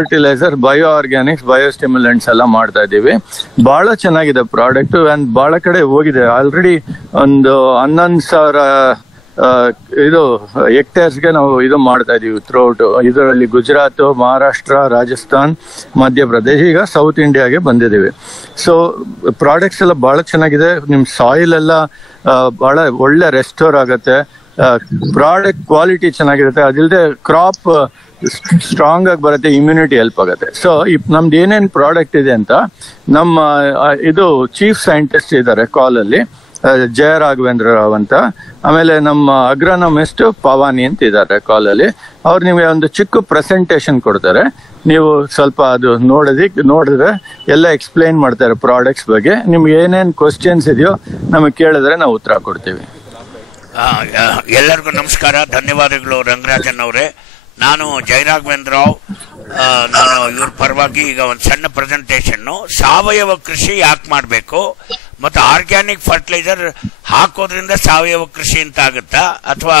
Fertiliser, bio Organics, ಬಯೋಸ್ಟಿಮ್ಯುಲೆಂಟ್ಸ್ ಎಲ್ಲ ಮಾಡ್ತಾ ಇದ್ದೀವಿ. ಬಹಳ ಚೆನ್ನಾಗಿದೆ ಪ್ರಾಡಕ್ಟ್ ಅಂಡ್ ಬಹಳ ಕಡೆ ಹೋಗಿದೆ. ಆಲ್ರೆಡಿ ಒಂದು 11,000 ಇದು ಹೆಕ್ಟೇರ್ಸ್ಗೆ ನಾವು ಇದು ಮಾಡ್ತಾ ಇದೀವಿ ಥ್ರೂಔಟ್. ಇದರಲ್ಲಿ ಗುಜರಾತ್, ಮಹಾರಾಷ್ಟ್ರ, ರಾಜಸ್ಥಾನ್, ಮಧ್ಯಪ್ರದೇಶ, ಈಗ ಸೌತ್ ಇಂಡಿಯಾಗೆ ಬಂದಿದ್ದೀವಿ. ಸೊ ಪ್ರಾಡಕ್ಟ್ಸ್ ಎಲ್ಲ ಬಹಳ ಚೆನ್ನಾಗಿದೆ. ನಿಮ್ ಸಾಯಿಲ್ ಎಲ್ಲ ಬಹಳ ಒಳ್ಳೆ ರೆಸ್ಟೋರ್ ಆಗತ್ತೆ. ಪ್ರಾಡಕ್ಟ್ ಕ್ವಾಲಿಟಿ ಚೆನ್ನಾಗಿರುತ್ತೆ. ಅದಿಲ್ಲದೆ ಕ್ರಾಪ್ ಸ್ಟ್ರಾಂಗ್ ಆಗಿ ಬರುತ್ತೆ, ಇಮ್ಯುನಿಟಿ ಹೆಲ್ಪ್ ಆಗುತ್ತೆ. ಸೊ ನಮ್ದು ಏನೇನ್ ಪ್ರಾಡಕ್ಟ್ ಇದೆ ಅಂತ ನಮ್ಮ ಇದು ಚೀಫ್ ಸೈಂಟಿಸ್ಟ್ ಇದ್ದಾರೆ ಕಾಲಲ್ಲಿ, ಜಯ ರಾಘವೇಂದ್ರ ರಾವ್ ಅಂತ. ಆಮೇಲೆ ನಮ್ಮ ಅಗ್ರಾನಮಿಸ್ಟ್ ಪವಾನಿ ಅಂತ ಇದ್ದಾರೆ ಕಾಲಲ್ಲಿ. ಅವ್ರು ನಿಮಗೆ ಒಂದು ಚಿಕ್ಕ ಪ್ರೆಸೆಂಟೇಶನ್ ಕೊಡ್ತಾರೆ. ನೀವು ಸ್ವಲ್ಪ ಅದು ನೋಡಿದ್ರೆ ಎಲ್ಲ ಎಕ್ಸ್ಪ್ಲೈನ್ ಮಾಡ್ತಾರೆ ಪ್ರಾಡಕ್ಟ್ಸ್ ಬಗ್ಗೆ. ನಿಮ್ಗೆ ಏನೇನ್ ಕ್ವಶನ್ಸ್ ಇದೆಯೋ ನಮಗೆ ಕೇಳಿದ್ರೆ ನಾವು ಉತ್ತರ ಕೊಡ್ತೀವಿ. ಎಲ್ಲರಿಗೂ ನಮಸ್ಕಾರ, ಧನ್ಯವಾದಗಳು ರಂಗರಾಜನ್ ಅವರೇ. ನಾನು ಜಯರಾಘವೇಂದ್ರ ರಾವ್. ನಾನು ಇವ್ರ ಪರವಾಗಿ ಈಗ ಒಂದು ಸಣ್ಣ ಪ್ರೆಸೆಂಟೇಷನ್. ಸಾವಯವ ಕೃಷಿ ಯಾಕೆ ಮಾಡಬೇಕು ಮತ್ತು ಆರ್ಗ್ಯಾನಿಕ್ ಫರ್ಟಿಲೈಸರ್ ಹಾಕೋದ್ರಿಂದ ಸಾವಯವ ಕೃಷಿ ಅಂತ ಆಗುತ್ತಾ, ಅಥವಾ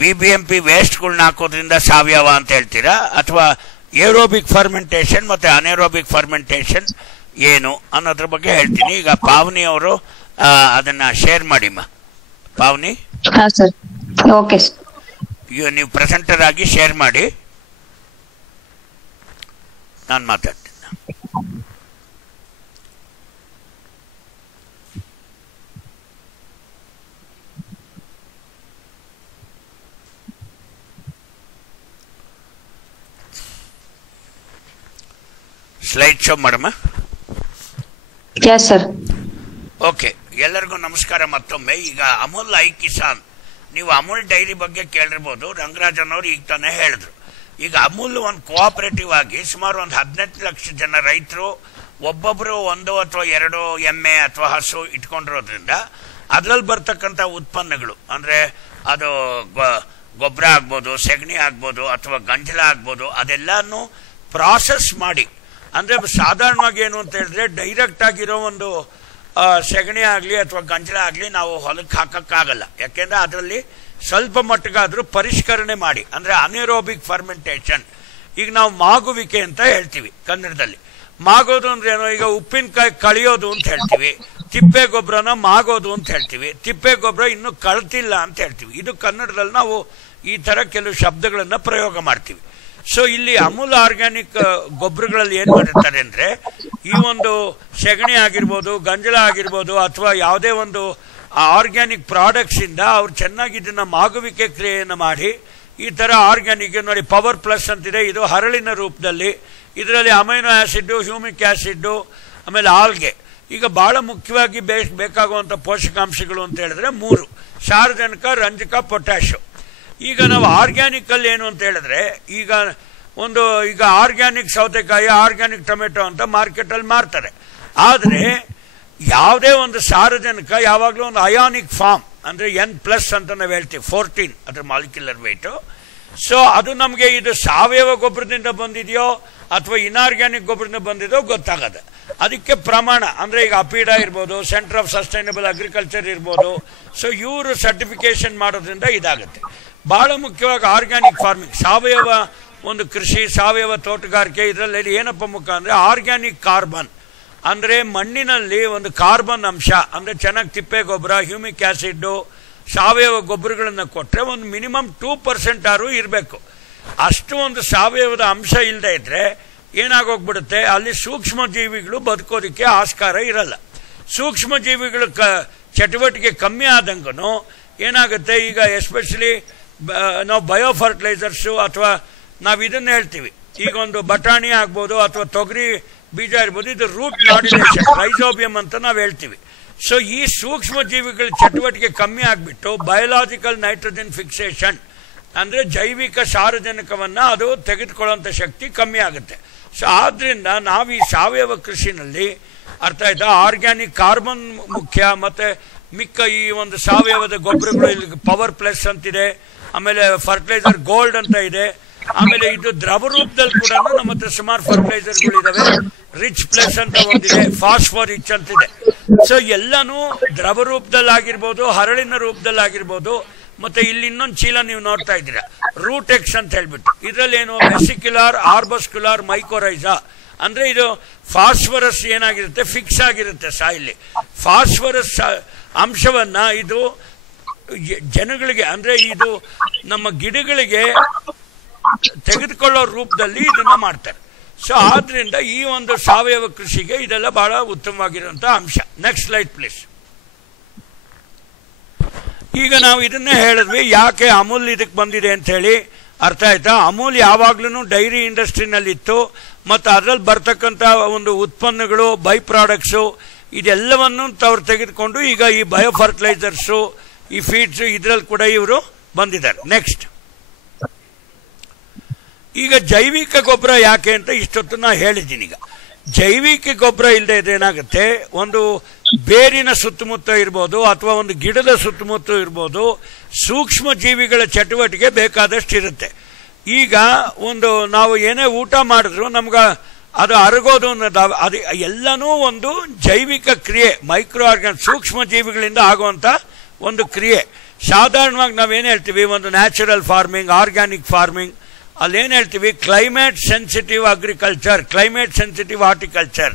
BBMP ವೇಸ್ಟ್ಗಳನ್ನ ಹಾಕೋದ್ರಿಂದ ಸಾವಯವ ಅಂತ ಹೇಳ್ತೀರಾ, ಅಥವಾ ಏರೋಬಿಕ್ ಫರ್ಮೆಂಟೇಷನ್ ಮತ್ತು ಅನೇರೋಬಿಕ್ ಫರ್ಮೆಂಟೇಷನ್ ಏನು ಅನ್ನೋದ್ರ ಬಗ್ಗೆ ಹೇಳ್ತೀನಿ. ಈಗ ಪಾವನಿ ಅವರು ಅದನ್ನ ಶೇರ್ ಮಾಡಿ. ಪಾವನಿ, ನೀವು ಪ್ರೆಸೆಂಟರ್ ಆಗಿ ಶೇರ್ ಮಾಡಿ, ನಾನು ಮಾತಾಡ್ತೀನಿ. ಸ್ಲೈಡ್ ಶೋ ಮಾಡಮ್ಮ. ಓಕೆ, ಎಲ್ಲರಿಗೂ ನಮಸ್ಕಾರ ಮತ್ತೊಮ್ಮೆ. ಈಗ ಅಮೂಲ್ ಐ ಕಿಸಾನ್, ನೀವು ಅಮೂಲ್ ಡೈರಿ ಬಗ್ಗೆ ಕೇಳಿರ್ಬೋದು. ರಂಗರಾಜನ್ ಅವರು ಈಗ ತಾನೇ ಹೇಳಿದ್ರು. ಈಗ ಅಮೂಲ್ ಒಂದು ಕೋಆಪರೇಟಿವ್ ಆಗಿ ಸುಮಾರು ಒಂದು 18 ಲಕ್ಷ ಜನ ರೈತರು ಒಬ್ಬೊಬ್ರು 1 ಅಥವಾ 2 ಎಮ್ಮೆ ಅಥವಾ ಹಸು ಇಟ್ಕೊಂಡಿರೋದ್ರಿಂದ ಅದ್ರಲ್ಲಿ ಬರ್ತಕ್ಕಂಥ ಉತ್ಪನ್ನಗಳು ಅಂದ್ರೆ ಅದು ಗೊಬ್ಬರ ಆಗ್ಬೋದು, ಸೆಗಣಿ ಆಗ್ಬೋದು, ಅಥವಾ ಗಂಜಲ ಆಗ್ಬೋದು, ಅದೆಲ್ಲಾನು ಪ್ರಾಸೆಸ್ ಮಾಡಿ, ಅಂದ್ರೆ ಸಾಧಾರಣವಾಗಿ ಏನು ಅಂತ ಹೇಳಿದ್ರೆ ಡೈರೆಕ್ಟ್ ಆಗಿರೋ ಒಂದು ಸೆಗಣಿ ಆಗಲಿ ಅಥವಾ ಗಂಜಲ ಆಗಲಿ ನಾವು ಹೊಲಕ್ಕೆ ಹಾಕಕ್ಕಾಗಲ್ಲ. ಯಾಕೆಂದ್ರೆ ಅದರಲ್ಲಿ ಸ್ವಲ್ಪ ಮಟ್ಟಿಗಾದ್ರೂ ಪರಿಷ್ಕರಣೆ ಮಾಡಿ, ಅಂದ್ರೆ ಅನೇರೋಬಿಕ್ ಫರ್ಮೆಂಟೇಷನ್. ಈಗ ನಾವು ಮಾಗುವಿಕೆ ಅಂತ ಹೇಳ್ತೀವಿ ಕನ್ನಡದಲ್ಲಿ. ಮಾಗೋದು ಅಂದ್ರೆ ಏನೋ, ಈಗ ಉಪ್ಪಿನಕಾಯಿ ಕಳಿಯೋದು ಅಂತ ಹೇಳ್ತೀವಿ, ತಿಪ್ಪೆ ಗೊಬ್ಬರನ ಮಾಗೋದು ಅಂತ ಹೇಳ್ತೀವಿ, ತಿಪ್ಪೆ ಗೊಬ್ಬರ ಇನ್ನೂ ಕಳ್ತಿಲ್ಲ ಅಂತ ಹೇಳ್ತೀವಿ. ಇದು ಕನ್ನಡದಲ್ಲಿ ನಾವು ಈ ತರ ಕೆಲವು ಶಬ್ದಗಳನ್ನ ಪ್ರಯೋಗ ಮಾಡ್ತೀವಿ. ಸೊ ಇಲ್ಲಿ ಅಮೂಲ್ ಆರ್ಗ್ಯಾನಿಕ್ ಗೊಬ್ಬರಗಳಲ್ಲಿ ಏನ್ ಮಾಡಿರ್ತಾರೆ ಅಂದ್ರೆ, ಈ ಒಂದು ಸೆಗಣಿ ಆಗಿರ್ಬೋದು, ಗಂಜಲ ಆಗಿರ್ಬೋದು, ಅಥವಾ ಯಾವುದೇ ಒಂದು ಆರ್ಗ್ಯಾನಿಕ್ ಪ್ರಾಡಕ್ಟ್ಸ್ ಇಂದ ಅವ್ರು ಚೆನ್ನಾಗಿ ಇದನ್ನ ಮಾಗುವಿಕೆ ಕ್ರಿಯೆಯನ್ನು ಮಾಡಿ ಈ ತರ ಆರ್ಗ್ಯಾನಿಕ್ ನೋಡಿ, ಪವರ್ ಪ್ಲಸ್ ಅಂತಿದೆ, ಇದು ಹರಳಿನ ರೂಪದಲ್ಲಿ. ಇದರಲ್ಲಿ ಅಮೈನೋ ಆಸಿಡ್, ಹ್ಯೂಮಿಕ್ ಆಸಿಡ್, ಆಮೇಲೆ ಆಲ್ಗೆ. ಈಗ ಬಹಳ ಮುಖ್ಯವಾಗಿ ಬೇಕಾಗುವಂತ ಪೋಷಕಾಂಶಗಳು ಅಂತ ಹೇಳಿದ್ರೆ 3: ಸಾರಜನಕ, ರಂಜಕ, ಪೊಟ್ಯಾಶ್. ಈಗ ನಾವು ಆರ್ಗ್ಯಾನಿಕ್ ಅಲ್ಲಿ ಏನು ಅಂತ ಹೇಳಿದ್ರೆ, ಈಗ ಆರ್ಗ್ಯಾನಿಕ್ ಸೌತೆಕಾಯಿ, ಆರ್ಗ್ಯಾನಿಕ್ ಟೊಮೆಟೊ ಅಂತ ಮಾರ್ಕೆಟ್ ಅಲ್ಲಿ ಮಾರ್ತಾರೆ. ಆದ್ರೆ ಯಾವುದೇ ಒಂದು ಸಾರಜನಕ ಯಾವಾಗಲೂ ಒಂದು ಅಯಾನಿಕ್ ಫಾರ್ಮ್, ಅಂದ್ರೆ N+ ಅಂತ ನಾವು ಹೇಳ್ತೀವಿ, 14 ಅದ್ರ ಮಾಲಿಕ್ಯುಲರ್ ವೇಟ್. ಸೊ ಅದು ನಮಗೆ ಇದು ಸಾವಯವ ಗೊಬ್ಬರದಿಂದ ಬಂದಿದೆಯೋ ಅಥವಾ ಇನ್ಆರ್ಗ್ಯಾನಿಕ್ ಗೊಬ್ಬರದಿಂದ ಬಂದಿದೆಯೋ ಗೊತ್ತಾಗದೆ. ಅದಕ್ಕೆ ಪ್ರಮಾಣ ಅಂದ್ರೆ ಈಗ ಅಪೀಡಾ ಇರ್ಬೋದು, ಸೆಂಟರ್ ಆಫ್ ಸಸ್ಟೈನಬಲ್ ಅಗ್ರಿಕಲ್ಚರ್ ಇರ್ಬೋದು. ಸೊ ಇವರು ಸರ್ಟಿಫಿಕೇಶನ್ ಮಾಡೋದ್ರಿಂದ ಇದಾಗುತ್ತೆ. ಬಹಳ ಮುಖ್ಯವಾಗಿ ಆರ್ಗ್ಯಾನಿಕ್ ಫಾರ್ಮಿಂಗ್, ಸಾವಯವ ಒಂದು ಕೃಷಿ, ಸಾವಯವ ತೋಟಗಾರಿಕೆ, ಇದರಲ್ಲಿ ಏನಪ್ಪ ಮುಖ್ಯ ಅಂದ್ರೆ ಆರ್ಗ್ಯಾನಿಕ್ ಕಾರ್ಬನ್, ಅಂದ್ರೆ ಮಣ್ಣಿನಲ್ಲಿ ಒಂದು ಕಾರ್ಬನ್ ಅಂಶ, ಅಂದ್ರೆ ಚೆನ್ನಾಗಿ ತಿಪ್ಪೆ ಗೊಬ್ಬರ, ಹ್ಯೂಮಿಕ್ ಆಸಿಡ್, ಸಾವಯವ ಗೊಬ್ಬರಗಳನ್ನ ಕೊಟ್ರೆ ಒಂದು ಮಿನಿಮಮ್ 2% ಆದ್ರೂ ಇರಬೇಕು. ಅಷ್ಟು ಒಂದು ಸಾವಯವದ ಅಂಶ ಇಲ್ಲದೆ ಇದ್ರೆ ಏನಾಗೋಗ್ಬಿಡುತ್ತೆ, ಅಲ್ಲಿ ಸೂಕ್ಷ್ಮ ಜೀವಿಗಳು ಬದುಕೋದಿಕ್ಕೆ ಆಸ್ಕಾರ ಇರಲ್ಲ. ಸೂಕ್ಷ್ಮ ಜೀವಿಗಳ ಚಟುವಟಿಕೆ ಕಮ್ಮಿ ಆದಂಗೂ ಏನಾಗುತ್ತೆ, ಈಗ ಎಸ್ಪೆಷಲಿ ನಾವು ಬಯೋ ಫರ್ಟಿಲೈಸರ್ಸು ಅಥವಾ ನಾವು ಇದನ್ನ ಹೇಳ್ತೀವಿ, ಈಗ ಒಂದು ಬಟಾಣಿ ಆಗ್ಬೋದು ಅಥವಾ ತೊಗರಿ ಬೀಜ ಇರ್ಬೋದು, ಇದು ರೂಟ್ ನಾಡ್ಯುಲೇಷನ್, ರೈಸೋಬಿಯಂ ಅಂತ ನಾವು ಹೇಳ್ತೀವಿ. ಸೊ ಈ ಸೂಕ್ಷ್ಮ ಜೀವಿಗಳ ಚಟುವಟಿಕೆ ಕಮ್ಮಿ ಆಗ್ಬಿಟ್ಟು ಬಯೋಲಾಜಿಕಲ್ ನೈಟ್ರೋಜನ್ ಫಿಕ್ಸೇಷನ್ ಅಂದ್ರೆ ಜೈವಿಕ ಸಾರಜನಕವನ್ನ ಅದು ತೆಗೆದುಕೊಳ್ಳುವಂತ ಶಕ್ತಿ ಕಮ್ಮಿ ಆಗುತ್ತೆ. ಸೊ ಆದ್ರಿಂದ ನಾವು ಈ ಸಾವಯವ ಕೃಷಿನಲ್ಲಿ ಅರ್ಥ ಆಯ್ತಾ, ಆರ್ಗ್ಯಾನಿಕ್ ಕಾರ್ಬನ್ ಮುಖ್ಯ, ಮತ್ತೆ ಮಿಕ್ಕ ಈ ಒಂದು ಸಾವಯವದ ಗೊಬ್ಬರಗಳು ಇಲ್ಲಿ ಪವರ್ ಪ್ಲಸ್ ಅಂತಿದೆ, ಆಮೇಲೆ ಫರ್ಟಿಲೈಸರ್ ಗೋಲ್ಡ್ ಅಂತ ಇದೆ, ಆಮೇಲೆ ಇದು ದ್ರವ ರೂಪದಲ್ಲಿ ಕೂಡ ನಮ್ಮ ಹತ್ರ ಸುಮಾರು ಫರ್ಟಿಲೈಸರ್ಗಳು ಇದಾವೆ. ರಿಚ್ ಪ್ಲಸ್ ಅಂತ ಒಂದಿದೆ, ಫಾಸ್ಫೋರ್ ರಿಚ್ ಅಂತಿದೆ. ಸೊ ಎಲ್ಲಾನು ದ್ರವ ರೂಪದಲ್ಲಿ ಆಗಿರ್ಬೋದು, ಹರಳಿನ ರೂಪದಲ್ಲಿ ಆಗಿರ್ಬೋದು, ಮತ್ತೆ ಇಲ್ಲಿ ಇನ್ನೊಂದು ಚೀಲ ನೀವು ನೋಡ್ತಾ ಇದ್ದೀರಾ, ರೂಟೆಕ್ಸ್ ಅಂತ ಹೇಳ್ಬಿಟ್ಟು. ಇದರಲ್ಲಿ ಏನು ವೆಸಿಕ್ಯುಲಾರ್ ಆರ್ಬಸ್ಕ್ಯುಲಾರ್ ಮೈಕೋರೈಸಾ ಅಂದ್ರೆ ಇದು ಫಾಸ್ಫರಸ್ ಏನಾಗಿರುತ್ತೆ, ಫಿಕ್ಸ್ ಆಗಿರುತ್ತೆ ಸಾಯಿಲಿ. ಫಾಸ್ಫರಸ್ ಅಂಶವನ್ನ ಇದು ಜನಗಳಿಗೆ ಅಂದ್ರೆ ಇದು ನಮ್ಮ ಗಿಡಗಳಿಗೆ ತೆಗೆದುಕೊಳ್ಳೋ ರೂಪದಲ್ಲಿ ಇದನ್ನ ಮಾಡ್ತಾರೆ. ಸೊ ಆದ್ರಿಂದ ಈ ಒಂದು ಸಾವಯವ ಕೃಷಿಗೆ ಇದೆಲ್ಲ ಬಹಳ ಉತ್ತಮವಾಗಿರುವಂತಹ ಅಂಶ. Next slide please. ಈಗ ನಾವು ಇದನ್ನೇ ಹೇಳಿದ್ವಿ, ಯಾಕೆ ಅಮೂಲ್ ಇದಕ್ಕೆ ಬಂದಿದೆ ಅಂತ ಹೇಳಿ. ಅರ್ಥ ಆಯ್ತಾ? ಅಮೂಲ್ ಯಾವಾಗ್ಲೂ ಡೈರಿ ಇಂಡಸ್ಟ್ರಿನಲ್ಲಿ ಇತ್ತು, ಮತ್ತು ಅದರಲ್ಲಿ ಬರ್ತಕ್ಕಂಥ ಒಂದು ಉತ್ಪನ್ನಗಳು, ಬೈ ಪ್ರಾಡಕ್ಟ್ಸು ಇದೆಲ್ಲವನ್ನು ಅವ್ರು ತೆಗೆದುಕೊಂಡು ಈಗ ಈ ಬಯೋ ಫರ್ಟಿಲೈಸರ್ಸು, ಈ ಫೀಡ್ಸ್ ಇದರಲ್ಲಿ ಕೂಡ ಇವರು ಬಂದಿದ್ದಾರೆ. ನೆಕ್ಸ್ಟ್, ಈಗ ಜೈವಿಕ ಗೊಬ್ಬರ ಯಾಕೆ ಅಂತ ಇಷ್ಟೊತ್ತು ನಾ ಹೇಳಿದ್ದೀನಿ. ಈಗ ಜೈವಿಕ ಗೊಬ್ಬರ ಇಲ್ಲದೆ ಇದೇನಾಗುತ್ತೆ, ಒಂದು ಬೇರಿನ ಸುತ್ತಮುತ್ತ ಇರ್ಬೋದು ಅಥವಾ ಒಂದು ಗಿಡದ ಸುತ್ತಮುತ್ತ ಇರ್ಬೋದು, ಸೂಕ್ಷ್ಮ ಜೀವಿಗಳ ಚಟುವಟಿಕೆ ಬೇಕಾದಷ್ಟು ಇರುತ್ತೆ. ಈಗ ಒಂದು ನಾವು ಏನೇ ಊಟ ಮಾಡಿದ್ರು ನಮ್ಗೆ ಅದು ಅರಗೋದು ಅನ್ನೋದು ಅದು ಎಲ್ಲನೂ ಒಂದು ಜೈವಿಕ ಕ್ರಿಯೆ, ಮೈಕ್ರೋ ಆರ್ಗಾನ್ ಸೂಕ್ಷ್ಮ ಜೀವಿಗಳಿಂದ ಆಗುವಂತ ಒಂದು ಕ್ರಿಯೆ. ಸಾಧಾರಣವಾಗಿ ನಾವೇನು ಹೇಳ್ತೀವಿ, ಒಂದು ನ್ಯಾಚುರಲ್ ಫಾರ್ಮಿಂಗ್, ಆರ್ಗ್ಯಾನಿಕ್ ಫಾರ್ಮಿಂಗ್, ಅಲ್ಲೇನು ಹೇಳ್ತೀವಿ, climate sensitive agriculture, climate sensitive horticulture.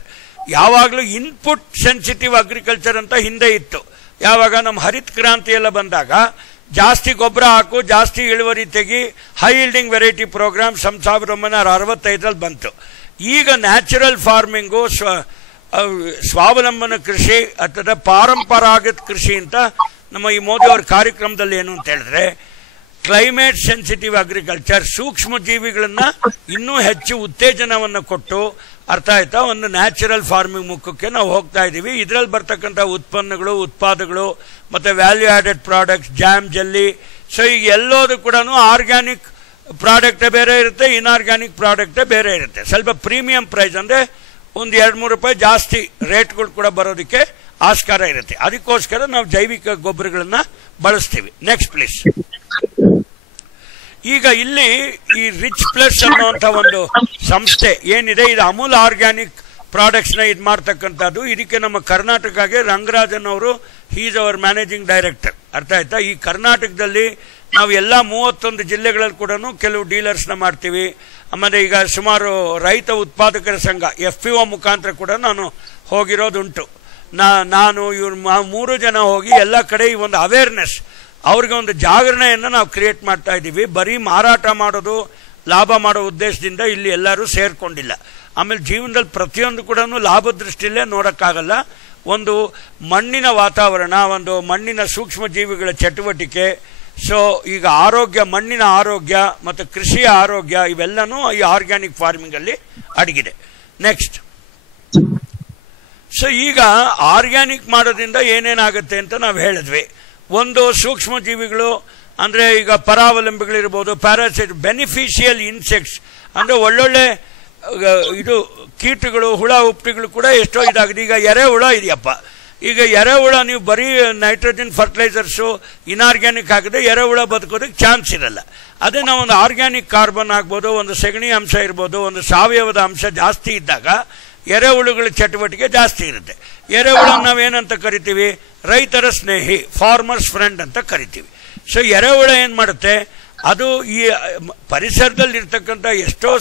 ಯಾವಾಗಲೂ ಇನ್ಪುಟ್ ಸೆನ್ಸಿಟಿವ್ ಅಗ್ರಿಕಲ್ಚರ್ ಅಂತ ಹಿಂದೆ ಇತ್ತು. ಯಾವಾಗ ನಮ್ಮ ಹರಿತ್ ಕ್ರಾಂತಿ ಎಲ್ಲ ಬಂದಾಗ ಜಾಸ್ತಿ ಗೊಬ್ಬರ ಹಾಕು, ಜಾಸ್ತಿ ಇಳುವರಿ ತೆಗಿ, ಹೈ ಈಲ್ಡಿಂಗ್ ವೆರೈಟಿ ಪ್ರೋಗ್ರಾಮ್ 1965ರಲ್ಲಿ ಬಂತು. ಈಗ ನ್ಯಾಚುರಲ್ ಫಾರ್ಮಿಂಗು, ಸ್ವಾವಲಂಬನ ಕೃಷಿ ಅಥವಾ ಪಾರಂಪರಾಗತ ಕೃಷಿ ಅಂತ ನಮ್ಮ ಈ ಮೋದಿ ಅವರ ಕಾರ್ಯಕ್ರಮದಲ್ಲಿ ಏನು ಅಂತ ಹೇಳಿದ್ರೆ, ಕ್ಲೈಮೇಟ್ ಸೆನ್ಸಿಟಿವ್ ಅಗ್ರಿಕಲ್ಚರ್, ಸೂಕ್ಷ್ಮ ಜೀವಿಗಳನ್ನ ಇನ್ನೂ ಹೆಚ್ಚು ಉತ್ತೇಜನವನ್ನು ಕೊಟ್ಟು, ಅರ್ಥ ಆಯ್ತಾ, ಒಂದು ನ್ಯಾಚುರಲ್ ಫಾರ್ಮಿಂಗ್ ಮುಖಕ್ಕೆ ನಾವು ಹೋಗ್ತಾ ಇದ್ದೀವಿ. ಇದರಲ್ಲಿ ಬರ್ತಕ್ಕಂಥ ಉತ್ಪನ್ನಗಳು, ಉತ್ಪಾದಗಳು ಮತ್ತೆ value added products, jam, jelly, so ಈಗ ಎಲ್ಲೋದು ಕೂಡ ಆರ್ಗ್ಯಾನಿಕ್ ಪ್ರಾಡಕ್ಟೇ ಬೇರೆ ಇರುತ್ತೆ, ಇನ್ಆರ್ಗ್ಯಾನಿಕ್ ಪ್ರಾಡಕ್ಟೇ ಬೇರೆ ಇರುತ್ತೆ. ಸ್ವಲ್ಪ ಪ್ರೀಮಿಯಂ ಪ್ರೈಸ್ ಅಂದ್ರೆ ಒಂದು 2-3 ರೂಪಾಯಿ ಜಾಸ್ತಿ ರೇಟ್ಗಳು ಕೂಡ ಬರೋದಕ್ಕೆ ಆಸ್ಕಾರ ಇರುತ್ತೆ. ಅದಕ್ಕೋಸ್ಕರ ನಾವು ಜೈವಿಕ ಗೊಬ್ಬರಗಳನ್ನ ಬಳಸ್ತೀವಿ. Next please. ಈಗ ಇಲ್ಲಿ ಈ ರಿಚ್ ಪ್ಲಸ್ ಅನ್ನುವಂಥ ಒಂದು ಸಂಸ್ಥೆ ಏನಿದೆ, ಇದು ಅಮೂಲ್ ಆರ್ಗ್ಯಾನಿಕ್ ಪ್ರಾಡಕ್ಟ್ಸ್ ನ ಇದು ಮಾಡ್ತಕ್ಕಂಥದ್ದು. ಇದಕ್ಕೆ ನಮ್ಮ ಕರ್ನಾಟಕಗೆ ರಂಗರಾಜನ್ ಅವರು, he is our managing director. ಅರ್ಥ ಆಯ್ತಾ? ಈ ಕರ್ನಾಟಕದಲ್ಲಿ ನಾವು ಎಲ್ಲ 31 ಜಿಲ್ಲೆಗಳಲ್ಲಿ ಕೂಡ ಕೆಲವು ಡೀಲರ್ಸ್ನ ಮಾಡ್ತೀವಿ. ಆಮೇಲೆ ಈಗ ಸುಮಾರು ರೈತ ಉತ್ಪಾದಕರ ಸಂಘ FPO ಮುಖಾಂತರ ಕೂಡ ನಾನು ಹೋಗಿರೋದುಂಟು. ನಾನು ಇವ್ರು 3 ಜನ ಹೋಗಿ ಎಲ್ಲ ಕಡೆ ಈ ಒಂದು ಅವೇರ್ನೆಸ್, ಅವ್ರಿಗೆ ಒಂದು ಜಾಗರಣೆಯನ್ನು ನಾವು ಕ್ರಿಯೇಟ್ ಮಾಡ್ತಾ ಇದ್ದೀವಿ. ಬರೀ ಮಾರಾಟ ಮಾಡೋದು, ಲಾಭ ಮಾಡೋ ಉದ್ದೇಶದಿಂದ ಇಲ್ಲಿ ಎಲ್ಲರೂ ಸೇರ್ಕೊಂಡಿಲ್ಲ. ಆಮೇಲೆ ಜೀವನದಲ್ಲಿ ಪ್ರತಿಯೊಂದು ಕೂಡ ಲಾಭ ದೃಷ್ಟಿಯಲ್ಲೇ ನೋಡೋಕ್ಕಾಗಲ್ಲ. ಒಂದು ಮಣ್ಣಿನ ವಾತಾವರಣ, ಒಂದು ಮಣ್ಣಿನ ಸೂಕ್ಷ್ಮ ಜೀವಿಗಳ ಚಟುವಟಿಕೆ, ಸೊ ಈಗ ಆರೋಗ್ಯ, ಮಣ್ಣಿನ ಆರೋಗ್ಯ ಮತ್ತು ಕೃಷಿಯ ಆರೋಗ್ಯ ಇವೆಲ್ಲನೂ ಈ ಆರ್ಗ್ಯಾನಿಕ್ ಫಾರ್ಮಿಂಗ್ ಅಲ್ಲಿ ಅಡಗಿದೆ. ನೆಕ್ಸ್ಟ್, ಸೊ ಈಗ ಆರ್ಗ್ಯಾನಿಕ್ ಮಾಡೋದ್ರಿಂದ ಏನೇನಾಗುತ್ತೆ ಅಂತ ನಾವು ಹೇಳಿದ್ವಿ. ಒಂದು ಸೂಕ್ಷ್ಮ ಜೀವಿಗಳು ಅಂದ್ರೆ ಈಗ ಪರಾವಲಂಬಿಗಳಿರ್ಬೋದು, ಪ್ಯಾರಾಸೈಟ್, ಬೆನಿಫಿಷಿಯಲ್ ಇನ್ಸೆಕ್ಟ್ಸ್ ಅಂದ್ರೆ ಒಳ್ಳೊಳ್ಳೆ ಇದು ಕೀಟಗಳು, ಹುಳ ಹುಪ್ಟಿಗಳು ಕೂಡ ಎಷ್ಟೋ ಇದಾಗಿದೆ. ಈಗ ಎರೆಹುಳ ಇದೆಯಪ್ಪ, ಈಗ ಎರೆಹುಳ ನೀವು ಬರೀ ನೈಟ್ರೋಜನ್ ಫರ್ಟಿಲೈಸರ್ಸು ಇನ್ಆರ್ಗ್ಯಾನಿಕ್ ಹಾಕಿದ್ರೆ ಎರೆಹುಳ ಬದುಕೋದಕ್ಕೆ ಚಾನ್ಸ್ ಇರಲ್ಲ. ಅದೇ ನಾವು ಒಂದು ಆರ್ಗ್ಯಾನಿಕ್ ಕಾರ್ಬನ್ ಆಗ್ಬೋದು, ಒಂದು ಸಗಣಿ ಅಂಶ ಇರ್ಬೋದು, ಒಂದು ಸಾವಯವದ ಅಂಶ ಜಾಸ್ತಿ ಇದ್ದಾಗ ಎರೆಹುಳುಗಳ ಚಟುವಟಿಕೆ ಜಾಸ್ತಿ ಇರುತ್ತೆ. ಎರೆಹುಳ ನಾವೇನಂತ ಕರಿತೀವಿ, ರೈತರ ಸ್ನೇಹಿ, ಫಾರ್ಮರ್ಸ್ ಫ್ರೆಂಡ್ ಅಂತ ಕರಿತೀವಿ. ಸೊ ಎರೆಹುಳ ಏನ್ ಮಾಡುತ್ತೆ, ಅದು ಈ ಪರಿಸರದಲ್ಲಿ ಇರ್ತಕ್ಕಂಥ ಎಷ್ಟೋ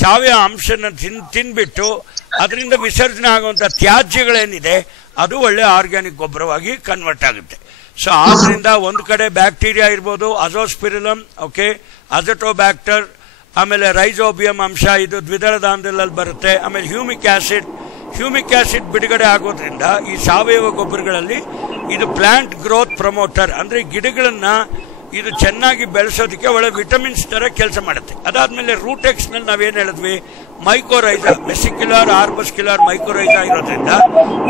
ಸಾವಯವ ಅಂಶನ ತಿನ್ಬಿಟ್ಟು ಅದರಿಂದ ವಿಸರ್ಜನೆ ಆಗುವಂಥ ತ್ಯಾಜ್ಯಗಳೇನಿದೆ ಅದು ಒಳ್ಳೆ ಆರ್ಗ್ಯಾನಿಕ್ ಗೊಬ್ಬರವಾಗಿ ಕನ್ವರ್ಟ್ ಆಗುತ್ತೆ. ಸೊ ಆದ್ರಿಂದ ಒಂದು ಕಡೆ ಬ್ಯಾಕ್ಟೀರಿಯಾ ಇರ್ಬೋದು, ಅಜೋಸ್ಪಿರಿಲಮ್, ಓಕೆ, ಅಜಟೋಬ್ಯಾಕ್ಟರ್, ಆಮೇಲೆ ರೈಸೋಬಿಯಂ ಅಂಶ, ಇದು ದ್ವಿದಳ ಧಾನ್ಯದಲ್ಲಿ ಬರುತ್ತೆ. ಆಮೇಲೆ ಹ್ಯೂಮಿಕ್ ಆಸಿಡ್ ಬಿಡುಗಡೆ ಆಗೋದ್ರಿಂದ ಈ ಸಾವಯವ ಗೊಬ್ಬರಗಳಲ್ಲಿ ಇದು ಪ್ಲಾಂಟ್ ಗ್ರೋತ್ ಪ್ರಮೋಟರ್ ಅಂದ್ರೆ ಗಿಡಗಳನ್ನ ಇದು ಚೆನ್ನಾಗಿ ಬೆಳೆಸೋದಕ್ಕೆ ಒಳ್ಳೆ ವಿಟಮಿನ್ಸ್ ತರ ಕೆಲಸ ಮಾಡುತ್ತೆ. ಅದಾದ್ಮೇಲೆ ರೂಟೆಕ್ಸ್ ನಲ್ಲಿ ನಾವೇನ್ ಹೇಳಿದ್ವಿ, ಮೈಕೋರೈಸಾ, ವೆಸಿಕ್ಯುಲಾರ್ ಆರ್ಬಸ್ಕ್ಯುಲಾರ್ ಮೈಕೋರೈಸಾ ಇರೋದ್ರಿಂದ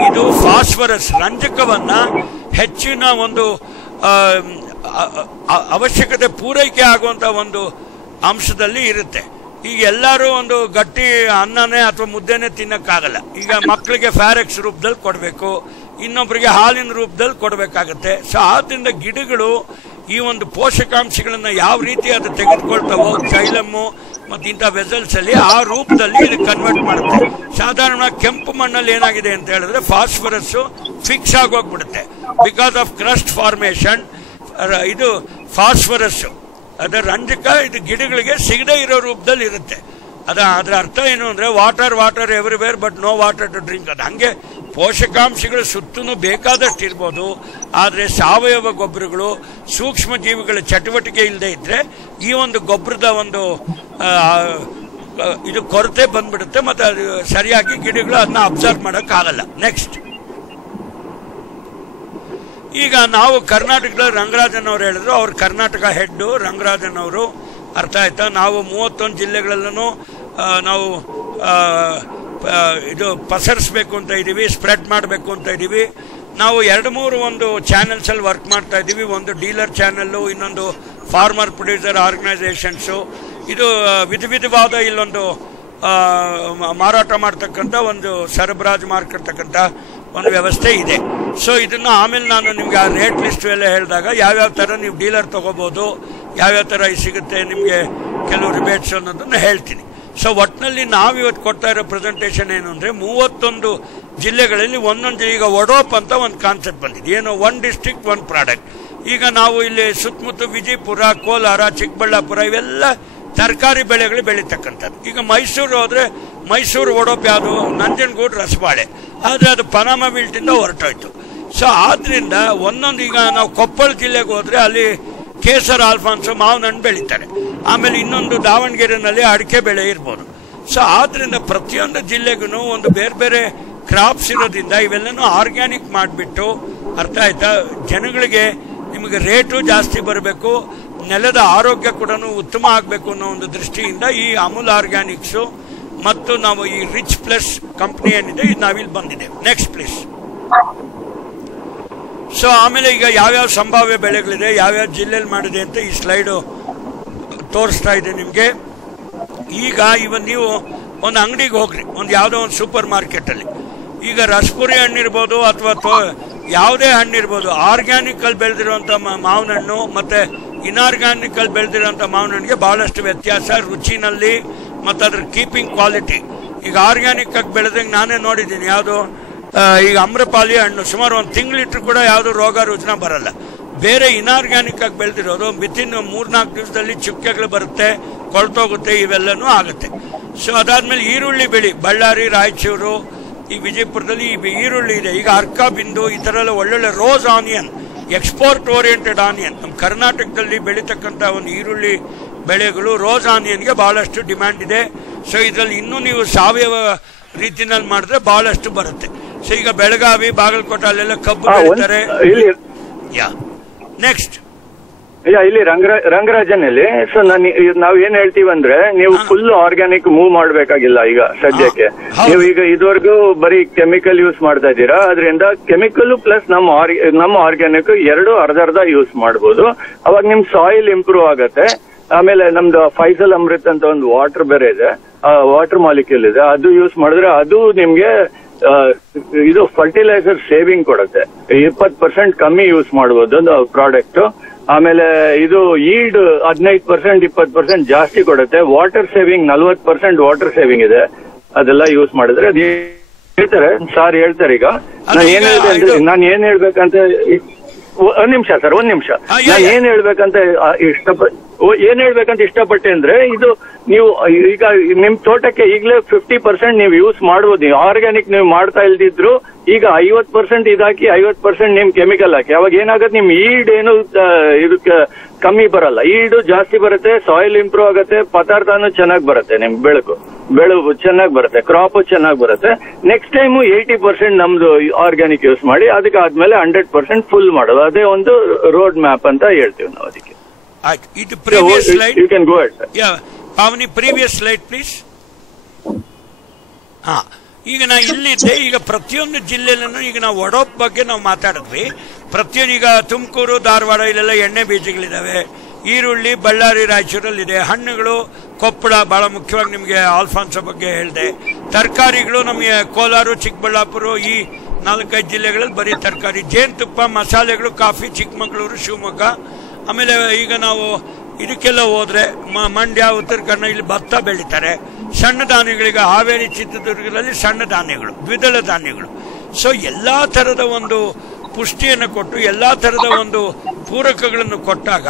ಇದು ಫಾಸ್ಫರಸ್ ರಂಜಕವನ್ನ ಹೆಚ್ಚಿನ ಒಂದು ಅವಶ್ಯಕತೆ ಪೂರೈಕೆ ಆಗುವಂತ ಒಂದು ಅಂಶದಲ್ಲಿ ಇರುತ್ತೆ. ಈಗ ಎಲ್ಲರೂ ಒಂದು ಗಟ್ಟಿ ಅನ್ನನೇ ಅಥವಾ ಮುದ್ದೆನೇ ತಿನ್ನಕ್ಕಾಗಲ್ಲ. ಈಗ ಮಕ್ಕಳಿಗೆ ಫ್ಯಾರೆಕ್ಸ್ ರೂಪದಲ್ಲಿ ಕೊಡಬೇಕು, ಇನ್ನೊಬ್ಬರಿಗೆ ಹಾಲಿನ ರೂಪದಲ್ಲಿ ಕೊಡಬೇಕಾಗತ್ತೆ. ಸೊ ಆದ್ರಿಂದ ಗಿಡಗಳು ಈ ಒಂದು ಪೋಷಕಾಂಶಗಳನ್ನ ಯಾವ ರೀತಿ ಅದು ತೆಗೆದುಕೊಳ್ತಾವೋ, ಜೈಲಮ್ಮು ಮತ್ತು ಇಂಥ ವೆಸಲ್ಸ್ ಅಲ್ಲಿ ಆ ರೂಪದಲ್ಲಿ ಇದು ಕನ್ವರ್ಟ್ ಮಾಡುತ್ತೆ. ಸಾಧಾರಣವಾಗಿ ಕೆಂಪು ಮಣ್ಣಲ್ಲಿ ಏನಾಗಿದೆ ಅಂತ ಹೇಳಿದ್ರೆ ಫಾಸ್ಫರಸ್ ಫಿಕ್ಸ್ ಆಗೋಗ್ಬಿಡುತ್ತೆ ಬಿಕಾಸ್ ಆಫ್ ಕ್ರಸ್ಟ್ ಫಾರ್ಮೇಶನ್. ಇದು ಫಾಸ್ಫರಸ್, ಅದರ ರಂಜಕ ಇದು ಗಿಡಗಳಿಗೆ ಸಿಗದೇ ಇರೋ ರೂಪದಲ್ಲಿ ಇರುತ್ತೆ. ಅದರ ಅರ್ಥ ಏನು ಅಂದ್ರೆ water everywhere but no water to drink. ಅದು ಹಂಗೆ ಪೋಷಕಾಂಶಗಳು ಸುತ್ತಲೂ ಬೇಕಾದಷ್ಟು ಇರ್ಬೋದು, ಆದರೆ ಸಾವಯವ ಗೊಬ್ಬರಗಳು ಸೂಕ್ಷ್ಮ ಜೀವಿಗಳ ಚಟುವಟಿಕೆ ಇಲ್ಲದೆ ಇದ್ರೆ ಈ ಒಂದು ಗೊಬ್ಬರದ ಒಂದು ಇದು ಕೊರತೆ ಬಂದ್ಬಿಡುತ್ತೆ, ಮತ್ತೆ ಅದು ಸರಿಯಾಗಿ ಗಿಡಗಳು ಅದನ್ನ ಅಬ್ಸರ್ವ್ ಮಾಡೋಕ್ಕಾಗಲ್ಲ. ನೆಕ್ಸ್ಟ್, ಈಗ ನಾವು ಕರ್ನಾಟಕದ ರಂಗರಾಜನ್ ಅವರು ಹೇಳಿದ್ರು, ಅವ್ರು ಕರ್ನಾಟಕ ಹೆಡ್ ರಂಗರಾಜನ್ ಅವರು, ಅರ್ಥ ಆಯ್ತಾ. ನಾವು 31 ಜಿಲ್ಲೆಗಳಲ್ಲೂ ನಾವು ಇದು ಪಸರಿಸಬೇಕು ಅಂತ ಇದ್ದೀವಿ, ಸ್ಪ್ರೆಡ್ ಮಾಡಬೇಕು ಅಂತ ಇದ್ದೀವಿ. ನಾವು 2-3 ಒಂದು ಚಾನೆಲ್ಸ್ ಅಲ್ಲಿ ವರ್ಕ್ ಮಾಡ್ತಾ ಇದ್ದೀವಿ. ಒಂದು ಡೀಲರ್ ಚಾನೆಲ್ಲು, ಇನ್ನೊಂದು ಫಾರ್ಮರ್ ಪ್ರೊಡ್ಯೂಸರ್ ಆರ್ಗನೈಸೇಷನ್ಸು. ಇದು ವಿಧವಾದ ಇಲ್ಲೊಂದು ಮಾರಾಟ ಮಾಡ್ತಕ್ಕಂಥ ಒಂದು ಸರಬರಾಜು ಮಾಡ್ಕೊಳ್ತಕ್ಕಂಥ ಒಂದು ವ್ಯವಸ್ಥೆ ಇದೆ. ಸೊ ಇದನ್ನು ಆಮೇಲೆ ನಾನು ನಿಮ್ಗೆ ಆ ರೇಟ್ ಲಿಸ್ಟ್ ಎಲ್ಲ ಹೇಳಿದಾಗ ಯಾವ್ಯಾವ ಥರ ನೀವು ಡೀಲರ್ ತಗೋಬಹುದು, ಯಾವ್ಯಾವ ಥರ ಸಿಗುತ್ತೆ ನಿಮಗೆ ಕೆಲವು ರಿಬೇಟ್ಸ್ ಅನ್ನೋದನ್ನು ಹೇಳ್ತೀನಿ. ಸೊ ಒಟ್ಟಿನಲ್ಲಿ ನಾವಿವತ್ತು ಕೊಡ್ತಾ ಇರೋ ಪ್ರೆಸೆಂಟೇಷನ್ ಏನು ಅಂದರೆ 31 ಜಿಲ್ಲೆಗಳಲ್ಲಿ ಒಂದೊಂದು, ಈಗ ಒಡೋಪ್ ಅಂತ ಒಂದು ಕಾನ್ಸೆಪ್ಟ್ ಬಂದಿದೆ. ಏನು, 1 ಡಿಸ್ಟ್ರಿಕ್ಟ್ 1 ಪ್ರಾಡಕ್ಟ್. ಈಗ ನಾವು ಇಲ್ಲಿ ಸುತ್ತಮುತ್ತ ವಿಜಯಪುರ, ಕೋಲಾರ, ಚಿಕ್ಕಬಳ್ಳಾಪುರ ಇವೆಲ್ಲ ತರಕಾರಿ ಬೆಳೆಗಳು ಬೆಳೀತಕ್ಕಂಥದ್ದು. ಈಗ ಮೈಸೂರು ಹೋದ್ರೆ ಮೈಸೂರು ಒಡೋಪ್ ಯಾವುದು, ನಂಜನಗೂಡು ರಸಬಾಳೆ, ಆದರೆ ಅದು ಪನಾಮ ವಿಲ್ಟಿಂದ ಹೊರಟೋಯ್ತು. ಸೊ ಆದ್ರಿಂದ ಒಂದೊಂದು, ಈಗ ನಾವು ಕೊಪ್ಪಳ ಜಿಲ್ಲೆಗೆ ಹೋದ್ರೆ ಅಲ್ಲಿ ಕೇಸರ್ ಆಲ್ಫಾನ್ಸು ಮಾವಿನ ಹಣ್ಣು ಬೆಳೀತಾರೆ. ಆಮೇಲೆ ಇನ್ನೊಂದು ದಾವಣಗೆರೆನಲ್ಲಿ ಅಡಿಕೆ ಬೆಳೆ ಇರ್ಬೋದು. ಸೊ ಆದ್ರಿಂದ ಪ್ರತಿಯೊಂದು ಜಿಲ್ಲೆಗೂ ಒಂದು ಬೇರೆ ಬೇರೆ ಕ್ರಾಪ್ಸ್ ಇರೋದ್ರಿಂದ ಇವೆಲ್ಲನೂ ಆರ್ಗ್ಯಾನಿಕ್ ಮಾಡಿಬಿಟ್ಟು, ಅರ್ಥ ಆಯ್ತಾ, ಜನಗಳಿಗೆ ನಿಮಗೆ ರೇಟು ಜಾಸ್ತಿ ಬರಬೇಕು, ನೆಲದ ಆರೋಗ್ಯ ಕೂಡ ಉತ್ತಮ ಆಗಬೇಕು ಅನ್ನೋ ಒಂದು ದೃಷ್ಟಿಯಿಂದ ಈ ಅಮೂಲ್ ಆರ್ಗ್ಯಾನಿಕ್ಸು ಮತ್ತು ನಾವು ಈ ರಿಚ್ ಪ್ಲಸ್ ಕಂಪ್ನಿ ಏನಿದೆ ಇದು ನಾವಿಲ್ಲಿ ಬಂದಿದ್ದೇವೆ. Next please. ಸೊ ಆಮೇಲೆ ಈಗ ಯಾವ್ಯಾವ ಸಂಭಾವ್ಯ ಬೆಳೆಗಳಿದೆ, ಯಾವ್ಯಾವ ಜಿಲ್ಲೆಯಲ್ಲಿ ಮಾಡಿದೆ ಅಂತ ಈ ಸ್ಲೈಡು ತೋರಿಸ್ತಾ ಇದೆ ನಿಮಗೆ. ಈಗ ನೀವು ಒಂದು ಅಂಗಡಿಗೆ ಹೋಗ್ರಿ, ಒಂದು ಯಾವುದೋ ಒಂದು ಸೂಪರ್ ಮಾರ್ಕೆಟಲ್ಲಿ, ಈಗ ರಸಪುರಿ ಹಣ್ಣಿರ್ಬೋದು ಅಥವಾ ಯಾವುದೇ ಹಣ್ಣಿರ್ಬೋದು, ಆರ್ಗ್ಯಾನಿಕ್ ಅಲ್ಲಿ ಬೆಳೆದಿರುವಂಥ ಮಾವಿನ ಹಣ್ಣು ಮತ್ತೆ ಇನ್ಆರ್ಗ್ಯಾನಿಕ್ ಅಲ್ಲಿ ಬೆಳೆದಿರುವಂಥ ಮಾವಿನ ಹಣ್ಣಿಗೆ ಬಹಳಷ್ಟು ವ್ಯತ್ಯಾಸ ರುಚಿನಲ್ಲಿ ಮತ್ತು ಅದ್ರ ಕೀಪಿಂಗ್ ಕ್ವಾಲಿಟಿ. ಈಗ ಆರ್ಗ್ಯಾನಿಕ್ ಆಗಿ ಬೆಳೆದಂಗೆ ನಾನೇ ನೋಡಿದ್ದೀನಿ, ಯಾವುದು ಈಗ ಅಮ್ರಪಾಲಿ ಹಣ್ಣು ಸುಮಾರು 1 ತಿಂಗಳಿಟ್ರು ಕೂಡ ಯಾವುದು ರೋಗ ರುಜಿನ ಬರಲ್ಲ. ಬೇರೆ ಇನ್ಆರ್ಗ್ಯಾನಿಕ್ ಆಗಿ ಬೆಳೆದಿರೋದು ವಿತಿನ್ 3-4 ದಿವಸದಲ್ಲಿ ಚುಕ್ಕೆಗಳು ಬರುತ್ತೆ, ಕೊಳ್ತೋಗುತ್ತೆ, ಇವೆಲ್ಲನೂ ಆಗುತ್ತೆ. ಸೊ ಅದಾದ್ಮೇಲೆ ಈರುಳ್ಳಿ ಬೆಳಿ, ಬಳ್ಳಾರಿ, ರಾಯಚೂರು, ಈ ವಿಜಯಪುರದಲ್ಲಿ ಈ ಈರುಳ್ಳಿ ಇದೆ. ಈಗ ಅರ್ಕ ಬಿಂದು ಈ ತರ ಎಲ್ಲ ಒಳ್ಳೊಳ್ಳೆ rose onion, export oriented onion, ನಮ್ಮ ಕರ್ನಾಟಕದಲ್ಲಿ ಬೆಳೀತಕ್ಕಂಥ ಒಂದು ಈರುಳ್ಳಿ ಬೆಳೆಗಳು ರೋಸ್ ಆನಿಯನ್ಗೆ ಬಹಳಷ್ಟು ಡಿಮ್ಯಾಂಡ್ ಇದೆ. ಸೊ ಇದರಲ್ಲಿ ಇನ್ನೂ ನೀವು ಸಾವಯವ ರೀತಿನಲ್ಲಿ ಮಾಡಿದ್ರೆ ಬಹಳಷ್ಟು ಬರುತ್ತೆ. ಸೊ ಈಗ ಬೆಳಗಾವಿ, ಬಾಗಲಕೋಟೆ ಅಲ್ಲೆಲ್ಲ ಕಬ್ಬು ಬೆಳೀತಾರೆ. ನೆಕ್ಸ್ಟ್, ಇಲ್ಲಿ ರಂಗರಾಜನಲ್ಲಿ ಸೊ ನಾವ್ ಏನ್ ಹೇಳ್ತೀವಿ ಅಂದ್ರೆ, ನೀವು ಫುಲ್ ಆರ್ಗ್ಯಾನಿಕ್ ಮೂವ್ ಮಾಡ್ಬೇಕಾಗಿಲ್ಲ. ಈಗ ಸದ್ಯಕ್ಕೆ ನೀವು ಈಗ ಇದುವರೆಗೂ ಬರೀ ಕೆಮಿಕಲ್ ಯೂಸ್ ಮಾಡ್ತಾ ಇದ್ದೀರಾ, ಅದರಿಂದ ಕೆಮಿಕಲ್ ಪ್ಲಸ್ ನಮ್ಮ ಆರ್ಗ್ಯಾನಿಕ್ ಎರಡು ಅರ್ಧ ಯೂಸ್ ಮಾಡಬಹುದು. ಅವಾಗ ನಿಮ್ ಸಾಯಿಲ್ ಇಂಪ್ರೂವ್ ಆಗತ್ತೆ. ಆಮೇಲೆ ನಮ್ದು ಫೈಸಲ್ ಅಮೃತ್ ಅಂತ ಒಂದು ವಾಟರ್ ಬೇರೆ ಇದೆ, ವಾಟರ್ ಮಾಲಿಕ್ಯೂಲ್ ಇದೆ, ಅದು ಯೂಸ್ ಮಾಡಿದ್ರೆ ಅದು ನಿಮ್ಗೆ ಇದು ಫರ್ಟಿಲೈಸರ್ ಸೇವಿಂಗ್ ಕೊಡುತ್ತೆ. 20% ಕಮ್ಮಿ ಯೂಸ್ ಮಾಡಬಹುದು ಪ್ರಾಡಕ್ಟ್. ಆಮೇಲೆ ಇದು ಈಲ್ಡ್ 15% 20% ಜಾಸ್ತಿ ಕೊಡುತ್ತೆ. ವಾಟರ್ ಸೇವಿಂಗ್ 40% ವಾಟರ್ ಸೇವಿಂಗ್ ಇದೆ. ಅದೆಲ್ಲ ಯೂಸ್ ಮಾಡಿದ್ರೆ ಅದು ಹೇಳ್ತಾರೆ ಸಾರ್ ಹೇಳ್ತಾರೆ. ಈಗ ನಾನು ಏನ್ ಹೇಳ್ಬೇಕಂತ ಒಂದ್ ನಿಮಿಷ ಸರ್, ಒಂದ್ ನಿಮಿಷ. ನಾನು ಏನ್ ಹೇಳ್ಬೇಕಂತ ಇಷ್ಟಪಟ್ಟೆ ಅಂದ್ರೆ, ಇದು ನೀವು ಈಗ ನಿಮ್ ತೋಟಕ್ಕೆ ಈಗಲೇ 50% ನೀವು ಯೂಸ್ ಮಾಡ್ಬೋದು. ಆರ್ಗ್ಯಾನಿಕ್ ನೀವು ಮಾಡ್ತಾ ಇಲ್ದಿದ್ರು ಈಗ 50% ಇದಾಕಿ 50% ನಿಮ್ ಕೆಮಿಕಲ್ ಹಾಕಿ, ಅವಾಗ ಏನಾಗುತ್ತೆ, ನಿಮ್ ಈಲ್ಡ್ ಏನು ಇದಕ್ಕೆ ಕಮ್ಮಿ ಬರಲ್ಲ, ಈಲ್ಡ್ ಜಾಸ್ತಿ ಬರುತ್ತೆ, ಸಾಯಿಲ್ ಇಂಪ್ರೂವ್ ಆಗುತ್ತೆ, ಪದಾರ್ಥನೂ ಚೆನ್ನಾಗಿ ಬರುತ್ತೆ, ನಿಮ್ ಬೆಳೆ ಚೆನ್ನಾಗಿ ಬರುತ್ತೆ, ಕ್ರಾಪ್ ಚೆನ್ನಾಗಿ ಬರುತ್ತೆ. ನೆಕ್ಸ್ಟ್ ಟೈಮ್ 80% ನಮ್ದು ಆರ್ಗ್ಯಾನಿಕ್ ಯೂಸ್ ಮಾಡಿ, ಅದಕ್ಕೆ ಆದ್ಮೇಲೆ 100% ಫುಲ್ ಮಾಡೋದು. ಅದೇ ಒಂದು ರೋಡ್ ಮ್ಯಾಪ್ ಅಂತ ಹೇಳ್ತೀವಿ ನಾವು ಅದಕ್ಕೆ. ಇದು previous slide, you can go ahead. Pavani, previous slide please. ಈಗ ನಾ ಇಲ್ಲಿದ್ದೆ. ಈಗ ಪ್ರತಿಯೊಂದು ಜಿಲ್ಲೆಯಲ್ಲೂ ಈಗ ನಾವು ಒಡೋಪ್ ಬಗ್ಗೆ ನಾವು ಮಾತಾಡಿದ್ವಿ. ಪ್ರತಿಯೊಂದು ಈಗ ತುಮಕೂರು, ಧಾರವಾಡ ಇಲ್ಲೆಲ್ಲ ಎಣ್ಣೆ ಬೀಜಗಳಿದಾವೆ. ಈರುಳ್ಳಿ ಬಳ್ಳಾರಿ, ರಾಯಚೂರಲ್ಲಿ ಇದೆ. ಹಣ್ಣುಗಳು ಕೊಪ್ಪಳ, ಬಹಳ ಮುಖ್ಯವಾಗಿ ನಿಮಗೆ ಆಲ್ಫಾನ್ಸೋ ಬಗ್ಗೆ ಹೇಳಿದೆ. ತರಕಾರಿಗಳು ನಮಗೆ ಕೋಲಾರ, ಚಿಕ್ಕಬಳ್ಳಾಪುರ ಈ 4-5 ಜಿಲ್ಲೆಗಳಲ್ಲಿ ಬರೀ ತರಕಾರಿ. ಜೇನುತುಪ್ಪ, ಮಸಾಲೆಗಳು, ಕಾಫಿ ಚಿಕ್ಕಮಗಳೂರು, ಶಿವಮೊಗ್ಗ. ಆಮೇಲೆ ಈಗ ನಾವು ಇದಕ್ಕೆಲ್ಲ ಹೋದ್ರೆ ಮಂಡ್ಯ, ಉತ್ತರ ಕನ್ನಡ ಇಲ್ಲಿ ಭತ್ತ ಬೆಳೀತಾರೆ. ಸಣ್ಣ ಧಾನ್ಯಗಳಿಗೆ ಹಾವೇರಿ, ಚಿತ್ರದುರ್ಗದಲ್ಲಿ ಸಣ್ಣ ಧಾನ್ಯಗಳು, ದ್ವಿದಳ ಧಾನ್ಯಗಳು. ಸೊ ಎಲ್ಲಾ ತರದ ಒಂದು ಪುಷ್ಟಿಯನ್ನು ಕೊಟ್ಟು ಎಲ್ಲಾ ತರದ ಒಂದು ಪೂರಕಗಳನ್ನು ಕೊಟ್ಟಾಗ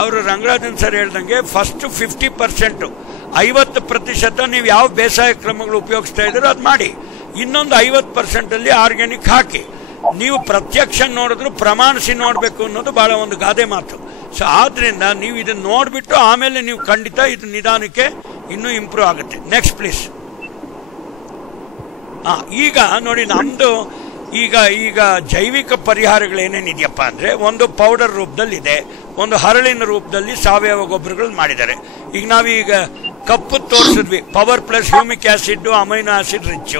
ಅವರು ರಂಗರಾಜನ್ ಸರ್ ಹೇಳ್ದಂಗೆ ಫಸ್ಟ್ 50%, 50% ನೀವು ಯಾವ ಬೇಸಾಯ ಕ್ರಮಗಳು ಉಪಯೋಗಿಸ್ತಾ ಇದ್ದೀರೋ ಅದು ಮಾಡಿ, ಇನ್ನೊಂದು 50% ಅಲ್ಲಿ ಆರ್ಗ್ಯಾನಿಕ್ ಹಾಕಿ. ನೀವು ಪ್ರತ್ಯಕ್ಷ ನೋಡಿದ್ರು ಪ್ರಮಾಣಿಸಿ ನೋಡ್ಬೇಕು ಅನ್ನೋದು ಬಹಳ ಒಂದು ಗಾದೆ ಮಾತು. ಸೊ ಆದ್ರಿಂದ ನೀವು ಇದನ್ನ ನೋಡ್ಬಿಟ್ಟು ಆಮೇಲೆ ನೀವು ಖಂಡಿತ ಇದು ನಿಧಾನಕ್ಕೆ ಇನ್ನೂ ಇಂಪ್ರೂವ್ ಆಗುತ್ತೆ. Next please. ಈಗ ನೋಡಿ, ನಮ್ದು ಈಗ ಜೈವಿಕ ಪರಿಹಾರಗಳು ಏನೇನಿದೆಯಪ್ಪ ಅಂದ್ರೆ, ಒಂದು ಪೌಡರ್ ರೂಪದಲ್ಲಿದೆ, ಒಂದು ಹರಳಿನ ರೂಪದಲ್ಲಿ ಸಾವಯವ ಗೊಬ್ಬರಗಳು ಮಾಡಿದ್ದಾರೆ. ಈಗ ನಾವೀಗ ಕಪ್ಪು ತೋರಿಸಿದ್ವಿ, power plus humic acid, amino acid rich.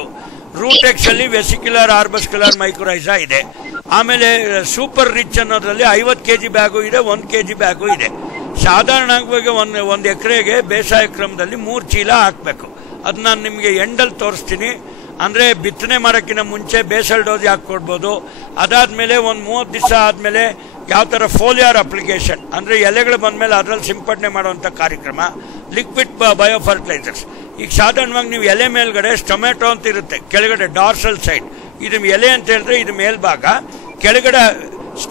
Rootex ಅಲ್ಲಿ ವೆಸಿಕ್ಯುಲರ್ ಆರ್ಬಸ್ಕ್ಯುಲರ್ ಮೈಕ್ರೋರೈಸಾ ಇದೆ. ಆಮೇಲೆ ಸೂಪರ್ ರಿಚ್ ಅನ್ನೋದ್ರಲ್ಲಿ 50 kg ಬ್ಯಾಗು ಇದೆ, 1 kg ಬ್ಯಾಗು ಇದೆ. ಸಾಧಾರಣವಾಗಿ ಒಂದು ಎಕರೆಗೆ ಬೇಸಾಯ ಕ್ರಮದಲ್ಲಿ 3 ಚೀಲ ಹಾಕ್ಬೇಕು. ಅದು ನಾನು ನಿಮಗೆ ಎಂಡಲ್ಲಿ ತೋರಿಸ್ತೀನಿ. ಅಂದ್ರೆ ಬಿತ್ತನೆ ಮಾಡೋಕ್ಕಿಂತ ಮುಂಚೆ ಬೇಸಲ್ ಡೋಸ್ ಹಾಕೊಡ್ಬೋದು. ಅದಾದ್ಮೇಲೆ ಒಂದು 30 ದಿವಸ ಆದ್ಮೇಲೆ ಯಾವ ತರ ಫೋಲಿಯಾರ್ ಅಪ್ಲಿಕೇಶನ್ ಅಂದ್ರೆ ಎಲೆಗಳು ಬಂದ್ಮೇಲೆ ಅದರಲ್ಲಿ ಸಿಂಪಡಣೆ ಮಾಡುವಂತ ಕಾರ್ಯಕ್ರಮ, ಲಿಕ್ವಿಡ್ ಬಯೋ ಫರ್ಟಿಲೈಸರ್ಸ್. ಈಗ ಸಾಧಾರಣವಾಗಿ ನೀವು ಎಲೆ ಮೇಲ್ಗಡೆ ಟೊಮೆಟೊ ಅಂತ ಇರುತ್ತೆ, ಕೆಳಗಡೆ ಡಾರ್ಸಲ್ ಸೈಡ್, ಇದು ಎಲೆ ಅಂತ ಹೇಳಿದ್ರೆ ಇದು ಮೇಲ್ಭಾಗ, ಕೆಳಗಡೆ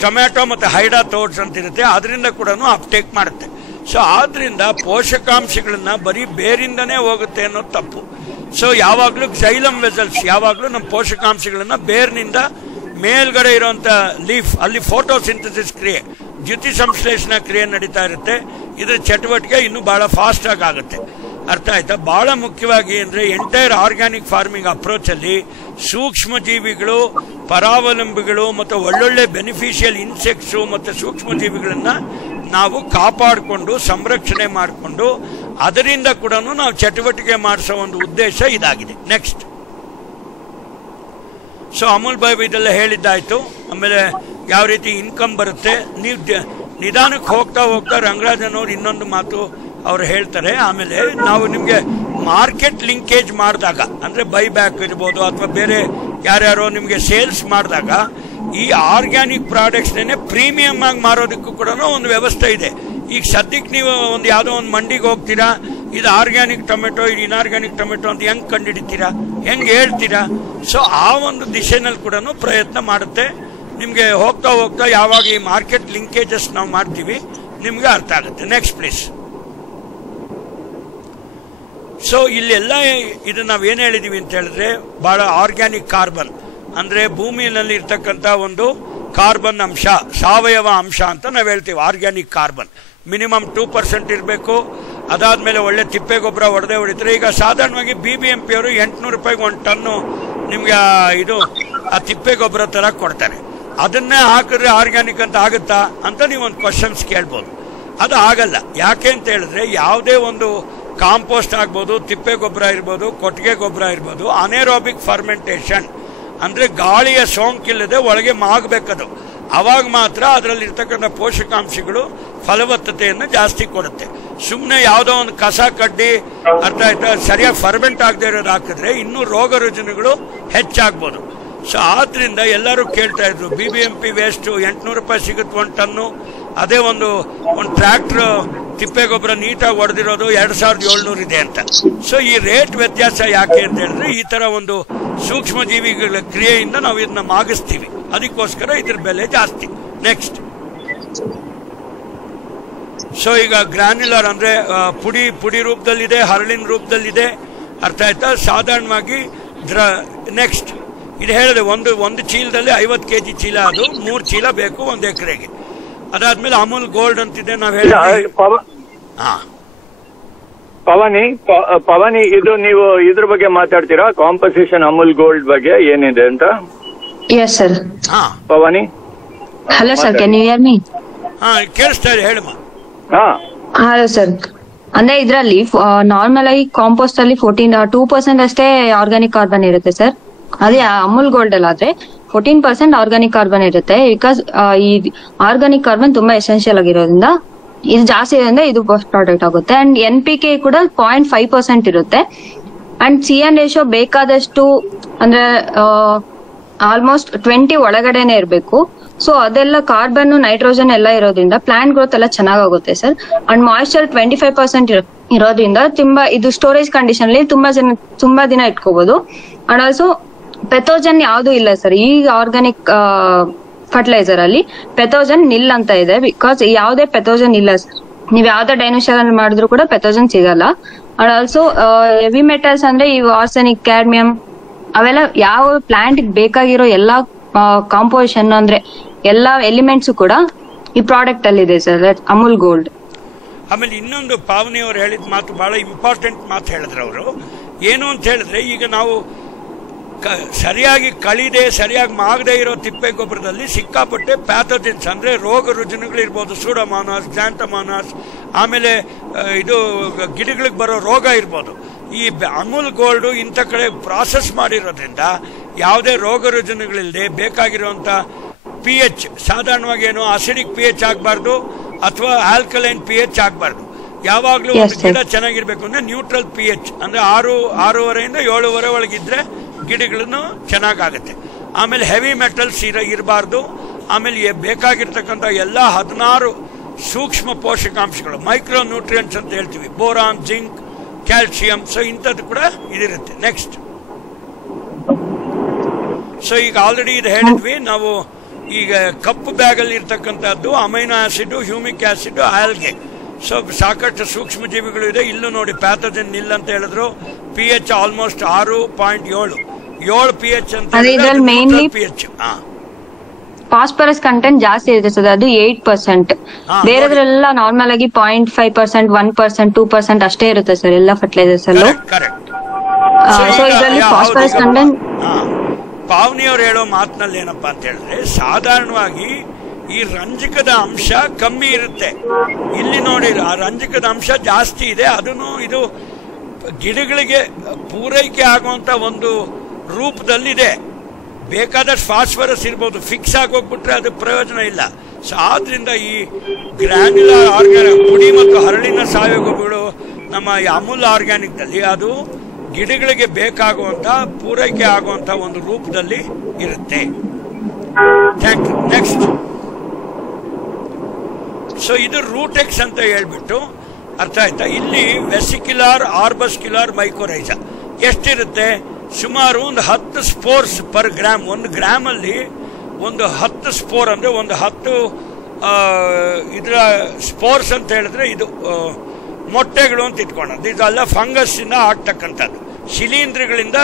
ಟೊಮೆಟೊ ಮತ್ತೆ ಹೈಡಾಥೋಡ್ಸ್ ಅಂತ ಇರುತ್ತೆ, ಅದರಿಂದ ಕೂಡ ಅಪ್ಟೇಕ್ ಮಾಡುತ್ತೆ. ಸೊ ಆದ್ರಿಂದ ಪೋಷಕಾಂಶಗಳನ್ನ ಬರೀ ಬೇರಿಂದನೇ ಹೋಗುತ್ತೆ ಅನ್ನೋದು ತಪ್ಪು. ಸೊ ಯಾವಾಗ್ಲೂ ಜೈಲಮ್ ವೆಸಲ್ಸ್, ಯಾವಾಗ್ಲೂ ನಮ್ಮ ಪೋಷಕಾಂಶಗಳನ್ನ ಬೇರ್ನಿಂದ ಮೇಲ್ಗಡೆ ಇರುವಂತ ಲೀಫ್, ಅಲ್ಲಿ ಫೋಟೋಸಿಂಥಸಿಸ್ ಕ್ರಿಯೆ, ದ್ಯುತಿ ಸಂಶ್ಲೇಷಣಾ ಕ್ರಿಯೆ ನಡೀತಾ ಇರುತ್ತೆ. ಇದ್ರ ಚಟುವಟಿಕೆ ಇನ್ನೂ ಬಹಳ ಫಾಸ್ಟ್ ಆಗುತ್ತೆ. ಅರ್ಥ ಆಯ್ತಾ? ಬಹಳ ಮುಖ್ಯವಾಗಿ ಅಂದ್ರೆ ಎಂಟೈರ್ ಆರ್ಗ್ಯಾನಿಕ್ ಫಾರ್ಮಿಂಗ್ ಅಪ್ರೋಚ್ ಅಲ್ಲಿ ಸೂಕ್ಷ್ಮ ಜೀವಿಗಳು, ಪರಾವಲಂಬಿಗಳು ಮತ್ತು ಒಳ್ಳೊಳ್ಳೆ ಬೆನಿಫಿಷಿಯಲ್ ಇನ್ಸೆಕ್ಟ್ಸ್ ಮತ್ತು ಸೂಕ್ಷ್ಮ ಜೀವಿಗಳನ್ನ ನಾವು ಕಾಪಾಡಿಕೊಂಡು ಸಂರಕ್ಷಣೆ ಮಾಡಿಕೊಂಡು ಅದರಿಂದ ಕೂಡ ನಾವು ಚಟುವಟಿಕೆ ಮಾಡಿಸೋ ಒಂದು ಉದ್ದೇಶ ಇದಾಗಿದೆ. ನೆಕ್ಸ್ಟ್. ಸೊ ಅಮೂಲ್ ಬಾಯ್ ಇದೆಲ್ಲ ಹೇಳಿದ್ದಾಯ್ತು. ಆಮೇಲೆ ಯಾವ ರೀತಿ ಇನ್ಕಮ್ ಬರುತ್ತೆ, ನೀವು ನಿಧಾನಕ್ಕೆ ಹೋಗ್ತಾ ಹೋಗ್ತಾ ರಂಗರಾಜನ್ ಅವ್ರು ಇನ್ನೊಂದು ಮಾತು ಅವ್ರು ಹೇಳ್ತಾರೆ. ಆಮೇಲೆ ನಾವು ನಿಮ್ಗೆ ಮಾರ್ಕೆಟ್ ಲಿಂಕೇಜ್ ಮಾಡಿದಾಗ ಅಂದ್ರೆ ಬೈ ಬ್ಯಾಕ್ ಇರ್ಬೋದು ಅಥವಾ ಬೇರೆ ಯಾರ್ಯಾರೋ ನಿಮ್ಗೆ ಸೇಲ್ಸ್ ಮಾಡಿದಾಗ ಈ ಆರ್ಗ್ಯಾನಿಕ್ ಪ್ರಾಡಕ್ಟ್ಸ್ ಪ್ರೀಮಿಯಂ ಆಗಿ ಮಾರೋದಕ್ಕೂ ಕೂಡ ಒಂದು ವ್ಯವಸ್ಥೆ ಇದೆ. ಈಗ ಸದ್ಯಕ್ಕೆ ನೀವು ಒಂದು ಯಾವುದೋ ಒಂದು ಮಂಡಿಗೆ ಹೋಗ್ತೀರಾ, ಇದು ಆರ್ಗ್ಯಾನಿಕ್ ಟೊಮೆಟೊ, ಇದು ಇನ್ಆರ್ಗ್ಯಾನಿಕ್ ಟೊಮೆಟೊ ಅಂತ ಹೆಂಗ್ ಕಂಡುಹಿಡಿತೀರಾ, ಹೆಂಗ್ ಹೇಳ್ತೀರಾ? ಸೊ ಆ ಒಂದು ದಿಶೆನಲ್ಲಿ ಕೂಡ ಪ್ರಯತ್ನ ಮಾಡುತ್ತೆ. ನಿಮ್ಗೆ ಹೋಗ್ತಾ ಹೋಗ್ತಾ ಯಾವಾಗ ಈ ಮಾರ್ಕೆಟ್ ಲಿಂಕೇಜಸ್ ನಾವು ಮಾಡ್ತೀವಿ ನಿಮ್ಗೆ ಅರ್ಥ ಆಗುತ್ತೆ. Next please. ಸೊ ಇಲ್ಲೆಲ್ಲ ಇದು ನಾವೇನ್ ಹೇಳಿದೀವಿ ಅಂತ ಹೇಳಿದ್ರೆ, ಬಹಳ ಆರ್ಗ್ಯಾನಿಕ್ ಕಾರ್ಬನ್ ಅಂದ್ರೆ ಭೂಮಿಯಲ್ಲಿ ಇರ್ತಕ್ಕಂಥ ಒಂದು ಕಾರ್ಬನ್ ಅಂಶ, ಸಾವಯವ ಅಂಶ ಅಂತ ನಾವು ಹೇಳ್ತೀವಿ. ಆರ್ಗ್ಯಾನಿಕ್ ಕಾರ್ಬನ್ ಮಿನಿಮಮ್ 2% ಇರಬೇಕು. ಅದಾದ್ಮೇಲೆ ಒಳ್ಳೆ ತಿಪ್ಪೆ ಗೊಬ್ಬರ ಹೊಡೆದ್ರೆ, ಈಗ ಸಾಧಾರಣವಾಗಿ BBMP ಅವರು 800 ರೂಪಾಯಿಗೆ 1 ಟನ್ನು ನಿಮ್ಗೆ ಇದು ಆ ತಿಪ್ಪೆ ಗೊಬ್ಬರ ತರ ಕೊಡ್ತಾರೆ. ಅದನ್ನೇ ಹಾಕಿದ್ರೆ ಆರ್ಗ್ಯಾನಿಕ್ ಅಂತ ಆಗುತ್ತಾ ಅಂತ ನೀವು ಒಂದು ಕ್ವಶನ್ಸ್ ಕೇಳ್ಬೋದು. ಅದು ಆಗಲ್ಲ. ಯಾಕೆ ಅಂತ ಹೇಳಿದ್ರೆ, ಯಾವುದೇ ಒಂದು ಕಾಂಪೋಸ್ಟ್ ಆಗ್ಬೋದು, ತಿಪ್ಪೆ ಗೊಬ್ಬರ ಇರ್ಬೋದು, ಕೊಟ್ಟಿಗೆ ಗೊಬ್ಬರ ಇರ್ಬೋದು, ಅನೇರೋಬಿಕ್ ಫರ್ಮೆಂಟೇಷನ್ ಅಂದ್ರೆ ಗಾಳಿಯ ಸೋಂಕಿಲ್ಲದೆ ಒಳಗೆ ಮಾಗಬೇಕದು. ಅವಾಗ ಮಾತ್ರ ಅದರಲ್ಲಿ ಇರ್ತಕ್ಕಂಥ ಪೋಷಕಾಂಶಗಳು ಫಲವತ್ತತೆಯನ್ನು ಜಾಸ್ತಿ ಕೊಡುತ್ತೆ. ಸುಮ್ಮನೆ ಯಾವುದೋ ಒಂದು ಕಸ ಕಡ್ಡಿ, ಅರ್ಥ ಆಯ್ತಾ, ಸರಿಯಾಗಿ ಫರ್ಮೆಂಟ್ ಆಗದೆ ಇರೋದು ಹಾಕಿದ್ರೆ ಇನ್ನೂ ರೋಗ ರುಜಿನಗಳು ಹೆಚ್ಚಾಗ್ಬೋದು. ಸೊ ಆದ್ರಿಂದ ಎಲ್ಲರೂ ಕೇಳ್ತಾ ಇದ್ರು, BBMP ವೇಸ್ಟ್ 800 ರೂಪಾಯಿ ಸಿಗುತ್ತೆ 1 ಟನ್ನು, ಅದೇ ಒಂದು ಟ್ರ್ಯಾಕ್ಟರ್ ತಿಪ್ಪೆ ಗೊಬ್ಬರ ನೀಟಾಗಿ ಹೊಡೆದಿರೋದು 2700 ಇದೆ ಅಂತ. ಸೊ ಈ ರೇಟ್ ವ್ಯತ್ಯಾಸ ಯಾಕೆ ಅಂತ ಹೇಳಿದ್ರೆ, ಈ ತರ ಒಂದು ಸೂಕ್ಷ್ಮ ಜೀವಿಗಳ ಕ್ರಿಯೆಯಿಂದ ನಾವು ಇದನ್ನ ಮಾಗಿಸ್ತೀವಿ, ಅದಕ್ಕೋಸ್ಕರ ಇದ್ರ ಬೆಲೆ ಜಾಸ್ತಿ. ನೆಕ್ಸ್ಟ್. ಸೊ ಈಗ ಗ್ರಾನ್ಯುಲರ್ ಅಂದ್ರೆ ಪುಡಿ ರೂಪದಲ್ಲಿದೆ, ಹರಳಿನ ರೂಪದಲ್ಲಿದೆ, ಅರ್ಥ ಆಯ್ತಾ? ಸಾಧಾರಣವಾಗಿ ನೆಕ್ಸ್ಟ್ ಇದು ಹೇಳಿದೆ, ಒಂದು ಚೀಲದಲ್ಲಿ 50 kg ಚೀಲ, ಅದು 3 ಚೀಲ ಬೇಕು 1 ಎಕರೆಗೆ. ಅದಾದ್ಮೇಲೆ ಅಮೂಲ್ ಗೋಲ್ಡ್ ಅಂತಿದೆ, ನಾವ್ ಹೇಳಿದ್ವಿ. ಪವನಿ ಇದು ನೀವು ಇದ್ರ ಬಗ್ಗೆ ಮಾತಾಡ್ತೀರಾ, ಕಾಂಪೋಸಿಷನ್ ಅಮೂಲ್ ಗೋಲ್ಡ್ ಬಗ್ಗೆ ಏನಿದೆ ಅಂತ? Yes sir. Pavani, hello sir, can you hear me? ಕೇಳಿಸ್ತಾ ಇದೆ, ಹೇಳಮ್ಮ. Hello sir. ಅಂದ್ರೆ ಇದ್ರಲ್ಲಿ ನಾರ್ಮಲ್ ಆಗಿ ಕಾಂಪೋಸ್ಟ್ ಅಲ್ಲಿ 2% ಅಷ್ಟೇ ಆರ್ಗಾನಿಕ್ ಕಾರ್ಬನ್ ಇರುತ್ತೆ ಸರ್. ಅದೇ ಅಮೂಲ್ ಗೋಲ್ಡ್ ಅಲ್ಲಿ ಆದ್ರೆ 14% ಆರ್ಗಾನಿಕ್ ಕಾರ್ಬನ್ ಇರುತ್ತೆ. ಬಿಕಾಸ್ ಈ ಆರ್ಗಾನಿಕ್ ಕಾರ್ಬನ್ ತುಂಬಾ ಎಸೆನ್ಷಿಯಲ್ ಆಗಿರೋದ್ರಿಂದ ಇದು ಜಾಸ್ತಿ ಇರೋದ್ರಿಂದ ಇದು ಫಸ್ಟ್ ಪ್ರಾಡಕ್ಟ್ ಆಗುತ್ತೆ. ಅಂಡ್ NPK ಕೂಡ 0.5% ಇರುತ್ತೆ. ಅಂಡ್ CN ರೇಷಿಯೋ ಬೇಕಾದಷ್ಟು ಅಂದ್ರೆ ಆಲ್ಮೋಸ್ಟ್ 20 ಒಳಗಡೆನೆ ಇರಬೇಕು. ಸೊ ಅದೆಲ್ಲ ಕಾರ್ಬನ್, ನೈಟ್ರೋಜನ್ ಎಲ್ಲ ಇರೋದ್ರಿಂದ ಪ್ಲಾಂಟ್ ಗ್ರೋತ್ ಎಲ್ಲ ಚೆನ್ನಾಗುತ್ತೆ ಸರ್. ಅಂಡ್ ಮಾಯಿಶ್ಚರ್ 25% ಇರೋದ್ರಿಂದ ತುಂಬಾ ಇದು ಸ್ಟೋರೇಜ್ ಕಂಡೀಷನ್ ಅಲ್ಲಿ ತುಂಬಾ ದಿನ ಇಟ್ಕೋಬಹುದು. ಅಂಡ್ ಆಲ್ಸೋ ಪೆಥೋಜನ್ ಯಾವ್ದು ಇಲ್ಲ ಸರ್ ಈ ಆರ್ಗಾನಿಕ್ ಫರ್ಟಿಲೈಸರ್ ಅಲ್ಲಿ ಪೆಥೋಜನ್ ನಿಲ್ ಅಂತ ಇದೆ. ಬಿಕಾಸ್ ಯಾವುದೇ ಪೆಥೋಜನ್ ಇಲ್ಲ ಸರ್. ನೀವ್ ಯಾವ್ದೇ ಡೈನೋಷರ್ ಮಾಡಿದ್ರು ಕೂಡ ಪೆಥೋಜನ್ ಸಿಗಲ್ಲ. ಅಂಡ್ ಆಲ್ಸೋ ಹೆವಿ ಮೆಟಲ್ಸ್ ಅಂದ್ರೆ ಈ ಆರ್ಸೆನಿಕ್, ಕ್ಯಾಡ್ಮಿಯಂ ಅವೆಲ್ಲ ಯಾವ ಪ್ಲಾಂಟ್ ಬೇಕಾಗಿರೋ ಎಲ್ಲಾ ಕಾಂಪೋಸಿಷನ್ ಅಂದ್ರೆ ಎಲ್ಲಾ ಎಲಿಮೆಂಟ್ಸ್ ಕೂಡ ಈ ಪ್ರಾಡಕ್ಟ್ ಅಲ್ಲಿ ಇದೆ ಸರ್, ಅಮೂಲ್ ಗೋಲ್ಡ್. ಆಮೇಲೆ ಇನ್ನೊಂದು ಪಾವನಿ ಅವರು ಹೇಳಿದ ಮಾತು ಬಹಳ ಇಂಪಾರ್ಟೆಂಟ್ ಮಾತು ಹೇಳಿದ್ರು ಅವರು. ಏನು ಅಂತ ಹೇಳಿದ್ರೆ, ಈಗ ನಾವು ಸರಿಯಾಗಿ ಕಳಿದೆ ಸರಿಯಾಗಿ ಮಾಗದೆ ಇರೋ ತಿಪ್ಪೆ ಗೊಬ್ಬರದಲ್ಲಿ ಸಿಕ್ಕಾಪಟ್ಟೆ ಪ್ಯಾಥೋಜನ್ಸ್ ಅಂದ್ರೆ ರೋಗ ರುಜಿನಗಳಿರ್ಬೋದು, ಸೂಡೋಮೋನಾಸ್, ಗ್ಲಾಂಟೋಮೋನಾಸ್, ಆಮೇಲೆ ಇದು ಗಿಡಗಳಿಗೆ ಬರೋ ರೋಗ ಇರ್ಬೋದು. ಈ ಅಮೂಲ್ ಗೋಲ್ಡ್ ಇಂಥ ಕಡೆ ಪ್ರಾಸೆಸ್ ಮಾಡಿರೋದ್ರಿಂದ ಯಾವುದೇ ರೋಗ ರುಜಿನಗಳಿಲ್ಲದೆ ಬೇಕಾಗಿರುವಂತ pH, ಸಾಧಾರಣವಾಗಿ ಏನು ಅಸಿಡಿಕ್ pH ಆಗಬಾರ್ದು ಅಥವಾ ಆಲ್ಕಲೈನ್ pH ಆಗಬಾರ್ದು. ಯಾವಾಗ್ಲೂ ಒಂದು ಗಿಡ ಚೆನ್ನಾಗಿರ್ಬೇಕು ಅಂದ್ರೆ ನ್ಯೂಟ್ರಲ್ pH ಅಂದ್ರೆ 6.5 7 ಒಳಗಿದ್ರೆ ಗಿಡಗಳನ್ನು ಚೆನ್ನಾಗಾಗುತ್ತೆ. ಆಮೇಲೆ ಹೆವಿ ಮೆಟಲ್ಸ್ ಇರಬಾರ್ದು. ಆಮೇಲೆ ಬೇಕಾಗಿರ್ತಕ್ಕಂಥ ಎಲ್ಲ 16 ಸೂಕ್ಷ್ಮ ಪೋಷಕಾಂಶಗಳು, ಮೈಕ್ರೋ ನ್ಯೂಟ್ರಿಯೆಂಟ್ಸ್ ಅಂತ ಹೇಳ್ತೀವಿ, ಬೋರಾನ್, ಜಿಂಕ್, ಕ್ಯಾಲ್ಸಿಯಂ, ಸೊ ಇಂಥದ್ದು ಕೂಡ ಇದಿರುತ್ತೆ. ನೆಕ್ಸ್ಟ್, ಸೊ ಈಗ ಆಲ್ರೆಡಿ ಇದು ಹೇಳಿದ್ವಿ ನಾವು. ಈಗ ಕಪ್ಪು ಬ್ಯಾಗ್ ಅಲ್ಲಿ ಇರ್ತಕ್ಕಂಥದ್ದು amino acid, humic acid, algae, so ಸಾಕಷ್ಟು ಸೂಕ್ಷ್ಮ ಜೀವಿಗಳು ಇದೆ. ಇಲ್ಲೂ ನೋಡಿ ಪ್ಯಾಥೋಜನ್ ನಿಲ್ ಅಂತ ಹೇಳಿದ್ರು. pH ಆಲ್ಮೋಸ್ಟ್ 6.7 pH ಅಂತ pH. ಫಾಸ್ಫರಸ್ ಕಂಟೆಂಟ್ ಜಾಸ್ತಿ ಇದೆ ಸರ್, ಅದು 8%. ಬೇರೆದ್ರೆಲ್ಲ ನಾರ್ಮಲ್ ಆಗಿ 0.5%, 1%, 2% ಅಷ್ಟೇ ಇರುತ್ತೆ ಸರ್ ಎಲ್ಲ ಫರ್ಟಿಲೈಸರ್ಸ್ ಅಲ್ಲೂ. ಸೊ ಇದರಲ್ಲಿ ಫಾಸ್ಫರಸ್ ಕಂಟೆಂಟ್ ಪಾವನಿಯವ್ರು ಹೇಳೋ ಮಾತಿನಲ್ಲಿ ಏನಪ್ಪಾ ಅಂತ ಹೇಳಿದ್ರೆ, ಸಾಧಾರಣವಾಗಿ ಈ ರಂಜಕದ ಅಂಶ ಕಮ್ಮಿ ಇರುತ್ತೆ. ಇಲ್ಲಿ ನೋಡಿ ಆ ರಂಜಕದ ಅಂಶ ಜಾಸ್ತಿ ಇದೆ. ಅದನ್ನು ಇದು ಗಿಡಗಳಿಗೆ ಪೂರೈಕೆ ಆಗುವಂತ ಒಂದು ರೂಪದಲ್ಲಿದೆ. ಬೇಕಾದಷ್ಟು ಫಾಸ್ಫರಸ್ ಇರ್ಬೋದು, ಫಿಕ್ಸ್ ಆಗೋಗ್ಬಿಟ್ರೆ ಅದು ಪ್ರಯೋಜನ ಇಲ್ಲ. ಸೊ ಆದ್ರಿಂದ ಈ ಗ್ರಾನ್ಯುಲರ್ ಆರ್ಗ್ಯಾನಿಕ್ ಪುಡಿ ಮತ್ತು ಹರಳಿನ ಸಾವಯವ ಗೊಬ್ಬರಗಳು ನಮ್ಮ ಅಮೂಲ್ ಆರ್ಗ್ಯಾನಿಕ್ ನಲ್ಲಿ ಅದು ಗಿಡಗಳಿಗೆ ಬೇಕಾಗುವಂತ ಪೂರೈಕೆ ಆಗುವಂತ ಒಂದು ರೂಪದಲ್ಲಿ ಇರುತ್ತೆ. Thank you. ನೆಕ್ಸ್ಟ್, ಸೊ ಇದು ರೂಟೆಕ್ಸ್ ಅಂತ ಹೇಳ್ಬಿಟ್ಟು ಅರ್ಥ ಆಯ್ತಾ. ಇಲ್ಲಿ ವೆಸಿಕ್ಯುಲಾರ್ ಆರ್ಬಸ್ಕ್ಯುಲಾರ್ ಮೈಕೋರೈಜಾ ಎಷ್ಟಿರುತ್ತೆ? ಸುಮಾರು ಒಂದು 10 ಸ್ಪೋರ್ಸ್ ಪರ್ ಗ್ರಾಮ್. 1 ಗ್ರಾಮ್ ಅಲ್ಲಿ ಒಂದು 10 ಸ್ಪೋರ್ ಅಂದ್ರೆ ಒಂದು 10 ಇದರ ಸ್ಪೋರ್ಸ್ ಅಂತ ಹೇಳಿದ್ರೆ ಇದು ಮೊಟ್ಟೆಗಳು ಅಂತ ಇಟ್ಕೊಳ್ಳೋದು. ಇದೆಲ್ಲ ಫಂಗಸ್ ಇಂದ ಆಗ್ತಕ್ಕಂಥದ್ದು, ಶಿಲೀಂಧ್ರಗಳಿಂದ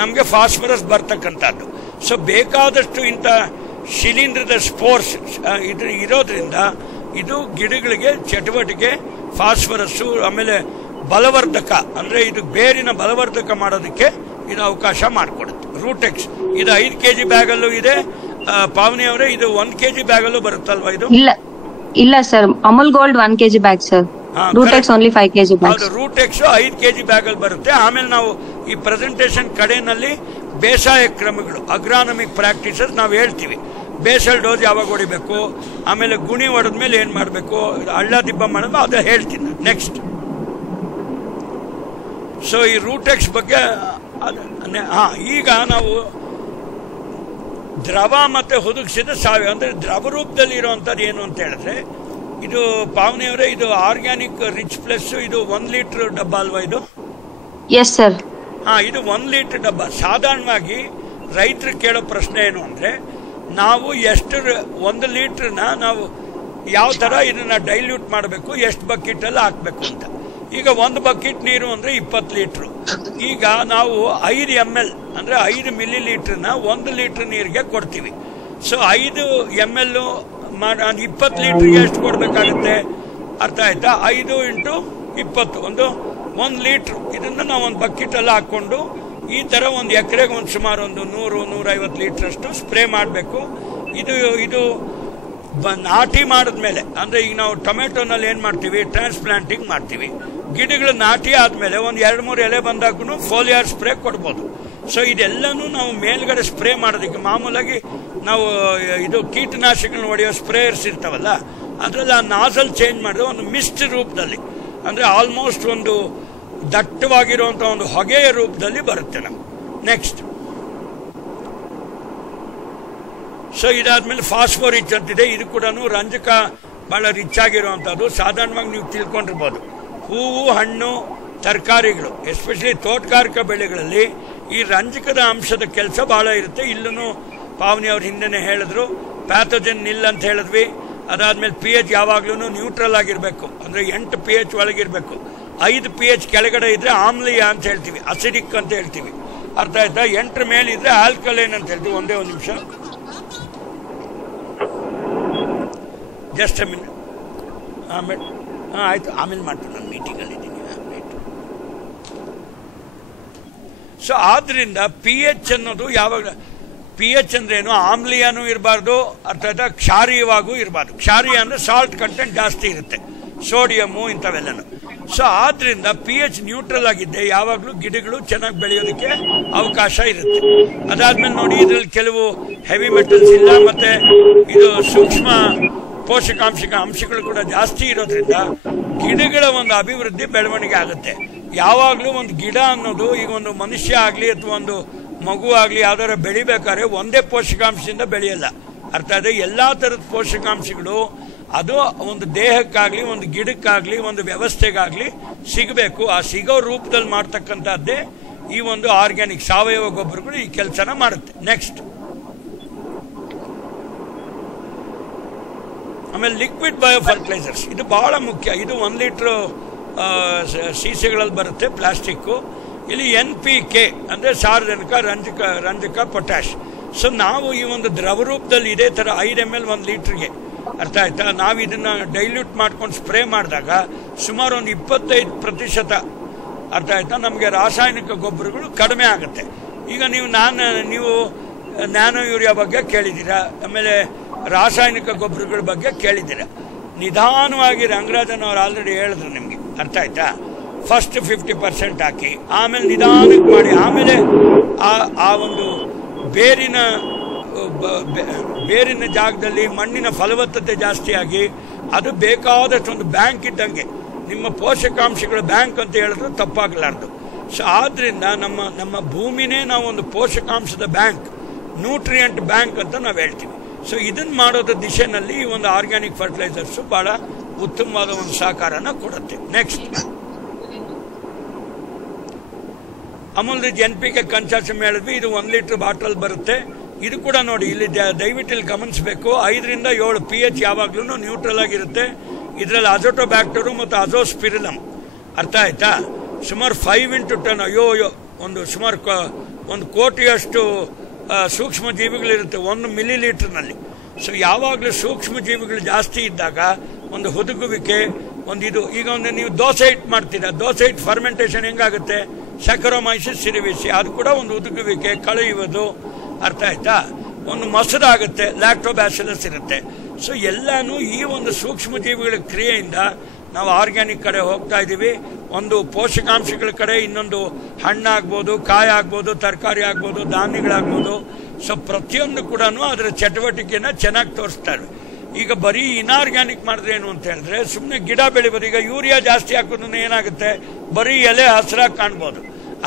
ನಮಗೆ ಫಾಸ್ಫರಸ್ ಬರ್ತಕ್ಕಂಥದ್ದು. ಸೊ ಬೇಕಾದಷ್ಟು ಇಂಥ ಶಿಲೀಂಧ್ರದ ಸ್ಪೋರ್ಸ್ ಇರೋದ್ರಿಂದ ಇದು ಗಿಡಗಳಿಗೆ ಚಟುವಟಿಕೆ, ಫಾಸ್ಫರಸ್ಸು, ಆಮೇಲೆ ಬಲವರ್ಧಕ ಅಂದ್ರೆ ಇದು ಬೇರಿನ ಬಲವರ್ಧಕ ಮಾಡೋದಕ್ಕೆ ಇದು ಅವಕಾಶ ಮಾಡಿಕೊಡುತ್ತೆ. ರೂಟೆಕ್ಸ್ ಇದು 5 kg ಬ್ಯಾಗ್ ಅಲ್ಲೂ ಇದೆ. ಪಾವನಿ ಅವರೇ, ಇದು 1 kg ಬ್ಯಾಗ್ ಅಲ್ಲೂ ಬರುತ್ತಲ್ವಾ? ಇದು ಇಲ್ಲ sir, Amul gold 1 kg bag sir, Rootex only 5 kg bag. Rootex 5 kg bag ಅಲ್ಲಿ ಬರುತ್ತೆ. ಆಮೇಲೆ ನಾವು ಈ ಪ್ರೆಸೆಂಟೇಶನ್ ಕಡೆನಲ್ಲಿ ಬೇಸಾಯ ಕ್ರಮಗಳು, ಅಗ್ರಾನಮಿಕ್ ಪ್ರಾಕ್ಟೀಸಸ್ ನಾವು ಹೇಳ್ತೀವಿ. ಬೇಸಲ್ ಡೋಸ್ ಯಾವಾಗ ಹೊಡಿಬೇಕು, ಆಮೇಲೆ ಗುಣಿ ಹೊಡೆದ್ಮೇಲೆ ಏನ್ ಮಾಡಬೇಕು, ಹಳ್ಳ ದಿಬ್ಬ ಮಾಡೋದು ಅದು ಹೇಳ್ತೀನಿ. ನೆಕ್ಸ್ಟ್, ಸೊ ಈ ರೂಟೆಕ್ಸ್ ಬಗ್ಗೆ ಈಗ ನಾವು ದ್ರವ ಮತ್ತೆ ಹುದುಗಿಸಿದ ಸಾವಯವ ಅಂದ್ರೆ ದ್ರವ ರೂಪದಲ್ಲಿ ಇರುವಂತದ್ದು ಏನು ಅಂತ ಹೇಳಿದ್ರೆ, ಇದು ಪಾವನಿಯವರೇ ಇದು ಆರ್ಗ್ಯಾನಿಕ್ ರಿಚ್ ಪ್ಲಸ್ ಇದು 1 ಲೀಟರ್ ಡಬ್ಬ ಅಲ್ವಾ ಇದು? Yes sir. ಇದು 1 ಲೀಟರ್ ಡಬ್ಬ. ಸಾಧಾರಣವಾಗಿ ರೈತರು ಕೇಳೋ ಪ್ರಶ್ನೆ ಏನು ಅಂದ್ರೆ, ನಾವು ಎಷ್ಟು 1 ಲೀಟರ್ನ ನಾವು ಯಾವ ತರ ಇದನ್ನ ಡೈಲ್ಯೂಟ್ ಮಾಡಬೇಕು, ಎಷ್ಟು ಬಕೆಟ್ ಅಲ್ಲಿ ಹಾಕ್ಬೇಕು ಅಂತ. ಈಗ 1 ಬಕೆಟ್ ನೀರು ಅಂದ್ರೆ 20 ಲೀಟರ್. ಈಗ ನಾವು 5 ml ಅಂದ್ರೆ 5 ಮಿಲಿ ಲೀಟರ್ನ 1 ಲೀಟರ್ ನೀರಿಗೆ ಕೊಡ್ತೀವಿ. ಸೊ 5 ml 20 ಲೀಟರ್ಗೆ ಎಷ್ಟು ಕೊಡ್ಬೇಕಾಗುತ್ತೆ? ಅರ್ಥ ಆಯ್ತಾ? 5 × 20 1 ಲೀಟರ್. ಇದನ್ನ ನಾವು 1 ಬಕೆಟ್ ಅಲ್ಲಿ ಹಾಕೊಂಡು ಈ ತರ ಒಂದು ಎಕರೆಗೆ ಸುಮಾರು 100-150 ಲೀಟರ್ ಅಷ್ಟು ಸ್ಪ್ರೇ ಮಾಡಬೇಕು. ಇದು ನಾಟಿ ಮಾಡಿದ್ಮೇಲೆ ಅಂದ್ರೆ ಈಗ ನಾವು ಟೊಮೆಟೊನಲ್ಲಿ ಏನ್ ಮಾಡ್ತೀವಿ, ಟ್ರಾನ್ಸ್ಪ್ಲಾಂಟಿಂಗ್ ಮಾಡ್ತೀವಿ. ಗಿಡಗಳು ನಾಟಿ ಆದ್ಮೇಲೆ ಒಂದು 2-3 ಎಲೆ ಬಂದಾಗೂ ಫೋಲಿಯಾರ್ ಸ್ಪ್ರೇ ಕೊಡ್ಬೋದು. ಸೊ ಇದೆಲ್ಲನೂ ನಾವು ಮೇಲ್ಗಡೆ ಸ್ಪ್ರೇ ಮಾಡೋದಕ್ಕೆ ಮಾಮೂಲಾಗಿ ನಾವು ಇದು ಕೀಟನಾಶಕಗಳನ್ನ ಹೊಡೆಯೋ ಸ್ಪ್ರೇಯರ್ಸ್ ಇರ್ತಾವಲ್ಲ, ಅದ್ರಲ್ಲಿ ಆ ನಾಸಲ್ ಚೇಂಜ್ ಮಾಡಿದ್ರೆ ಒಂದು ಮಿಸ್ಟ್ ರೂಪದಲ್ಲಿ ಅಂದ್ರೆ ಆಲ್ಮೋಸ್ಟ್ ಒಂದು ದಟ್ಟವಾಗಿರುವಂತಹ ಒಂದು ಹೊಗೆಯ ರೂಪದಲ್ಲಿ ಬರುತ್ತೆ ನಮ್ಗೆ. ನೆಕ್ಸ್ಟ್, ಸೊ ಇದಾದ್ಮೇಲೆ ಫಾಸ್ಫೋರಿಚ್ ಅಂತಿದೆ. ಇದು ಕೂಡ ರಂಜಕ ಬಹಳ ರಿಚ್ ಆಗಿರುವಂತದ್ದು. ಸಾಧಾರಣವಾಗಿ ನೀವು ತಿಳ್ಕೊಂಡಿರ್ಬೋದು, ಹೂವು, ಹಣ್ಣು, ತರಕಾರಿಗಳು ಎಸ್ಪೆಷಲಿ ತೋಟಗಾರಿಕಾ ಬೆಳೆಗಳಲ್ಲಿ ಈ ರಂಜಕದ ಅಂಶದ ಕೆಲಸ ಬಹಳ ಇರುತ್ತೆ. ಇಲ್ಲೂ ಪಾವನಿ ಅವ್ರು ಹಿಂದೆನೆ ಹೇಳಿದ್ರು. ಪ್ಯಾಥೋಜನ್ ನಿಲ್ ಅಂತ ಹೇಳಿದ್ವಿ. ಅದಾದ್ಮೇಲೆ pH ಯಾವಾಗ್ಲೂ ನ್ಯೂಟ್ರಲ್ ಆಗಿರ್ಬೇಕು, ಅಂದ್ರೆ 8 pH ಒಳಗಿರ್ಬೇಕು. 5 pH ಕೆಳಗಡೆ ಇದ್ರೆ ಆಮ್ಲೀಯ ಅಂತ ಹೇಳ್ತೀವಿ, ಅಸಿಡಿಕ್ ಅಂತ ಹೇಳ್ತೀವಿ. ಅರ್ಥ ಆಯ್ತಾ? 8 ಮೇಲೆ ಇದ್ರೆ ಆಲ್ಕಲೈನ್ ಅಂತ ಹೇಳ್ತೀವಿ. ಒಂದೇ ಒಂದು ನಿಮಿಷ, ಜಸ್ಟ್ ಅ ಮಿನಿಟ್. ಆಮೇಲೆ ಆಯ್ತು, ಆಮೇಲೆ ಮಾಡ್ತೀನಿ, ನಾನು ಮೀಟಿಂಗಲ್ಲಿ ಇದ್ದೀನಿ. ಸೊ ಆದ್ರಿಂದ pH ಅನ್ನೋದು ಯಾವಾಗ, pH ಅಂದ್ರೆ ಏನು, ಆಮ್ಲೀಯನೂ ಇರಬಾರ್ದು, ಅರ್ಥ ಆಯ್ತಾ, ಕ್ಷಾರೀಯವಾಗೂ ಇರಬಾರ್ದು. ಕ್ಷಾರೀಯ ಅಂದ್ರೆ ಸಾಲ್ಟ್ ಕಂಟೆಂಟ್ ಜಾಸ್ತಿ ಇರುತ್ತೆ, ಸೋಡಿಯಮ್ಮು ಇಂಥವೆಲ್ಲನು. ಸೊ ಆದ್ರಿಂದ pH ನ್ಯೂಟ್ರಲ್ ಆಗಿದ್ದೆ ಯಾವಾಗಲೂ ಗಿಡಗಳು ಚೆನ್ನಾಗಿ ಬೆಳೆಯೋದಕ್ಕೆ ಅವಕಾಶ ಇರುತ್ತೆ. ಅದಾದ್ಮೇಲೆ ನೋಡಿ, ಇದ್ರಲ್ಲಿ ಕೆಲವು ಹೆವಿ ಮೆಟಲ್ಸ್ ಇಲ್ಲ, ಮತ್ತೆ ಇದು ಸೂಕ್ಷ್ಮ ಅಂಶಗಳು ಕೂಡ ಜಾಸ್ತಿ ಇರೋದ್ರಿಂದ ಗಿಡಗಳ ಒಂದು ಅಭಿವೃದ್ಧಿ ಬೆಳವಣಿಗೆ ಆಗುತ್ತೆ. ಯಾವಾಗಲೂ ಒಂದು ಗಿಡ ಅನ್ನೋದು, ಈಗ ಒಂದು ಮನುಷ್ಯ ಆಗಲಿ ಅಥವಾ ಒಂದು ಮಗು ಆಗಲಿ ಯಾವ್ದಾರ ಬೆಳಿಬೇಕಾದ್ರೆ ಒಂದೇ ಪೋಷಕಾಂಶದಿಂದ ಬೆಳೆಯಲ್ಲ. ಅರ್ಥ ಇದೆ? ಎಲ್ಲಾ ತರದ ಪೋಷಕಾಂಶಗಳು ಅದು ಒಂದು ದೇಹಕ್ಕಾಗ್ಲಿ, ಒಂದು ಗಿಡಕ್ಕಾಗ್ಲಿ, ಒಂದು ವ್ಯವಸ್ಥೆಗಾಗ್ಲಿ ಸಿಗಬೇಕು. ಆ ಸಿಗೋ ರೂಪದಲ್ಲಿ ಮಾಡ್ತಕ್ಕಂಥದ್ದೇ ಈ ಒಂದು ಆರ್ಗ್ಯಾನಿಕ್ ಸಾವಯವ ಗೊಬ್ಬರಗಳು ಈ ಕೆಲಸನ ಮಾಡುತ್ತೆ. ನೆಕ್ಸ್ಟ್, ಆಮೇಲೆ ಲಿಕ್ವಿಡ್ ಬಯೋ ಫರ್ಟಿಲೈಸರ್ಸ್, ಇದು ಬಹಳ ಮುಖ್ಯ. ಇದು 1 ಲೀಟರ್ ಸೀಸೆಗಳಲ್ಲಿ ಬರುತ್ತೆ, ಪ್ಲಾಸ್ಟಿಕ್. ಇಲ್ಲಿ NPK ಅಂದ್ರೆ ಸಾರಜನಕ, ರಂಜಕ, ಪೊಟ್ಯಾಶ್. ಸೊ ನಾವು ಈ ಒಂದು ದ್ರವ ರೂಪದಲ್ಲಿ ಇದೇ ತರ 5 ml 1 ಲೀಟರ್ಗೆ, ಅರ್ಥ ಆಯ್ತಾ, ನಾವು ಇದನ್ನ ಡೈಲ್ಯೂಟ್ ಮಾಡ್ಕೊಂಡು ಸ್ಪ್ರೇ ಮಾಡಿದಾಗ ಸುಮಾರು ಒಂದು 25%, ಅರ್ಥ ಆಯ್ತಾ, ನಮಗೆ ರಾಸಾಯನಿಕ ಗೊಬ್ಬರಗಳು ಕಡಿಮೆ ಆಗುತ್ತೆ. ಈಗ ನೀವು ನ್ಯಾನೋ ಯೂರಿಯಾ ಬಗ್ಗೆ ಕೇಳಿದ್ದೀರಾ, ಆಮೇಲೆ ರಾಸಾಯನಿಕ ಗೊಬ್ಬರಗಳ ಬಗ್ಗೆ ಕೇಳಿದ್ದೀರಾ. ನಿಧಾನವಾಗಿ ರಂಗರಾಜನ್ ಅವರು ಆಲ್ರೆಡಿ ಹೇಳಿದ್ರು ನಿಮ್ಗೆ, ಅರ್ಥ ಆಯ್ತಾ. ಫಸ್ಟ್ 50% ಹಾಕಿ, ಆಮೇಲೆ ನಿಧಾನಕ್ಕೆ ಮಾಡಿ, ಆಮೇಲೆ ಆ ಒಂದು ಬೇರಿನ ಜಾಗದಲ್ಲಿ ಮಣ್ಣಿನ ಫಲವತ್ತತೆ ಜಾಸ್ತಿ ಆಗಿ ಅದು ಬೇಕಾದಷ್ಟು ಒಂದು ಬ್ಯಾಂಕ್ ಇದ್ದಂಗೆ, ನಿಮ್ಮ ಪೋಷಕಾಂಶಗಳ ಬ್ಯಾಂಕ್ ಅಂತ ಹೇಳಿದ್ರು ತಪ್ಪಾಗಲಾರ್ದು. ಸೊ ಆದ್ರಿಂದ ನಮ್ಮ ಭೂಮಿನೇ ನಾವು ಒಂದು ಪೋಷಕಾಂಶದ ಬ್ಯಾಂಕ್, ನ್ಯೂಟ್ರಿಯೆಂಟ್ ಬ್ಯಾಂಕ್ ಅಂತ ನಾವು ಹೇಳ್ತೀವಿ. ಸೊ ಇದನ್ನ ಮಾಡೋದ್ರ ದಿಶೆನಲ್ಲಿ ಈ ಒಂದು ಆರ್ಗ್ಯಾನಿಕ್ ಫರ್ಟಿಲೈಸರ್ಸ್ ಬಹಳ ಉತ್ತಮವಾದ ಒಂದು ಸಹಕಾರನ ಕೊಡುತ್ತೆ. ನೆಕ್ಸ್ಟ್, ಅಮೂಲ್ ರಿಚ್ NPK ಕನ್ಸಾರ್ಟಿಯಂ ಹೇಳಿದ್ವಿ. ಇದು 1 ಲೀಟರ್ ಬಾಟಲ್ ಬರುತ್ತೆ. ಇದು ಕೂಡ ನೋಡಿ, ಇಲ್ಲಿ ದಯವಿಟ್ಟು ಇಲ್ಲಿ ಗಮನಿಸಬೇಕು, 5 ರಿಂದ 7 pH ಯಾವಾಗ್ಲೂ ನ್ಯೂಟ್ರಲ್ ಆಗಿರುತ್ತೆ. ಇದರಲ್ಲಿ ಅಜೋಟೋಬ್ಯಾಕ್ಟರ್ ಮತ್ತು ಅಜೋಸ್ಪಿರಿಲಮ್, ಅರ್ಥ ಆಯ್ತಾ, ಸುಮಾರು 5 into 10, ಸುಮಾರು 1 ಕೋಟಿಯಷ್ಟು ಸೂಕ್ಷ್ಮ ಜೀವಿಗಳಿರುತ್ತೆ 1 ಮಿಲಿಲೀಟರ್ನಲ್ಲಿ. ಸೊ ಯಾವಾಗಲೂ ಸೂಕ್ಷ್ಮ ಜೀವಿಗಳು ಜಾಸ್ತಿ ಇದ್ದಾಗ ಒಂದು ಹುದುಗುವಿಕೆ, ಈಗ ನೀವು ದೋಸೆ ಹಿಟ್ಟು ಮಾಡ್ತೀರಾ, ದೋಸೆ ಹಿಟ್ಟು ಫರ್ಮೆಂಟೇಷನ್ ಹೆಂಗಾಗುತ್ತೆ, ಸೆಕರೋಮೈಸಿಸ್ ಸಿರಿವಿಸಿ, ಅದು ಕೂಡ ಒಂದು ಹುದುಗುವಿಕೆ, ಕಳೆಯುವುದು, ಅರ್ಥ ಆಯ್ತಾ. ಒಂದು ಮೊಸರಾಗುತ್ತೆ, ಲ್ಯಾಕ್ಟೋಬ್ಯಾಸಿಲಸ್ ಇರುತ್ತೆ. ಸೊ ಎಲ್ಲಾನು ಈ ಒಂದು ಸೂಕ್ಷ್ಮ ಜೀವಿಗಳ ಕ್ರಿಯೆಯಿಂದ ನಾವು ಆರ್ಗ್ಯಾನಿಕ್ ಕಡೆ ಹೋಗ್ತಾ ಇದ್ದೀವಿ. ಒಂದು ಪೋಷಕಾಂಶಗಳ ಕಡೆ, ಇನ್ನೊಂದು ಹಣ್ಣಾಗ್ಬೋದು, ಕಾಯಿ ಆಗ್ಬೋದು, ತರಕಾರಿ ಆಗ್ಬೋದು, ಧಾನ್ಯಗಳಾಗ್ಬೋದು. ಸೊ ಪ್ರತಿಯೊಂದು ಕೂಡ ಅದರ ಚಟುವಟಿಕೆನ ಚೆನ್ನಾಗಿ ತೋರಿಸ್ತಾರೆ. ಈಗ ಬರೀ ಇನ್ಆರ್ಗ್ಯಾನಿಕ್ ಮಾಡಿದ್ರೆ ಏನು ಅಂತ ಹೇಳಿದ್ರೆ ಸುಮ್ಮನೆ ಗಿಡ ಬೆಳಿಬೋದು. ಈಗ ಯೂರಿಯಾ ಜಾಸ್ತಿ ಹಾಕೋದ್ರಿಂದ ಏನಾಗುತ್ತೆ, ಬರೀ ಎಲೆ ಹಸಿರಾಗಿ ಕಾಣ್ಬೋದು,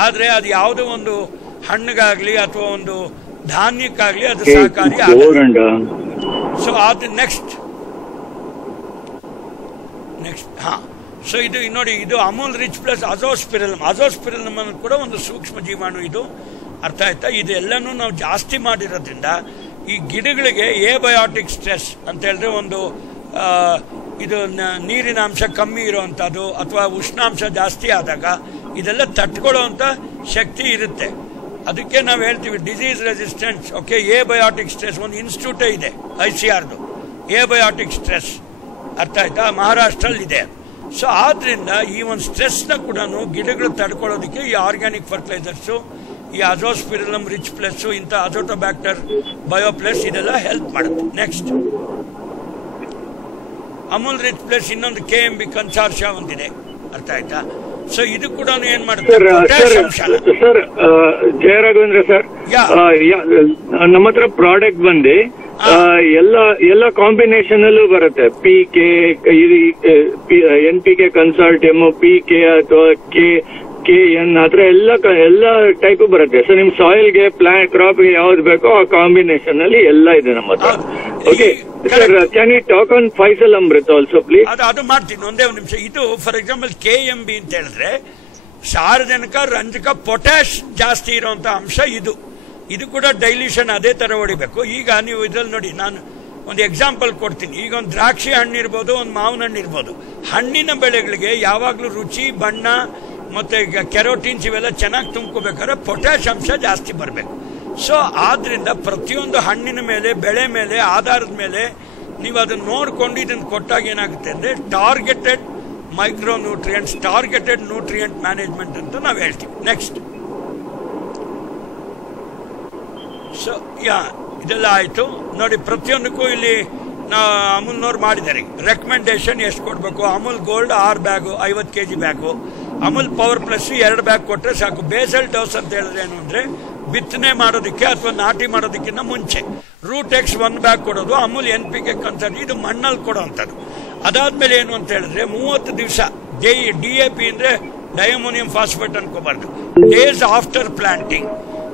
ಆದ್ರೆ ಅದು ಯಾವುದೋ ಒಂದು ಹಣ್ಣಿಗಾಗ್ಲಿ ಅಥವಾ ಒಂದು ಧಾನ್ಯಕ್ಕಾಗ್ಲಿ ಅದು ಸಹಕಾರಿ ಆಗಲ್ಲ. ಸೊ ಅದು ನೆಕ್ಸ್ಟ್ ಸೊ ಇದು ನೋಡಿ, ಇದು ಅಮೂಲ್ ರಿಚ್ ಪ್ಲಸ್ ಅಜೋಸ್ಪಿರಿಲಮ್ ಕೂಡ ಒಂದು ಸೂಕ್ಷ್ಮ ಜೀವಾಣು ಇದು, ಅರ್ಥ ಆಯ್ತಾ. ಇದೆಲ್ಲನೂ ನಾವು ಜಾಸ್ತಿ ಮಾಡಿರೋದ್ರಿಂದ ಈ ಗಿಡಗಳಿಗೆ ಏಬಯೋಟಿಕ್ ಸ್ಟ್ರೆಸ್ ಅಂತ ಹೇಳಿದ್ರೆ ಒಂದು ಇದು ನೀರಿನ ಅಂಶ ಕಮ್ಮಿ ಇರುವಂತದ್ದು ಅಥವಾ ಉಷ್ಣಾಂಶ ಜಾಸ್ತಿ ಆದಾಗ ಇದೆಲ್ಲ ತಟ್ಕೊಳ್ಳುವಂತ ಶಕ್ತಿ ಇರುತ್ತೆ. ಅದಕ್ಕೆ ನಾವು ಹೇಳ್ತೀವಿ disease resistance. Okay, abiotic stress ಒಂದು ಇನ್ಸ್ಟಿಟ್ಯೂಟೇ ಇದೆ, ICRದು ಏಬಯೋಟಿಕ್ ಸ್ಟ್ರೆಸ್, ಅರ್ಥ ಆಯ್ತಾ, ಮಹಾರಾಷ್ಟ್ರಲ್ಲಿ ಇದೆ. ಸೊ ಆದ್ರಿಂದ ಈ ಒಂದು ಸ್ಟ್ರೆಸ್ನ ಕೂಡ ಗಿಡಗಳು ತಡ್ಕೊಳ್ಳೋದಕ್ಕೆ ಈ ಆರ್ಗ್ಯಾನಿಕ್ ಫರ್ಟಿಲೈಸರ್ಸು, ಈ ಅಜೋಸ್ಪಿರಿಲಮ್ ರಿಚ್ ಪ್ಲಸ್, ಇಂಥ ಅಜೋಟೋಬ್ಯಾಕ್ಟರ್ ಬಯೋಪ್ಲಸ್ ಇದೆಲ್ಲ ಹೆಲ್ಪ್ ಮಾಡುತ್ತೆ. ನೆಕ್ಸ್ಟ್, ಅಮೂಲ್ ರಿಚ್ ಪ್ಲಸ್ ಇನ್ನೊಂದು KMB ಕನ್ಸಾರ್ಷಿಯಾ ಒಂದಿದೆ, ಅರ್ಥ ಆಯ್ತಾ. ಸೊ ಇದು ಕೂಡ ಏನ್ ಮಾಡುತ್ತೆ, ಸರ್ ಜಯರಾಘವೇಂದ್ರ ಸರ್, ನಮ್ಮ ಹತ್ರ ಪ್ರಾಡಕ್ಟ್ ಬಂದು ಎಲ್ಲ ಕಾಂಬಿನೇಷನ್ ಅಲ್ಲೂ ಬರುತ್ತೆ. PK, NPK ಕನ್ಸಾರ್ಟಿಯಮ್, PK ಅಥವಾ KN ಆತರ ಎಲ್ಲ ಟೈಪ್ ಬರುತ್ತೆ. ಸೊ ನಿಮ್ ಸಾಯಿಲ್ಗೆ, ಪ್ಲಾಂಟ್, ಕ್ರಾಪ್ಗೆ ಯಾವ್ದು ಬೇಕೋ ಆ ಕಾಂಬಿನೇಷನ್ ಅಲ್ಲಿ ಎಲ್ಲ ಇದೆ ನಮ್ಮ ಹತ್ರ. Okay sir, can you talk on Faisal Amrit also please? ಅದು ಮಾಡ್ತೀನಿ, ಒಂದೇ ಒಂದು ನಿಮಿಷ. ಇದು ಫಾರ್ ಎಕ್ಸಾಂಪಲ್ KMB ಅಂತ ಹೇಳಿದ್ರೆ ಸಾರಜನಕ, ರಂಜಕ, ಪೊಟ್ಯಾಶ್ ಜಾಸ್ತಿ ಇರುವಂತ ಅಂಶ ಇದು. ಇದು ಕೂಡ ಡೈಲ್ಯೂಷನ್ ಅದೇ ತರ ಹೊಡಿಬೇಕು. ಈಗ ನೀವು ಇದ್ರಲ್ಲಿ ನೋಡಿ, ನಾನು ಒಂದು ಎಕ್ಸಾಂಪಲ್ ಕೊಡ್ತೀನಿ. ಈಗ ಒಂದು ದ್ರಾಕ್ಷಿ ಹಣ್ಣು ಇರ್ಬೋದು, ಒಂದು ಮಾವಿನ ಹಣ್ಣು ಇರ್ಬೋದು. ಹಣ್ಣಿನ ಬೆಳೆಗಳಿಗೆ ಯಾವಾಗಲೂ ರುಚಿ, ಬಣ್ಣ ಮತ್ತೆ ಕೆರೋಟಿನ್ಸ್ ಇವೆಲ್ಲ ಚೆನ್ನಾಗಿ ತುಂಬ್ಕೋಬೇಕಾದ್ರೆ ಪೊಟ್ಯಾಶ್ ಅಂಶ ಜಾಸ್ತಿ ಬರಬೇಕು. ಸೊ ಆದ್ರಿಂದ ಪ್ರತಿಯೊಂದು ಹಣ್ಣಿನ ಮೇಲೆ, ಬೆಳೆ ಮೇಲೆ, ಆಧಾರದ ಮೇಲೆ ನೀವು ಅದನ್ನ ನೋಡ್ಕೊಂಡು ಇದನ್ನು ಕೊಟ್ಟಾಗ ಏನಾಗುತ್ತೆ ಅಂದ್ರೆ targeted micro nutrients, targeted nutrient management ಅಂತ ನಾವು ಹೇಳ್ತೀವಿ. ನೆಕ್ಸ್ಟ್, ಸೊ ಇದೆಲ್ಲ ಆಯ್ತು ನೋಡಿ. ಪ್ರತಿಯೊಂದಕ್ಕೂ ಇಲ್ಲಿ ಅಮೂಲ್ನವ್ರು ಮಾಡಿದ್ದಾರೆ ರೆಕಮೆಂಡೇಶನ್. ಎಷ್ಟು ಕೊಡಬೇಕು? Amul gold 6 bag 50 kg bag, Amul power plus 2 bag ಕೊಟ್ಟರೆ ಸಾಕು. ಬೇಸಲ್ ಡೋಸ್ ಅಂತ ಹೇಳಿದ್ರೆ ಏನು ಅಂದ್ರೆ ಬಿತ್ತನೆ ಮಾಡೋದಕ್ಕೆ ಅಥವಾ ನಾಟಿ ಮಾಡೋದಕ್ಕಿಂತ ಮುಂಚೆ. ರೂಟ್ ಎಕ್ಸ್ 1 ಬ್ಯಾಗ್ ಕೊಡೋದು. ಅಮೂಲ್ NPK ಕನ್ಸರ್ಟ್, ಇದು ಮಣ್ಣಲ್ಲಿ ಕೊಡೋವಂಥದ್ದು. ಅದಾದ್ಮೇಲೆ ಏನು ಅಂತ ಹೇಳಿದ್ರೆ 30 ದಿವಸ DAP ಅಂದ್ರೆ ಡೈಅಮೋನಿಯಂ ಫಾಸ್ಫೇಟ್ ಅನ್ಕೋಬಾರ್ದು, ಡೇಸ್ ಆಫ್ಟರ್ ಪ್ಲಾಂಟಿಂಗ್.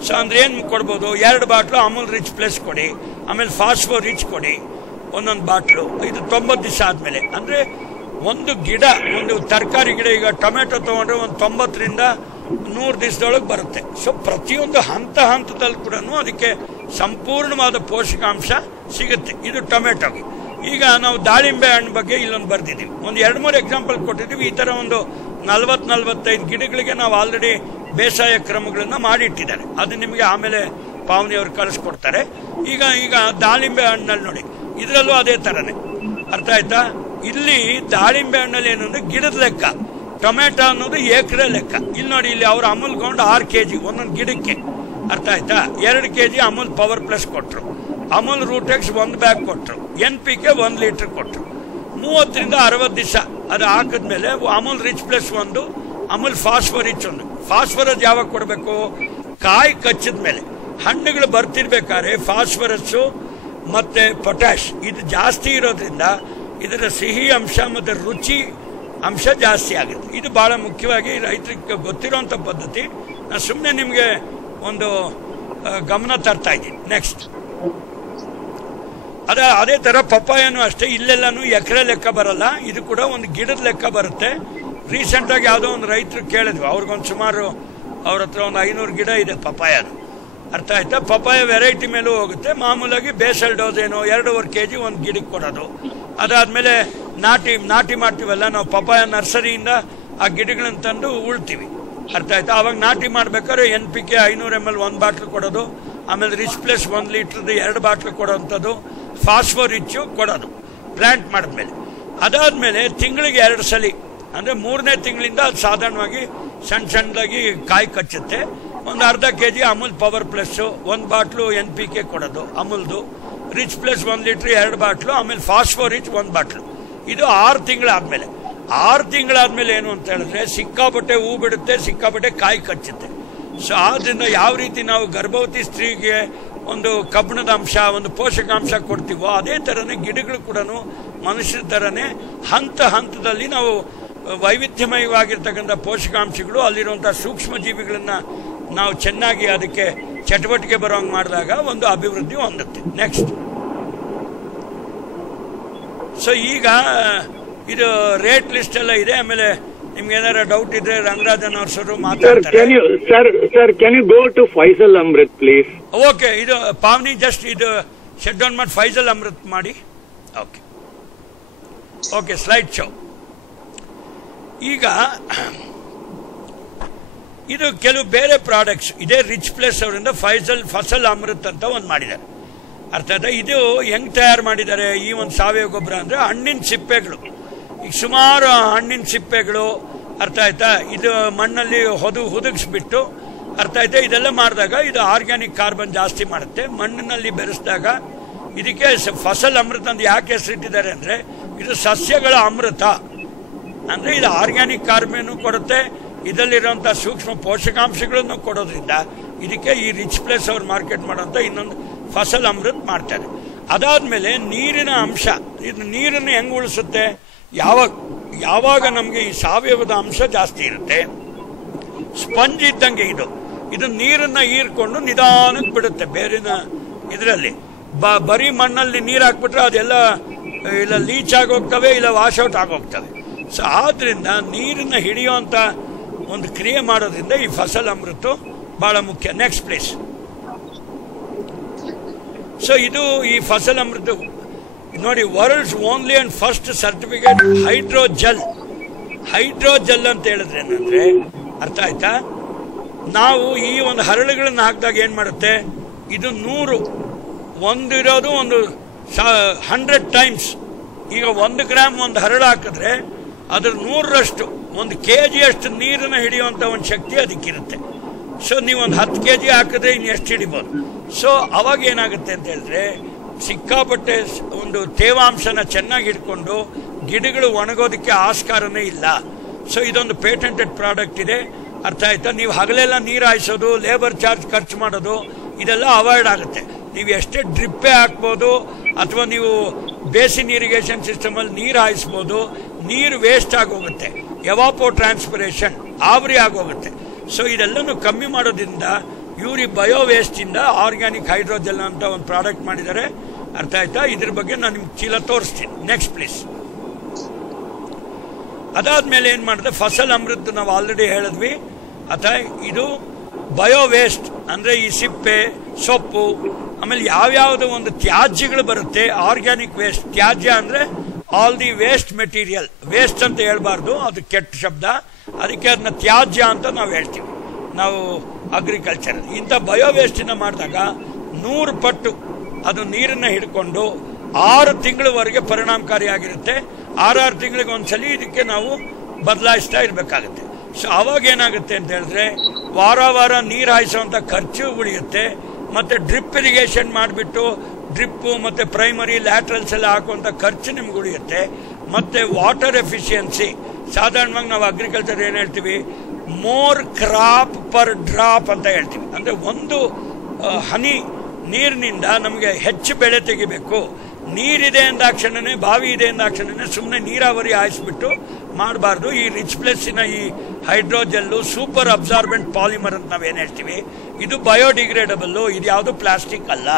ಸೊ ಅಂದ್ರೆ ಏನ್ ಕೊಡ್ಬೋದು? 2 ಬಾಟ್ಲು ಅಮೂಲ್ ರಿಚ್ ಪ್ಲಸ್ ಕೊಡಿ, ಆಮೇಲೆ ಫಾಸ್ಫೋ ರಿಚ್ ಕೊಡಿ, ಒಂದೊಂದು ಬಾಟ್ಲು. ಇದು 90 ದಿವಸ ಆದ್ಮೇಲೆ. ಅಂದ್ರೆ ಒಂದು ಗಿಡ, ಒಂದು ತರಕಾರಿ ಗಿಡ, ಈಗ ಟೊಮೆಟೊ ತಗೊಂಡ್ರೆ ಒಂದು 90 ರಿಂದ 100 ದಿವಸದೊಳಗೆ ಬರುತ್ತೆ. ಸೊ ಪ್ರತಿಯೊಂದು ಹಂತದಲ್ಲಿ ಕೂಡ ಅದಕ್ಕೆ ಸಂಪೂರ್ಣವಾದ ಪೋಷಕಾಂಶ ಸಿಗುತ್ತೆ. ಇದು ಟೊಮೆಟೊಗೆ. ಈಗ ನಾವು ದಾಳಿಂಬೆ ಹಣ್ಣು ಬಗ್ಗೆ ಇಲ್ಲೊಂದು ಬರ್ದಿದ್ದೀವಿ, ಒಂದು 2-3 ಎಕ್ಸಾಂಪಲ್ ಕೊಟ್ಟಿದ್ದೀವಿ. ಈ ತರ ಒಂದು 40-45 ಗಿಡಗಳಿಗೆ ನಾವು ಆಲ್ರೆಡಿ ಬೇಸಾಯ ಕ್ರಮಗಳನ್ನ ಮಾಡಿಟ್ಟಿದ್ದಾರೆ. ಅದು ನಿಮಗೆ ಆಮೇಲೆ ಪಾವನಿಯವರು ಕಳಿಸ್ಕೊಡ್ತಾರೆ. ಈಗ ದಾಳಿಂಬೆ ಹಣ್ಣಲ್ಲಿ ನೋಡಿ, ಇದರಲ್ಲೂ ಅದೇ ತರನೇ. ಅರ್ಥ ಆಯ್ತಾ? ಇಲ್ಲಿ ದಾಳಿಂಬೆ ಹಣ್ಣಲ್ಲಿ ಏನು ಅಂದ್ರೆ ಗಿಡದ ಲೆಕ್ಕ, ಟೊಮೆಟೊ ಅನ್ನೋದು ಏಕರೆ ಲೆಕ್ಕ. ಇಲ್ಲಿ ನೋಡಿ, ಇಲ್ಲಿ ಅವರು ಅಮೂಲ್ ಗೊಂಡು 6 kg ಒಂದೊಂದು ಗಿಡಕ್ಕೆ. ಅರ್ಥ ಆಯ್ತಾ? 2 kg ಅಮೂಲ್ ಪವರ್ ಪ್ಲಸ್ ಕೊಟ್ರು, ಅಮೂಲ್ ರೂಟೆಕ್ಸ್ 1 ಬ್ಯಾಗ್ ಕೊಟ್ರು, NPK 1 ಲೀಟರ್ ಕೊಟ್ರು. 30 ರಿಂದ 60 ದಿವಸ ಅದು ಹಾಕಿದ್ಮೇಲೆ Amul rich plus 1, Amul phospho rich 1. Phosphorus ಯಾವಾಗ ಕೊಡಬೇಕು? ಕಾಯಿ ಕಚ್ಚಿದ ಮೇಲೆ. ಹಣ್ಣುಗಳು ಬರ್ತಿರ್ಬೇಕಾದ್ರೆ ಫಾಸ್ಫರಸ್ಸು ಮತ್ತೆ ಪೊಟ್ಯಾಶ್ ಇದು ಜಾಸ್ತಿ ಇರೋದ್ರಿಂದ ಇದರ ಸಿಹಿ ಅಂಶ ಮತ್ತೆ ರುಚಿ ಅಂಶ ಜಾಸ್ತಿ ಆಗುತ್ತೆ. ಇದು ಬಹಳ ಮುಖ್ಯವಾಗಿ ರೈತರಿಗೆ ಗೊತ್ತಿರುವಂತ ಪದ್ಧತಿ. ನಾನು ಸುಮ್ಮನೆ ನಿಮಗೆ ಒಂದು ಗಮನ ತರ್ತಾ ಇದ್ದೀನಿ. ನೆಕ್ಸ್ಟ್, ಅದೇ ತರ ಪಪ್ಪಾಯನು ಅಷ್ಟೇ. ಇಲ್ಲೆಲ್ಲಾನು ಎಕರೆ ಲೆಕ್ಕ ಬರಲ್ಲ, ಇದು ಕೂಡ ಒಂದು ಗಿಡದ ಲೆಕ್ಕ ಬರುತ್ತೆ. ರೀಸೆಂಟ್ ಆಗಿ ಯಾವುದೋ ಒಂದು ರೈತರು ಕೇಳಿದ್ವಿ, ಅವ್ರಿಗೊಂದು ಸುಮಾರು ಅವ್ರ ಹತ್ರ ಒಂದು 500 ಗಿಡ ಇದೆ ಪಪ್ಪಾಯದು. ಅರ್ಥ ಆಯ್ತಾ? ಪಪ್ಪಾಯ ವೆರೈಟಿ ಮೇಲೂ ಹೋಗುತ್ತೆ. ಮಾಮೂಲಾಗಿ ಬೇಸಲ್ ಡೋಸ್ ಏನು 2.5 kg ಒಂದು ಗಿಡಕ್ಕೆ ಕೊಡೋದು. ಅದಾದ್ಮೇಲೆ ನಾಟಿ ಮಾಡ್ತೀವಲ್ಲ ನಾವು, ಪಪ್ಪಾಯ ನರ್ಸರಿಯಿಂದ ಆ ಗಿಡಗಳನ್ನ ತಂದು ಉಳ್ತೀವಿ. ಅರ್ಥ ಆಯ್ತಾ? ಅವಾಗ ನಾಟಿ ಮಾಡ್ಬೇಕಾದ್ರೆ NPK 500 ml 1 ಬಾಟ್ಲು ಕೊಡೋದು, ಆಮೇಲೆ ರಿಚ್ ಪ್ಲಸ್ 1 ಲೀಟರ್ದು 2 ಬಾಟ್ಲು ಕೊಡೋವಂಥದ್ದು, ಫಾಸ್ಫೋ ರಿಚ್ ಕೊಡೋದು ಪ್ಲಾಂಟ್ ಮಾಡಿದ್ಮೇಲೆ. ಅದಾದ್ಮೇಲೆ ತಿಂಗಳಿಗೆ 2 ಸಲ, ಅಂದ್ರೆ 3ನೇ ತಿಂಗಳಿಂದ ಅದು ಸಾಧಾರಣವಾಗಿ ಸಣ್ಣದಾಗಿ ಕಾಯಿ ಕಚ್ಚುತ್ತೆ. ಒಂದು ಅರ್ಧ kg Amul power plus 1 bottle NPK ಕೊಡೋದು ಅಮೂಲ್ದು, ರಿಚ್ ಪ್ಲಸ್ 1 ಲೀಟರ್ 2 ಬಾಟ್ಲು, ಆಮೇಲೆ ಫಾಸ್ಫೋ ರಿಚ್ 1 ಬಾಟ್ಲು. ಇದು 6 ತಿಂಗಳಾದ್ಮೇಲೆ. 6 ತಿಂಗಳಾದ್ಮೇಲೆ ಏನು ಅಂತ ಹೇಳಿದ್ರೆ ಸಿಕ್ಕಾಪಟ್ಟೆ ಹೂ ಬಿಡುತ್ತೆ, ಸಿಕ್ಕಾಪಟ್ಟೆ ಕಾಯಿ ಕಚ್ಚುತ್ತೆ. ಸೊ ಆದ್ರಿಂದ ಯಾವ ರೀತಿ ನಾವು ಗರ್ಭವತಿ ಸ್ತ್ರೀಗೆ ಒಂದು ಕಬ್ಬಿಣದ ಅಂಶ, ಒಂದು ಪೋಷಕಾಂಶ ಕೊಡ್ತೀವೋ ಅದೇ ತರನೇ ಗಿಡಗಳು ಕೂಡ ಮನುಷ್ಯರ ತರನೇ ಹಂತದಲ್ಲಿ ನಾವು ವೈವಿಧ್ಯಮಯವಾಗಿರ್ತಕ್ಕಂಥ ಪೋಷಕಾಂಶಗಳು, ಅಲ್ಲಿರುವಂತಹ ಸೂಕ್ಷ್ಮ ಜೀವಿಗಳನ್ನ ನಾವು ಚೆನ್ನಾಗಿ ಅದಕ್ಕೆ ಚಟುವಟಿಕೆ ಬರೋಂಗ್ ಮಾಡಿದಾಗ ಒಂದು ಅಭಿವೃದ್ಧಿ ಹೊಂದುತ್ತೆ. ನೆಕ್ಸ್ಟ್, ಸೊ ಈಗ ಇದು ರೇಟ್ ಲಿಸ್ಟ್ ಎಲ್ಲ ಇದೆ. ಆಮೇಲೆ ನಿಮ್ಗೆ ಏನಾರ ಡೌಟ್ ಇದ್ರೆ ರಂಗರಾಜನ್ ಅವ್ರ ಸರ್ ಮಾತಾಡ್ತಾರೆ. Sir can you go to Faisal Amrit please? Okay, ಇದು ಪಾವನಿ ಜಸ್ಟ್ ಇದು ಶಟ್ ಡೌನ್ ಮಾಡಿ ಫೈಸಲ್ ಅಮೃತ್ ಮಾಡಿ. Okay, slide show. ಈಗ ಇದು ಕೆಲವು ಬೇರೆ ಪ್ರಾಡಕ್ಟ್ಸ್ ಇದೇ ರಿಚ್ ಪ್ಲೇಸ್ ಅವರಿಂದ ಫಸಲ್ ಅಮೃತ್ ಅಂತ ಒಂದು ಮಾಡಿದ್ದಾರೆ. ಅರ್ಥ ಆಯ್ತಾ? ಇದು ಹೆಂಗ್ ತಯಾರು ಮಾಡಿದ್ದಾರೆ ಈ ಒಂದು ಸಾವಯವ ಗೊಬ್ಬರ ಅಂದ್ರೆ ಹಣ್ಣಿನ ಸಿಪ್ಪೆಗಳು, ಈಗ ಸುಮಾರು ಹಣ್ಣಿನ ಸಿಪ್ಪೆಗಳು, ಅರ್ಥ ಆಯ್ತಾ, ಇದು ಮಣ್ಣಲ್ಲಿ ಹುದುಗಿಸ್ಬಿಟ್ಟು, ಅರ್ಥ ಆಯ್ತಾ, ಇದೆಲ್ಲ ಮಾಡಿದಾಗ ಇದು ಆರ್ಗ್ಯಾನಿಕ್ ಕಾರ್ಬನ್ ಜಾಸ್ತಿ ಮಾಡುತ್ತೆ. ಮಣ್ಣಿನಲ್ಲಿ ಬೆರೆಸಿದಾಗ ಇದಕ್ಕೆ ಫಸಲ್ ಅಮೃತ ಅಂತ ಯಾಕೆ ಹೆಸರಿಟ್ಟಿದ್ದಾರೆ ಅಂದ್ರೆ ಇದು ಸಸ್ಯಗಳ ಅಮೃತ. ಅಂದ್ರೆ ಇದು ಆರ್ಗ್ಯಾನಿಕ್ ಕಾರ್ಬನ್ ಕೊಡುತ್ತೆ, ಇದರಲ್ಲಿರುವಂತಹ ಸೂಕ್ಷ್ಮ ಪೋಷಕಾಂಶಗಳನ್ನು ಕೊಡೋದ್ರಿಂದ ಇದಕ್ಕೆ ಈ ರಿಚ್ ಪ್ಲೇಸ್ ಅವ್ರು ಮಾರ್ಕೆಟ್ ಮಾಡೋಂಥ ಇನ್ನೊಂದು ಫಸಲ್ ಅಮೃತ್ ಮಾಡ್ತಾರೆ. ಅದಾದ್ಮೇಲೆ ನೀರಿನ ಅಂಶ, ಇದು ನೀರನ್ನು ಹೆಂಗ್ ಉಳಿಸುತ್ತೆ? ಯಾವಾಗ ನಮ್ಗೆ ಈ ಸಾವಯವದ ಅಂಶ ಜಾಸ್ತಿ ಇರುತ್ತೆ, ಸ್ಪಂಜ್ ಇದ್ದಂಗೆ ಇದು ನೀರನ್ನ ಹೀರ್ಕೊಂಡು ನಿಧಾನಕ್ಕೆ ಬಿಡುತ್ತೆ. ಬೇರಿನ ಇದರಲ್ಲಿ ಬರೀ ಮಣ್ಣಲ್ಲಿ ನೀರು ಹಾಕ್ಬಿಟ್ರೆ ಅದೆಲ್ಲ ಇಲ್ಲ ಲೀಚ್ ಆಗೋಗ್ತವೆ, ಇಲ್ಲ ವಾಶೌಟ್ ಆಗೋಗ್ತವೆ. ಸೊ ಆದ್ರಿಂದ ನೀರನ್ನ ಹಿಡಿಯುವಂತ ಒಂದು ಕ್ರಿಯೆ ಮಾಡೋದ್ರಿಂದ ಈ ಫಸಲ್ ಅಮೃತ ಬಹಳ ಮುಖ್ಯ. Next place. ಸೊ ಇದು ಈ ಫಸಲ್ ಅಮೃತ ನೋಡಿ, worlds only and first certificate hydrogel ಅಂತ ಹೇಳಿದ್ರೆ ಏನಂದ್ರೆ ಅರ್ಥ ಆಯ್ತಾ? ನಾವು ಈ ಒಂದು ಹರಳುಗಳನ್ನ ಹಾಕಿದಾಗ ಏನ್ ಮಾಡುತ್ತೆ, ಇದು 100 ಒಂದಿರೋದು ಒಂದು 100 ಟೈಮ್ಸ್. ಈಗ 1 ಗ್ರಾಮ್ ಒಂದು ಹರಳು ಹಾಕಿದ್ರೆ ಅದ್ರ 100ರಷ್ಟು 1 kg ಅಷ್ಟು ನೀರನ್ನು ಹಿಡಿಯುವಂತ ಒಂದು ಶಕ್ತಿ ಅದಕ್ಕಿರುತ್ತೆ. ಸೊ ನೀವು ಒಂದು 10 kg ಹಾಕಿದ್ರೆ ಇನ್ನು ಎಷ್ಟು ಹಿಡಿಬೋದು. ಸೊ ಅವಾಗ ಏನಾಗುತ್ತೆ ಅಂತ ಹೇಳಿದ್ರೆ ಸಿಕ್ಕಾಪಟ್ಟೆ ಒಂದು ತೇವಾಂಶನ ಚೆನ್ನಾಗಿ ಹಿಡ್ಕೊಂಡು ಗಿಡಗಳು ಒಣಗೋದಕ್ಕೆ ಆಸ್ಕಾರನೇ ಇಲ್ಲ. ಸೊ ಇದೊಂದು ಪೇಟೆಂಟೆಡ್ ಪ್ರಾಡಕ್ಟ್ ಇದೆ. ಅರ್ಥ ಆಯ್ತಾ? ನೀವು ಹಗಲೆಲ್ಲ ನೀರು ಹಾಯಿಸೋದು, ಲೇಬರ್ ಚಾರ್ಜ್ ಖರ್ಚು ಮಾಡೋದು ಇದೆಲ್ಲ ಅವಾಯ್ಡ್ ಆಗುತ್ತೆ. ನೀವು ಎಷ್ಟೇ ಡ್ರಿಪ್ಪೇ ಹಾಕ್ಬೋದು ಅಥವಾ ನೀವು ಬೇಸಿನ್ ಇರಿಗೇಷನ್ ಸಿಸ್ಟಮ್ ಅಲ್ಲಿ ನೀರು ಹಾಯಿಸ್ಬೋದು, ನೀರು ವೇಸ್ಟ್ ಆಗೋಗುತ್ತೆ, ಎವಾಪೋ ಟ್ರಾನ್ಸ್ಪಿರೇಷನ್ ಆವರಿ ಆಗೋಗುತ್ತೆ. ಸೊ ಇದೆಲ್ಲನೂ ಕಮ್ಮಿ ಮಾಡೋದ್ರಿಂದ ಇವ್ರು ಬಯೋ ವೇಸ್ಟ್ ಇಂದ ಆರ್ಗ್ಯಾನಿಕ್ ಹೈಡ್ರೋಜೆಲ್ ಅಂತ ಒಂದು ಪ್ರಾಡಕ್ಟ್ ಮಾಡಿದ್ದಾರೆ. ಅರ್ಥ ಆಯ್ತಾ? ಇದ್ರ ಬಗ್ಗೆ ನಾನು ನಿಮ್ಗೆ ಚೀಲ ತೋರಿಸ್ತೀನಿ. Next please. ಅದಾದ್ಮೇಲೆ ಏನ್ ಮಾಡಿದೆ, ಫಸಲ್ ಅಮೃತ್ ನಾವು ಆಲ್ರೆಡಿ ಹೇಳಿದ್ವಿ. ಅಥವಾ ಇದು ಬಯೋ ವೇಸ್ಟ್ ಅಂದ್ರೆ ಈ ಸಿಪ್ಪೆ, ಸೊಪ್ಪು, ಆಮೇಲೆ ಯಾವ್ಯಾವ್ದು ಒಂದು ತ್ಯಾಜ್ಯಗಳು ಬರುತ್ತೆ, ಆರ್ಗ್ಯಾನಿಕ್ ವೇಸ್ಟ್. ತ್ಯಾಜ್ಯ ಅಂದ್ರೆ all the waste material. Waste ಅಂತ ಹೇಳ್ಬಾರ್ದು, ಅದು ಕೆಟ್ಟ ಶಬ್ದ. ಅದಕ್ಕೆ ಅದನ್ನ ತ್ಯಾಜ್ಯ ಅಂತ ನಾವು ಹೇಳ್ತೀವಿ ನಾವು ಅಗ್ರಿಕಲ್ಚರ್. ಇಂಥ ಬಯೋ ವೇಸ್ಟಿನ ಮಾಡಿದಾಗ 100 ಪಟ್ಟು ಅದು ನೀರನ್ನ ಹಿಡ್ಕೊಂಡು 6 ತಿಂಗಳವರೆಗೆ ಪರಿಣಾಮಕಾರಿಯಾಗಿರುತ್ತೆ. 6 ತಿಂಗಳಿಗೆ ಒಂದ್ಸಲಿ ಇದಕ್ಕೆ ನಾವು ಬದಲಾಯಿಸ್ತಾ ಇರಬೇಕಾಗುತ್ತೆ. ಸೊ ಅವಾಗ ಏನಾಗುತ್ತೆ ಅಂತ ಹೇಳಿದ್ರೆ ವಾರ ನೀರು ಹಾಯಿಸುವಂತ ಖರ್ಚು ಉಳಿಯುತ್ತೆ. ಮತ್ತೆ ಡ್ರಿಪ್ ಇರಿಗೇಷನ್ ಮಾಡಿಬಿಟ್ಟು ಡ್ರಿಪ್ ಮತ್ತೆ ಪ್ರೈಮರಿ ಲ್ಯಾಟ್ರಲ್ಸ್ ಎಲ್ಲ ಹಾಕುವಂತ ಖರ್ಚು ನಿಮ್ಗೆ ಉಳಿಯುತ್ತೆ. ಮತ್ತೆ ವಾಟರ್ ಎಫಿಷಿಯನ್ಸಿ, ಸಾಧಾರಣವಾಗಿ ನಾವು ಅಗ್ರಿಕಲ್ಚರ್ ಏನ್ ಹೇಳ್ತೀವಿ, ಮೋರ್ ಕ್ರಾಪ್ ಪರ್ ಡ್ರಾಪ್ ಅಂತ ಹೇಳ್ತೀವಿ. ಅಂದ್ರೆ ಒಂದು ಹನಿ ನೀರಿನಿಂದ ನಮಗೆ ಹೆಚ್ಚು ಬೆಳೆ ತೆಗಿಬೇಕು. ನೀರಿದೆ ಅಂದಾಕ್ಷಣನೇ, ಬಾವಿ ಇದೆ ಅಂದಾಕ್ಷಣನೇ ಸುಮ್ಮನೆ ನೀರಾವರಿ ಹಾಯಿಸ್ಬಿಟ್ಟು ಮಾಡಬಾರ್ದು. ಈ ರಿಚ್ ಪ್ಲಸ್ಸಿನ ಈ ಹೈಡ್ರೋಜೆಲ್ಲು ಸೂಪರ್ ಅಬ್ಸಾರ್ಬೆಂಟ್ ಪಾಲಿಮರ್ ಅಂತ ನಾವೇನು ಹೇಳ್ತೀವಿ, ಇದು ಬಯೋಡಿಗ್ರೇಡಬಲ್, ಇದು ಯಾವುದು ಪ್ಲಾಸ್ಟಿಕ್ ಅಲ್ಲ.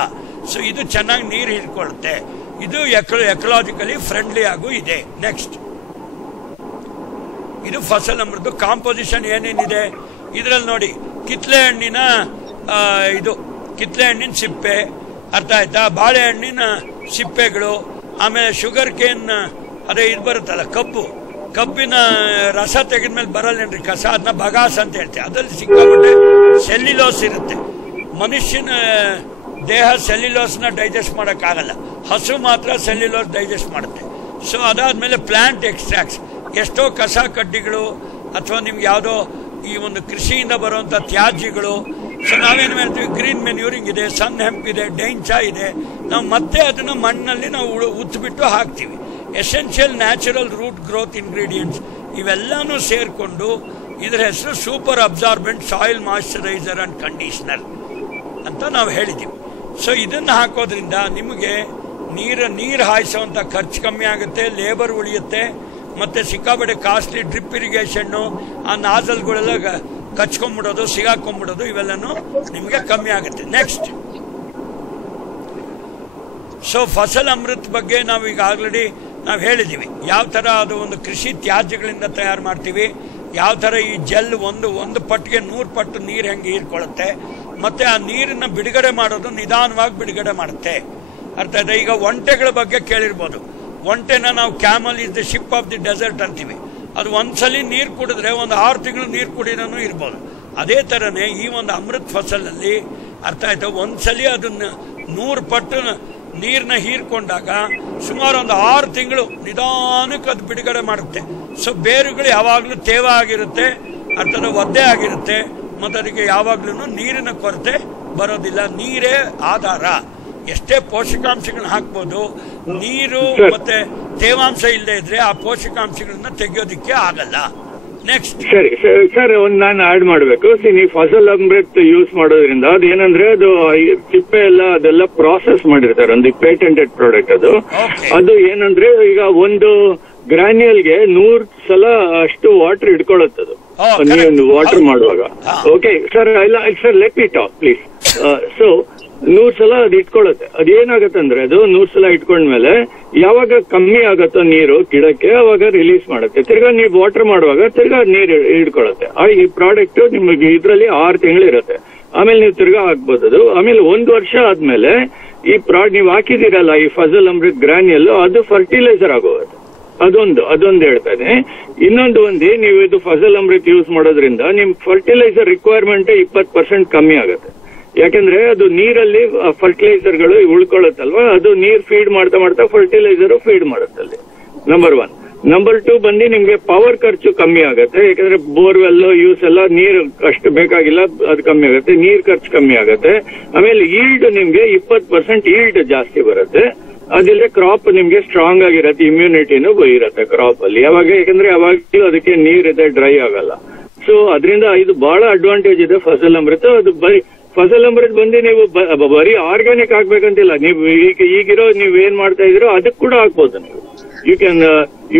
ಸೊ ಇದು ಚೆನ್ನಾಗಿ ನೀರು ಹಿಡ್ಕೊಳ್ಳುತ್ತೆ. ಇದು ಎಕಲಾಜಿಕಲಿ ಫ್ರೆಂಡ್ಲಿ ಆಗು ಇದೆ. ನೆಕ್ಸ್ಟ್, ಇದು ಫಸಲ್ ಅಮೃತ ಕಾಂಪೋಸಿಷನ್ ಏನೇನಿದೆ ಇದರಲ್ಲಿ ನೋಡಿ. ಕಿತ್ಲೆ ಹಣ್ಣಿನ ಸಿಪ್ಪೆ, ಅರ್ಥ ಆಯ್ತಾ, ಬಾಳೆಹಣ್ಣಿನ ಸಿಪ್ಪೆಗಳು, ಆಮೇಲೆ ಶುಗರ್ ಕೇನ್ ಅದೇ ಇದು ಬರುತ್ತಲ್ಲ ಕಬ್ಬಿನ ರಸ ತೆಗೆದ್ಮೇಲೆ ಬರಲ್ಲೇನ್ರಿ ಕಸ, ಅದನ್ನ ಬಗಾಸ್ ಅಂತ ಹೇಳ್ತೀವಿ. ಅದ್ರಲ್ಲಿ ಸಿಕ್ಕಾಪಟ್ಟೆ ಸೆಲ್ಯುಲೋಸ್ ಇರುತ್ತೆ. ಮನುಷ್ಯನ ದೇಹ ಸೆಲ್ಯುಲೋಸ್ನ ಡೈಜೆಸ್ಟ್ ಮಾಡೋಕ್ಕಾಗಲ್ಲ, ಹಸು ಮಾತ್ರ ಸೆಲ್ಯುಲೋಸ್ ಡೈಜೆಸ್ಟ್ ಮಾಡುತ್ತೆ. ಸೊ ಅದಾದ್ಮೇಲೆ ಪ್ಲಾಂಟ್ ಎಕ್ಸ್ಟ್ರಾಕ್ಟ್ಸ್, ಎಷ್ಟೋ ಕಸ ಕಡ್ಡಿಗಳು ಅಥವಾ ನಿಮ್ಗೆ ಯಾವುದೋ ಈ ಒಂದು ಕೃಷಿಯಿಂದ ಬರುವಂತ ತ್ಯಾಜ್ಯಗಳು. ಸೊ ನಾವೇನು ಹೇಳ್ತೀವಿ, ಗ್ರೀನ್ ಮೆನ್ಯೂರಿಂಗ್ ಇದೆ, ಸನ್ ಹೆಂಪ್ ಇದೆ, ಡೈಂಚಾ ಇದೆ. ನಾವು ಮತ್ತೆ ಅದನ್ನ ಮಣ್ಣಲ್ಲಿ ನಾವು ಉತ್ಬಿಟ್ಟು ಹಾಕ್ತೀವಿ. Essential natural root growth ingredients ಇವೆಲ್ಲಾನು ಸೇರ್ಕೊಂಡು ಇದರ ಹೆಸರು super absorbent soil moisturiser and conditioner ಅಂತ ನಾವು ಹೇಳಿದ್ದೀವಿ. ಸೊ ಇದನ್ನ ಹಾಕೋದ್ರಿಂದ ನಿಮಗೆ ನೀರು ಹಾಯಿಸುವಂತ ಖರ್ಚು ಕಮ್ಮಿ ಆಗುತ್ತೆ, ಲೇಬರ್ ಉಳಿಯುತ್ತೆ, ಮತ್ತೆ ಸಿಕ್ಕಾಪಟ್ಟೆ ಕಾಸ್ಟ್ಲಿ ಡ್ರಿಪ್ ಇರಿಗೇಷನ್, ಆ ನಾಜಲ್ಗಳೆಲ್ಲ ಕಚ್ಕೊಂಡ್ಬಿಡೋದು, ಸಿಗಾಕೊಂಡ್ಬಿಡೋದು ಇವೆಲ್ಲನೂ ನಿಮಗೆ ಕಮ್ಮಿ ಆಗುತ್ತೆ. ನೆಕ್ಸ್ಟ್, ಸೊ ಫಸಲ್ ಅಮೃತ್ ಬಗ್ಗೆ ನಾವು ಈಗ ಆಲ್ರೆಡಿ ನಾವು ಹೇಳಿದ್ದೀವಿ. ಯಾವ ತರ ಅದು ಒಂದು ಕೃಷಿ ತ್ಯಾಜ್ಯಗಳಿಂದ ತಯಾರು ಮಾಡ್ತೀವಿ, ಯಾವ ತರ ಈ ಜೆಲ್ ಒಂದು ಪಟ್ಟಿಗೆ 100 ಪಟ್ಟು ನೀರು ಹೆಂಗೆ ಹೀರ್ಕೊಳ್ಳುತ್ತೆ, ಮತ್ತೆ ಆ ನೀರನ್ನ ಬಿಡುಗಡೆ ಮಾಡೋದು ನಿಧಾನವಾಗಿ ಬಿಡುಗಡೆ ಮಾಡುತ್ತೆ. ಅರ್ಥ ಆಯ್ತಾ? ಈಗ ಒಂಟೆಗಳ ಬಗ್ಗೆ ಕೇಳಿರ್ಬೋದು. ಒಂಟೆನ ನಾವು camel is the ship of the desert ಅಂತೀವಿ. ಅದು ಒಂದ್ಸಲಿ ನೀರು ಕುಡಿದ್ರೆ ಒಂದು 6 ತಿಂಗಳು ನೀರು ಕುಡಿಯೋನು ಇರ್ಬೋದು. ಅದೇ ತರನೇ ಈ ಒಂದು ಅಮೃತ್ ಫಸಲಲ್ಲಿ ಅರ್ಥ ಆಯ್ತಾ, ಒಂದ್ಸಲಿ ಅದನ್ನ 100 ಪಟ್ಟು ನೀರನ್ನ ಹೀರ್ಕೊಂಡಾಗ ಸುಮಾರು ಒಂದು 6 ತಿಂಗಳು ನಿಧಾನಕ್ಕೆ ಅದು ಬಿಡುಗಡೆ ಮಾಡುತ್ತೆ. ಸೊ ಬೇರುಗಳು ಯಾವಾಗ್ಲೂ ತೇವ ಆಗಿರುತ್ತೆ, ಅರ್ಥದ ಒದ್ದೆ ಆಗಿರುತ್ತೆ, ಮತ್ತೆ ಅದಕ್ಕೆ ಯಾವಾಗ್ಲೂ ನೀರಿನ ಕೊರತೆ ಬರೋದಿಲ್ಲ. ನೀರೇ ಆಧಾರ. ಎಷ್ಟೇ ಪೋಷಕಾಂಶಗಳನ್ನ ಹಾಕ್ಬೋದು, ನೀರು ಮತ್ತೆ ತೇವಾಂಶ ಇಲ್ಲದೆ ಇದ್ರೆ ಆ ಪೋಷಕಾಂಶಗಳನ್ನ ತೆಗೆಯೋದಿಕ್ಕೆ ಆಗಲ್ಲ. ನೆಕ್ಸ್ಟ್, ಸರಿ ಸರ್, ನಾನು ಆಡ್ ಮಾಡಬೇಕು. ನೀವು ಫಸಲ್ ಅಮೃತ್ ಯೂಸ್ ಮಾಡೋದ್ರಿಂದ ಅದೇನಂದ್ರೆ ಅದು ಸಿಪ್ಪೆ ಅದೆಲ್ಲ ಪ್ರಾಸೆಸ್ ಮಾಡಿರ್ತಾರೆ, ಒಂದು ಪೇಟೆಂಟೆಡ್ ಪ್ರಾಡಕ್ಟ್ ಅದು ಏನಂದ್ರೆ ಈಗ ಒಂದು ಗ್ರಾನ್ಯೂಲ್ಗೆ 100 ಸಲ ಅಷ್ಟು ವಾಟರ್ ಇಟ್ಕೊಳ್ಳುತ್ತದು ನೀವು ವಾಟರ್ ಮಾಡುವಾಗ. Okay sir, sir let me talk please. So 100 ಸಲ ಅದು ಇಟ್ಕೊಳ್ಳುತ್ತೆ. ಅದೇನಾಗತ್ತೆ ಅಂದ್ರೆ ಅದು 100 ಸಲ ಇಟ್ಕೊಂಡ್ಮೇಲೆ ಯಾವಾಗ ಕಮ್ಮಿ ಆಗತ್ತೋ ನೀರು ಗಿಡಕ್ಕೆ ಅವಾಗ ರಿಲೀಸ್ ಮಾಡುತ್ತೆ. ತಿರ್ಗಾ ನೀವು ವಾಟರ್ ಮಾಡುವಾಗ ತಿರ್ಗಾ ನೀರು ಹಿಡ್ಕೊಳ್ಳುತ್ತೆ. ಈ ಪ್ರಾಡಕ್ಟ್ ನಿಮಗೆ ಇದ್ರಲ್ಲಿ 6 ತಿಂಗಳು ಇರುತ್ತೆ. ಆಮೇಲೆ ನೀವು ತಿರ್ಗಾ ಹಾಕ್ಬೋದು. ಆಮೇಲೆ 1 ವರ್ಷ ಆದ್ಮೇಲೆ ಈ ನೀವು ಹಾಕಿದಿರಲ್ಲ ಈ ಫಸಲ್ ಅಮೃತ್ ಗ್ರಾನ್ಯಲ್, ಅದು ಫರ್ಟಿಲೈಸರ್ ಆಗೋಗುತ್ತೆ. ಅದೊಂದು ಹೇಳ್ತಾನೆ. ಇನ್ನೊಂದು ನೀವು ಇದು ಫಸಲ್ ಅಮೃತ್ ಯೂಸ್ ಮಾಡೋದ್ರಿಂದ ನಿಮ್ ಫರ್ಟಿಲೈಸರ್ ರಿಕ್ವೈರ್ಮೆಂಟ್ 20% ಕಮ್ಮಿ ಆಗುತ್ತೆ. ಯಾಕಂದ್ರೆ ಅದು ನೀರಲ್ಲಿ ಫರ್ಟಿಲೈಸರ್ಗಳು ಉಳ್ಕೊಳ್ಳುತ್ತಲ್ವಾ, ಅದು ನೀರ್ ಫೀಡ್ ಮಾಡ್ತಾ ಮಾಡ್ತಾ ಫರ್ಟಿಲೈಸರ್ ಫೀಡ್ ಮಾಡುತ್ತಲ್ಲಿ. ನಂಬರ್ 1. ನಂಬರ್ 2 ನಿಮ್ಗೆ ಪವರ್ ಖರ್ಚು ಕಮ್ಮಿ ಆಗುತ್ತೆ. ಯಾಕಂದ್ರೆ ಬೋರ್ವೆಲ್ ಯೂಸ್ ಎಲ್ಲ ನೀರು ಅಷ್ಟು ಬೇಕಾಗಿಲ್ಲ, ಅದು ಕಮ್ಮಿ ಆಗುತ್ತೆ, ನೀರ್ ಖರ್ಚು ಕಮ್ಮಿ ಆಗುತ್ತೆ. ಆಮೇಲೆ ಈಲ್ಡ್ ನಿಮ್ಗೆ 20% ಈಲ್ಡ್ ಜಾಸ್ತಿ ಬರುತ್ತೆ. ಅದಿಲ್ಲದೆ ಕ್ರಾಪ್ ನಿಮ್ಗೆ ಸ್ಟ್ರಾಂಗ್ ಆಗಿರತ್ತೆ, ಇಮ್ಯುನಿಟಿನೂ ಇರತ್ತೆ ಕ್ರಾಪ್ ಅಲ್ಲಿ. ಯಾಕಂದ್ರೆ ಯಾವಾಗಲೂ ಅದಕ್ಕೆ ನೀರಿದೆ, ಡ್ರೈ ಆಗಲ್ಲ. ಸೊ ಅದರಿಂದ ಇದು ಬಹಳ ಅಡ್ವಾಂಟೇಜ್ ಇದೆ ಫಸಲ್ ಅಮೃತ. ಅದು ಫಸಲ್ ಅಮೃತ್ ನೀವು ಬರೀ ಆರ್ಗ್ಯಾನಿಕ್ ಹಾಕ್ಬೇಕಂತಿಲ್ಲ. ನೀವು ಈಗಿರೋ ನೀವ್ ಏನ್ ಮಾಡ್ತಾ ಇದ್ರೋ ಅದಕ್ಕೆ ಕೂಡ ಹಾಕ್ಬೋದು ನೀವು. You can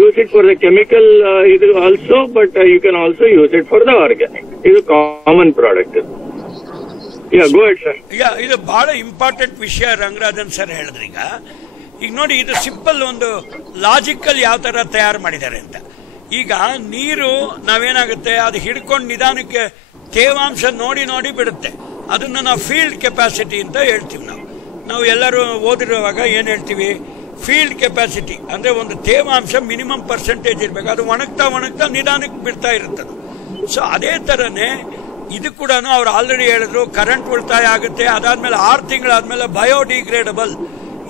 use it for the chemical ಇದು also, but you can also use it for the organic. ಇದು common product. Go ahead sir. ಇದು ಬಹಳ ಇಂಪಾರ್ಟೆಂಟ್ ವಿಷಯ ರಂಗರಾಜನ್ ಸರ್ ಹೇಳಿದ್ರಿ. ಈಗ ನೋಡಿ, ಇದು ಸಿಂಪಲ್ ಒಂದು ಲಾಜಿಕಲ್ ಯಾವ ತರ ತಯಾರು ಮಾಡಿದ್ದಾರೆ ಅಂತ. ಈಗ ನೀರು ನಾವೇನಾಗುತ್ತೆ, ಅದು ಹಿಡ್ಕೊಂಡು ನಿಧಾನಕ್ಕೆ ತೇವಾಂಶ ನೋಡಿ ಬಿಡುತ್ತೆ. ಅದನ್ನ ನಾವು ಫೀಲ್ಡ್ ಕೆಪಾಸಿಟಿ ಅಂತ ಹೇಳ್ತೀವಿ. ನಾವು ಎಲ್ಲರೂ ಓದಿರುವಾಗ ಏನ್ ಹೇಳ್ತೀವಿ, ಫೀಲ್ಡ್ ಕೆಪಾಸಿಟಿ ಅಂದ್ರೆ ಒಂದು ತೇವಾಂಶ ಮಿನಿಮಮ್ ಪರ್ಸೆಂಟೇಜ್ ಇರಬೇಕು. ಅದು ಒಣಗ್ತಾ ನಿಧಾನಕ್ಕೆ ಬಿಡ್ತಾ ಇರುತ್ತದೆ. ಸೊ ಅದೇ ತರನೇ ಇದು ಕೂಡ ಅವ್ರು ಆಲ್ರೆಡಿ ಹೇಳಿದ್ರು, ಕರೆಂಟ್ ಉಳಿತಾಯ ಆಗುತ್ತೆ. ಅದಾದ್ಮೇಲೆ 6 ತಿಂಗಳಾದ್ಮೇಲೆ ಬಯೋಡಿಗ್ರೇಡಬಲ್.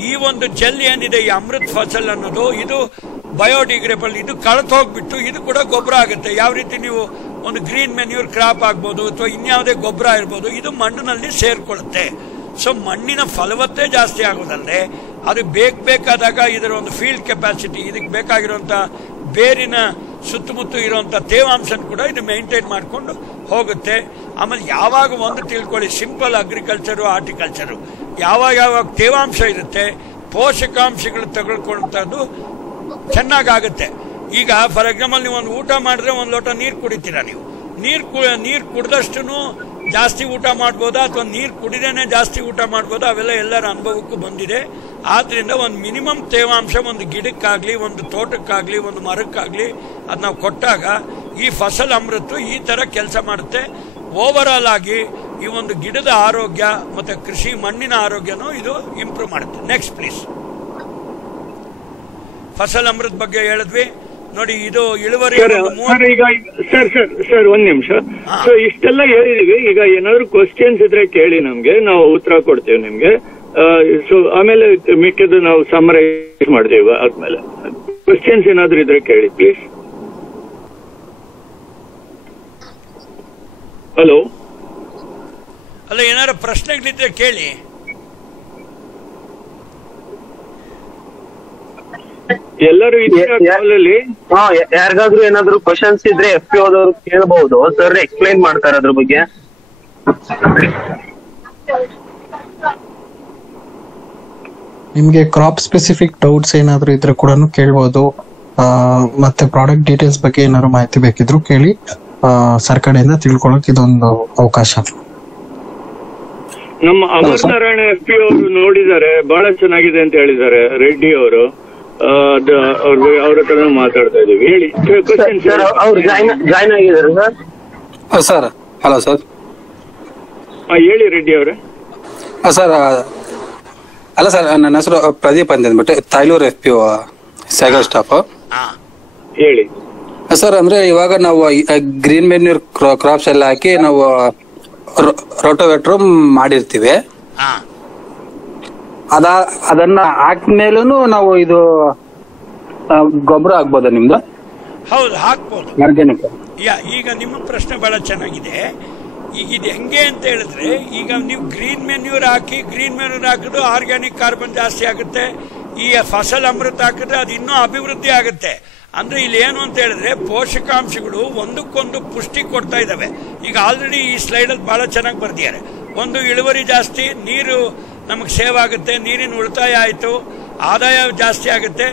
ಈ ಒಂದು ಜೆಲ್ ಏನಿದೆ, ಈ ಅಮೃತ್ ಫಸಲ್ ಅನ್ನೋದು, ಇದು ಬಯೋಡಿಗ್ರೇಡಬಲ್. ಇದು ಕಳೆದು ಹೋಗ್ಬಿಟ್ಟು ಇದು ಕೂಡ ಗೊಬ್ಬರ ಆಗುತ್ತೆ. ಯಾವ ರೀತಿ ನೀವು ಒಂದು ಗ್ರೀನ್ ಮೆನ್ಯೂರ್ ಕ್ರಾಪ್ ಆಗ್ಬೋದು ಅಥವಾ ಇನ್ಯಾವುದೇ ಗೊಬ್ಬರ ಇರ್ಬೋದು, ಇದು ಮಣ್ಣಿನಲ್ಲಿ ಸೇರ್ಕೊಳ್ಳುತ್ತೆ. ಸೊ ಮಣ್ಣಿನ ಫಲವತ್ತತೆ ಜಾಸ್ತಿ ಆಗೋದಲ್ಲದೆ ಅದು ಬೇಕಾದಾಗ ಇದರ ಒಂದು ಫೀಲ್ಡ್ ಕೆಪಾಸಿಟಿ, ಇದಕ್ಕೆ ಬೇಕಾಗಿರುವಂತ ಬೇರಿನ ಸುತ್ತಮುತ್ತ ಇರುವಂತ ತೇವಾಂಶ ಕೂಡ ಇದು ಮೇಂಟೈನ್ ಮಾಡ್ಕೊಂಡು ಹೋಗುತ್ತೆ. ಆಮೇಲೆ ಯಾವಾಗ ಒಂದು ತಿಳ್ಕೊಳ್ಳಿ, ಸಿಂಪಲ್ ಅಗ್ರಿಕಲ್ಚರು ಹಾರ್ಟಿಕಲ್ಚರು, ಯಾವಾಗ ತೇವಾಂಶ ಇರುತ್ತೆ, ಪೋಷಕಾಂಶಗಳು ತಗೊಳ್ಕೊಳ್ಳುವಂಥದ್ದು ಚೆನ್ನಾಗಾಗುತ್ತೆ. ಈಗ ಫಾರ್ ಎಕ್ಸಾಂಪಲ್ ನೀವು ಒಂದು ಊಟ ಮಾಡಿದ್ರೆ 1 ಲೋಟ ನೀರು ಕುಡಿತೀರಾ. ನೀವು ನೀರು ಕುಡಿದಷ್ಟು ಜಾಸ್ತಿ ಊಟ ಮಾಡ್ಬೋದಾ ಅಥವಾ ನೀರು ಕುಡಿದೇನೆ ಜಾಸ್ತಿ ಊಟ ಮಾಡ್ಬೋದಾ, ಅವೆಲ್ಲ ಎಲ್ಲರ ಅನುಭವಕ್ಕೂ ಬಂದಿದೆ. ಆದ್ರಿಂದ ಒಂದು ಮಿನಿಮಮ್ ತೇವಾಂಶ ಒಂದು ಗಿಡಕ್ಕಾಗ್ಲಿ, ಒಂದು ತೋಟಕ್ಕಾಗ್ಲಿ, ಒಂದು ಮರಕ್ಕಾಗ್ಲಿ ಅದು ನಾವು ಕೊಟ್ಟಾಗ ಈ ಫಸಲ್ ಅಮೃತ ಈ ತರ ಕೆಲಸ ಮಾಡುತ್ತೆ. ಓವರ್ ಆಲ್ ಆಗಿ ಈ ಒಂದು ಗಿಡದ ಆರೋಗ್ಯ ಮತ್ತೆ ಕೃಷಿ ಮಣ್ಣಿನ ಆರೋಗ್ಯನೂ ಇದು ಇಂಪ್ರೂವ್ ಮಾಡುತ್ತೆ. Next please. ಫಸಲ್ ಅಮೃತ ಬಗ್ಗೆ ಹೇಳಿದ್ವಿ ನೋಡಿ, ಇದು ಇಳುವರಿ. ಸರ್ 1 ನಿಮಿಷ. ಸೊ ಇಷ್ಟೆಲ್ಲ ಹೇಳಿದೀವಿ. ಈಗ ಏನಾದ್ರು ಕ್ವಶನ್ಸ್ ಇದ್ರೆ ಕೇಳಿ, ನಮ್ಗೆ ನಾವು ಉತ್ತರ ಕೊಡ್ತೇವೆ ನಿಮ್ಗೆ. ಸೊ ಆಮೇಲೆ ಮಿಕ್ಕಿದ್ದು ನಾವು ಸಮರೈಸ್ ಮಾಡ್ತೇವೆ. ಆದ್ಮೇಲೆ ಕ್ವಶನ್ಸ್ ಏನಾದ್ರು ಇದ್ರೆ ಕೇಳಿ ಪ್ಲೀಸ್. ಹಲೋ. ಅಲ್ಲ, ಏನಾದ್ರು ಪ್ರಶ್ನೆಗಳಿದ್ರೆ ಕೇಳಿ. ಎಲ್ಲರೂ ಯಾರಿಗಾದ್ರೂ ಏನಾದ್ರು ಕ್ವಶನ್ಸ್ ಇದ್ರೆ FPO ದವರು ಕೇಳಬಹುದು. ಸರ್ ಎಕ್ಸ್ಪ್ಲೈನ್ ಮಾಡ್ತಾರೆ ಅದ್ರ ಬಗ್ಗೆ. ನಿಮ್ಗೆ ಕ್ರಾಪ್ ಸ್ಪೆಸಿಫಿಕ್ ಡೌಟ್ಸ್ ಏನಾದ್ರು ಇದ್ರೆ ಕೂಡ ಕೇಳಬಹುದು. ಮತ್ತೆ ಪ್ರಾಡಕ್ಟ್ ಡೀಟೇಲ್ಸ್ ಬಗ್ಗೆ ಏನಾದ್ರು ಮಾಹಿತಿ ಬೇಕಿದ್ರು ಕೇಳಿ. ಸರ್ ಕಡೆಯಿಂದ ತಿಳ್ಕೊಳಕ್ ಇದೊಂದು ಅವಕಾಶ. ನಮ್ಮ ಅಮರ್ ನಾರಾಯಣ FPO ಅವರು ನೋಡಿದ್ದಾರೆ, ಬಹಳ ಚೆನ್ನಾಗಿದೆ ಅಂತ ಹೇಳಿದ್ದಾರೆ. ರೆಡ್ಡಿ ಅವರು ಅವ್ರ ಹತ್ರ ಮಾತಾಡ್ತಾ ಇದೀವಿ. ಹೇಳಿ. ಅವ್ರು ಜಾಯ್ನ್ ಆಗಿದ್ದಾರೆ ಸರ್. Sir hello sir. ಹೇಳಿ ರೆಡ್ಡಿ ಅವರೇ. ಸರ್ ಅಲ್ಲ ಸರ್, ನನ್ನ ಹೆಸರು ಪ್ರದೀಪ್ ಅಂತ ಅಂದ್ಬಿಟ್ಟು, ತಾಯ್ಲೂರು FPO ಸೈಕಲ್ ಸ್ಟಾಫ್. ಹೇಳಿ ಸರ್. ಅಂದ್ರೆ ಇವಾಗ ನಾವು ಗ್ರೀನ್ ಮೆನ್ಯೂರ್ ಕ್ರಾಪ್ಸ್ ಎಲ್ಲ ಹಾಕಿ ನಾವು ರೋಟೋವೇಟ್ರ್ ಮಾಡಿರ್ತೀವಿ. ಅದನ್ನ ಹಾಕ್ಮೇಲೂ ನಾವು ಇದು ಗೊಬ್ಬರ ಹಾಕ್ಬೋದ ನಿಮ್ದು? ಹೌದು, ಹಾಕ್ಬೋದು. ಆರ್ಗ್ಯಾನಿಕ್. ಈಗ ನಿಮ್ಮ ಪ್ರಶ್ನೆ ಬಹಳ ಚೆನ್ನಾಗಿದೆ. ಈಗ ಇದು ಹೆಂಗೆ ಅಂತ ಹೇಳಿದ್ರೆ, ಈಗ ನೀವು ಗ್ರೀನ್ ಮೆನ್ಯೂರ್ ಹಾಕಿದ್ರೆ ಆರ್ಗ್ಯಾನಿಕ್ ಕಾರ್ಬನ್ ಜಾಸ್ತಿ ಆಗುತ್ತೆ. ಈ ಫಸಲ್ ಅಮೃತ ಹಾಕಿದ್ರೆ ಅದು ಇನ್ನೂ ಅಭಿವೃದ್ಧಿ ಆಗುತ್ತೆ. ಅಂದ್ರೆ ಇಲ್ಲಿ ಏನು ಅಂತ ಹೇಳಿದ್ರೆ, ಪೋಷಕಾಂಶಗಳು ಒಂದಕ್ಕೊಂದು ಪುಷ್ಟಿ ಕೊಡ್ತಾ ಇದಾವೆ. ಈಗ ಆಲ್ರೆಡಿ ಈ ಸ್ಲೈಡ್ ಅಲ್ಲಿ ಬಹಳ ಚೆನ್ನಾಗಿ ಬರ್ದಿದ್ದಾರೆ. ಒಂದು, ಇಳುವರಿ ಜಾಸ್ತಿ, ನೀರು ನಮಗೆ ಸೇವ್ ಆಗುತ್ತೆ, ನೀರಿನ ಉಳಿತಾಯ ಆಯ್ತು, ಆದಾಯ ಜಾಸ್ತಿ ಆಗುತ್ತೆ.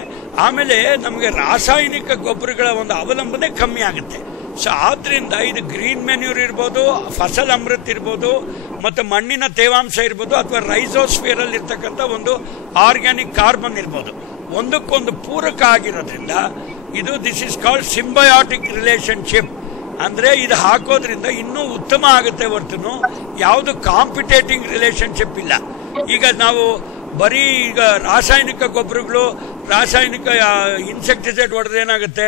ಆಮೇಲೆ ನಮಗೆ ರಾಸಾಯನಿಕ ಗೊಬ್ಬರಗಳ ಒಂದು ಅವಲಂಬನೆ ಕಮ್ಮಿ ಆಗುತ್ತೆ. ಸೊ ಆದ್ರಿಂದ ಇದು ಗ್ರೀನ್ ಮೆನ್ಯೂರ್ ಇರ್ಬೋದು, ಫಸಲ್ ಅಮೃತ್ ಇರ್ಬೋದು, ಮತ್ತೆ ಮಣ್ಣಿನ ತೇವಾಂಶ ಇರ್ಬೋದು, ಅಥವಾ ರೈಸೋಸ್ಫಿಯರ್ ಅಲ್ಲಿ ಇರ್ತಕ್ಕಂಥ ಒಂದು ಆರ್ಗ್ಯಾನಿಕ್ ಕಾರ್ಬನ್ ಇರ್ಬೋದು, ಒಂದಕ್ಕೊಂದು ಪೂರಕ ಆಗಿರೋದ್ರಿಂದ ಇದು this is called symbiotic relationship. ಅಂದ್ರೆ ಇದು ಹಾಕೋದ್ರಿಂದ ಇನ್ನೂ ಉತ್ತಮ ಆಗುತ್ತೆ ಹೊರತು ಯಾವುದು ಕಾಂಪಿಟೇಟಿಂಗ್ ರಿಲೇಶನ್ಶಿಪ್ ಇಲ್ಲ. ಈಗ ನಾವು ಬರೀ ಈಗ ರಾಸಾಯನಿಕ ಗೊಬ್ಬರಗಳು, ರಾಸಾಯನಿಕ ಇನ್ಸೆಕ್ಟಿಸೈಡ್ ಹೊಡೆದ್ರೆ ಏನಾಗುತ್ತೆ,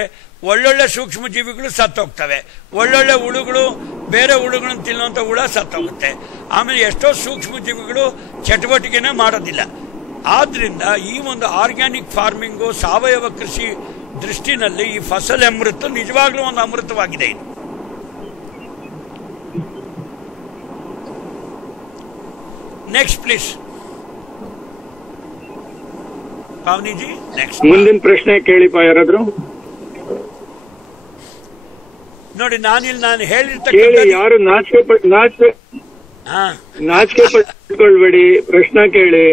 ಒಳ್ಳೊಳ್ಳೆ ಸೂಕ್ಷ್ಮ ಜೀವಿಗಳು ಸತ್ತೋಗ್ತವೆ, ಒಳ್ಳೊಳ್ಳೆ ಹುಳುಗಳು, ಬೇರೆ ಹುಳುಗಳನ್ನು ತಿನ್ನುವಂಥ ಹುಳ ಸತ್ತೋಗುತ್ತೆ. ಆಮೇಲೆ ಎಷ್ಟೋ ಸೂಕ್ಷ್ಮ ಜೀವಿಗಳು ಚಟುವಟಿಕೆನೇ ಮಾಡೋದಿಲ್ಲ. ಆದ್ರಿಂದ ಈ ಒಂದು ಆರ್ಗ್ಯಾನಿಕ್ ಫಾರ್ಮಿಂಗು, ಸಾವಯವ ಕೃಷಿ ದೃಷ್ಟಿನಲ್ಲಿ ಈ ಫಸಲ್ ಅಮೃತ ನಿಜವಾಗ್ಲೂ ಒಂದು ಅಮೃತವಾಗಿದೆ. ಇದು ನೆಕ್ಸ್ಟ್ ಪ್ಲೀಸ್ ಪಾವನಿಜಿ. ನೆಕ್ಸ್ಟ್ ಮುಂದಿನ ಪ್ರಶ್ನೆ ಕೇಳಿಪ್ಪ ಯಾರಾದ್ರು. ನೋಡಿ ನಾನು ಕೇಳಿ, ಹೇಳಿರ್ತಕ್ಕಂಥ ಯಾರು ನಾಚಿಕೆ ಪಟ್ಕೊಳ್ಬೇಡಿ, ಪ್ರಶ್ನೆ ಕೇಳಿ.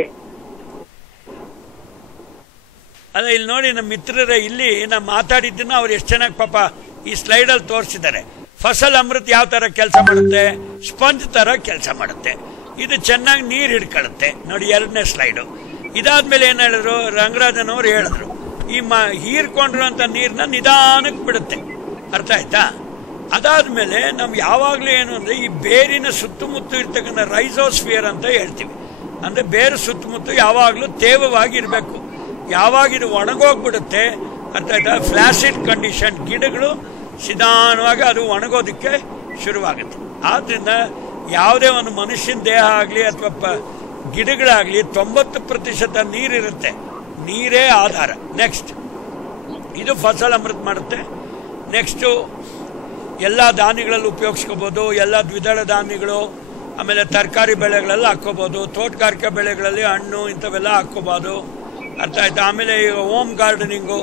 ಅಲ್ಲ ಇಲ್ಲಿ ನೋಡಿ, ನಮ್ಮ ಮಿತ್ರರೇ, ಇಲ್ಲಿ ನಾ ಮಾತಾಡಿದ್ದನ್ನ ಅವ್ರು ಎಷ್ಟು ಚೆನ್ನಾಗಿ ಪಾಪ ಈ ಸ್ಲೈಡ್ ಅಲ್ಲಿ ತೋರಿಸಿದ್ದಾರೆ. ಫಸಲ್ ಅಮೃತ ಯಾವ ತರ ಕೆಲಸ ಮಾಡುತ್ತೆ, ಸ್ಪಂಜ್ ತರ ಕೆಲಸ ಮಾಡುತ್ತೆ. ಇದು ಚೆನ್ನಾಗಿ ನೀರು ಹಿಡ್ಕೊಳ್ಳುತ್ತೆ. ನೋಡಿ 2ನೇ ಸ್ಲೈಡು. ಇದಾದ್ಮೇಲೆ ಏನ್ ಹೇಳಿದ್ರು, ರಂಗರಾಜನ್ ಅವರು ಹೇಳಿದ್ರು, ಈ ಹೀರ್ಕೊಂಡಿರುವಂತ ನೀರ್ನ ನಿಧಾನಕ್ಕೆ ಬಿಡುತ್ತೆ. ಅರ್ಥ ಆಯ್ತಾ? ಅದಾದ್ಮೇಲೆ ನಮ್ ಯಾವಾಗ್ಲೂ ಏನು ಅಂದ್ರೆ, ಈ ಬೇರಿನ ಸುತ್ತಮುತ್ತ ಇರ್ತಕ್ಕಂಥ ರೈಸೋಸ್ಫಿಯರ್ ಅಂತ ಹೇಳ್ತೀವಿ. ಅಂದ್ರೆ ಬೇರು ಸುತ್ತಮುತ್ತ ಯಾವಾಗ್ಲೂ ತೇವವಾಗಿ ಇರಬೇಕು. ಯಾವಾಗ ಇದು ಒಣಗೋಗ್ಬಿಡುತ್ತೆ, ಅರ್ಥ ಆಯ್ತಾ, ಫ್ಲಾಸಿಡ್ ಕಂಡೀಷನ್, ಗಿಡಗಳು ನಿಧಾನವಾಗಿ ಅದು ಒಣಗೋದಕ್ಕೆ ಶುರುವಾಗುತ್ತೆ. ಆದ್ರಿಂದ ಯಾವುದೇ ಒಂದು ಮನುಷ್ಯನ ದೇಹ ಆಗಲಿ ಅಥವಾ ಗಿಡಗಳಾಗ್ಲಿ 90% ನೀರಿರುತ್ತೆ. ನೀರೇ ಆಧಾರ. ನೆಕ್ಸ್ಟ್, ಇದು ಫಸಲ್ ಅಮೃತ ಮಾಡುತ್ತೆ. ನೆಕ್ಸ್ಟು ಎಲ್ಲ ಧಾನ್ಯಗಳಲ್ಲಿ ಉಪಯೋಗಿಸ್ಕೋಬಹುದು, ಎಲ್ಲ ದ್ವಿದಳ ಧಾನ್ಯಗಳು, ಆಮೇಲೆ ತರಕಾರಿ ಬೆಳೆಗಳೆಲ್ಲ ಹಾಕೋಬಹುದು, ತೋಟಗಾರಿಕೆ ಬೆಳೆಗಳಲ್ಲಿ ಹಣ್ಣು ಇಂಥವೆಲ್ಲ ಹಾಕೋಬಹುದು. ಅರ್ಥ ಆಯ್ತಾ? ಆಮೇಲೆ ಈಗ ಹೋಮ್ ಗಾರ್ಡನಿಂಗು,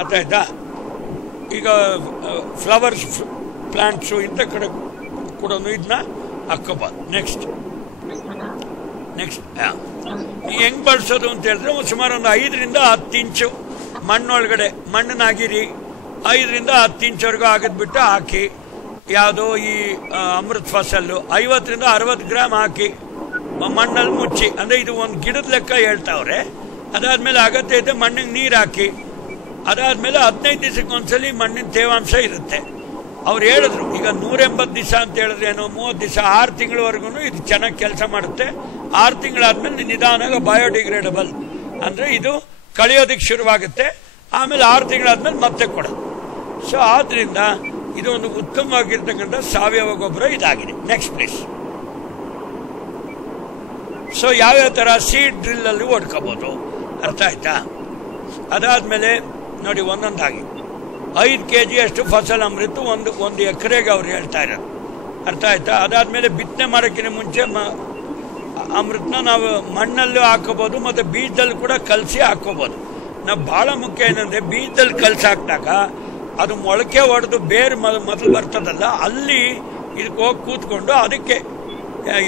ಅರ್ಥ ಆಯ್ತಾ, ಈಗ ಫ್ಲವರ್ಸ್ ಪ್ಲಾಂಟ್ಸು ಇಂಥ ಕಡೆ ಕೂಡ ಇದನ್ನ ಹಾಕೋಬಹುದು. ನೆಕ್ಸ್ಟ್ ಹೆಂಗ್ ಬಳಸೋದು ಅಂತ ಹೇಳಿದ್ರೆ, ಸುಮಾರು ಒಂದು 5ರಿಂದ 10 ಇಂಚು ಮಣ್ಣೊಳಗಡೆ ಮಣ್ಣನ್ನ ಹಾಕಿರಿ. 5ರಿಂದ 10 ಇಂಚ್ವರೆಗೂ ಆಗದ್ಬಿಟ್ಟು ಹಾಕಿ. ಯಾವುದೋ ಈ ಅಮೃತ ಫಸಲ್ಲು 50ರಿಂದ 60 ಗ್ರಾಮ್ ಹಾಕಿ ಮಣ್ಣಲ್ಲಿ ಮುಚ್ಚಿ. ಅಂದ್ರೆ ಇದು ಒಂದು ಗಿಡದ ಲೆಕ್ಕ ಹೇಳ್ತಾವ್ರೆ. ಅದಾದ್ಮೇಲೆ ಅಗತ್ಯ ಇದೆ ಮಣ್ಣಿಗೆ ನೀರು ಹಾಕಿ. ಅದಾದ್ಮೇಲೆ 15 ದಿವಸಕ್ಕೆ ಒಂದ್ಸಲಿ ಮಣ್ಣಿನ ತೇವಾಂಶ ಇರುತ್ತೆ. ಅವ್ರು ಹೇಳಿದ್ರು, ಈಗ 180 ದಿವಸ ಅಂತ ಹೇಳಿದ್ರೆ ಏನೋ 30 ದಿವಸ, 6 ತಿಂಗಳವರೆಗೂ ಇದು ಚೆನ್ನಾಗಿ ಕೆಲಸ ಮಾಡುತ್ತೆ. 6 ತಿಂಗಳಾದ್ಮೇಲೆ ನಿಧಾನಾಗ ಬಯೋಡಿಗ್ರೇಡಬಲ್ ಅಂದ್ರೆ ಇದು ಕಳೆಯೋದಕ್ಕೆ ಶುರುವಾಗುತ್ತೆ. ಆಮೇಲೆ 6 ತಿಂಗಳಾದ್ಮೇಲೆ ಮತ್ತೆ ಕೊಡೋದು. ಸೊ ಆದ್ರಿಂದ ಇದು ಒಂದು ಉತ್ತಮವಾಗಿರ್ತಕ್ಕಂಥ ಸಾವಯವ ಗೊಬ್ಬರ ಇದಾಗಿದೆ. Next please. ಸೊ ಯಾವ್ಯಾವ ತರ ಸೀಡ್ ಡ್ರಿಲ್ ಅಲ್ಲಿ ಹೊಡ್ಕೋಬಹುದು, ಅರ್ಥ ಆಯ್ತಾ? ಅದಾದ್ಮೇಲೆ ನೋಡಿ, ಒಂದೊಂದಾಗಿ 5 kg ಅಷ್ಟು ಫಸಲ್ ಅಮೃತ ಒಂದು ಎಕರೆಗೆ ಅವ್ರು ಹೇಳ್ತಾ ಇರೋದು. ಅರ್ಥ ಆಯ್ತಾ? ಅದಾದ್ಮೇಲೆ ಬಿತ್ತನೆ ಮಾಡೋಕ್ಕಿಂತ ಮುಂಚೆ ಅಮೃತನ ನಾವು ಮಣ್ಣಲ್ಲೂ ಹಾಕೋಬಹುದು, ಮತ್ತೆ ಬೀಜದಲ್ಲಿ ಕೂಡ ಕಲಸಿ ಹಾಕೋಬಹುದು. ನಾವು ಬಹಳ ಮುಖ್ಯ ಏನಂದ್ರೆ, ಬೀಜದಲ್ಲಿ ಕಲಸಿ ಹಾಕಿದಾಗ ಅದು ಮೊಳಕೆ ಹೊಡೆದು ಬೇರೆ ಮೊದಲು ಬರ್ತದಲ್ಲ, ಅಲ್ಲಿ ಇದಕ್ಕೆ ಹೋಗಿ ಕೂತ್ಕೊಂಡು ಅದಕ್ಕೆ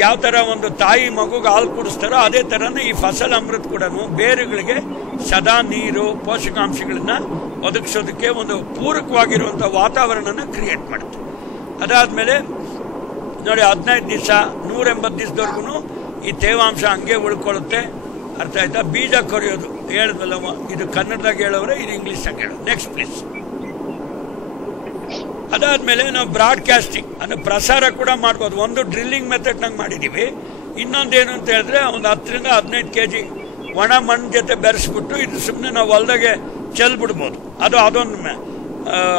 ಯಾವ ತರ ಒಂದು ತಾಯಿ ಮಗುಗೆ ಹಾಲು ಕುಡಿಸ್ತಾರೋ ಅದೇ ತರನೇ ಈ ಫಸಲ್ ಅಮೃತ ಕೂಡ ಬೇರುಗಳಿಗೆ ಸದಾ ನೀರು, ಪೋಷಕಾಂಶಗಳನ್ನ ಒದಗಿಸೋದಕ್ಕೆ ಒಂದು ಪೂರಕವಾಗಿರುವಂತಹ ವಾತಾವರಣನ ಕ್ರಿಯೇಟ್ ಮಾಡುತ್ತೆ. ಅದಾದ್ಮೇಲೆ ನೋಡಿ, 15 ದಿವಸ 180 ದಿವಸದವರೆಗೂ ಈ ತೇವಾಂಶ ಹಂಗೆ ಉಳ್ಕೊಳ್ಳುತ್ತೆ. ಅರ್ಥ ಆಯ್ತಾ? ಬೀಜ ಕೊರೆಯೋದು ಹೇಳಿದ್ವಲ್ಲ, ಇದು ಕನ್ನಡದಾಗ ಹೇಳೋರೆ, ಇದು ಇಂಗ್ಲಿಷ್ನಾಗ ಹೇಳೋದು. Next please. ಅದಾದ್ಮೇಲೆ ನಾವು ಬ್ರಾಡ್ಕಾಸ್ಟಿಂಗ್ ಅಂದ್ರೆ ಪ್ರಸಾರ ಕೂಡ ಮಾಡ್ಬೋದು. ಒಂದು ಡ್ರಿಲ್ಲಿಂಗ್ ಮೆಥಡ್ ನಂಗೆ ಮಾಡಿದೀವಿ. ಇನ್ನೊಂದೇನು ಅಂತ ಹೇಳಿದ್ರೆ, ಒಂದು 10ರಿಂದ 15 kg ಒಣ ಮಣ್ಣು ಜೊತೆ ಬೆರೆಸ್ಬಿಟ್ಟು ಇದು ಸುಮ್ಮನೆ ನಾವು ಹೊಲದಾಗೆ ಚೆಲ್ ಬಿಡ್ಬೋದು.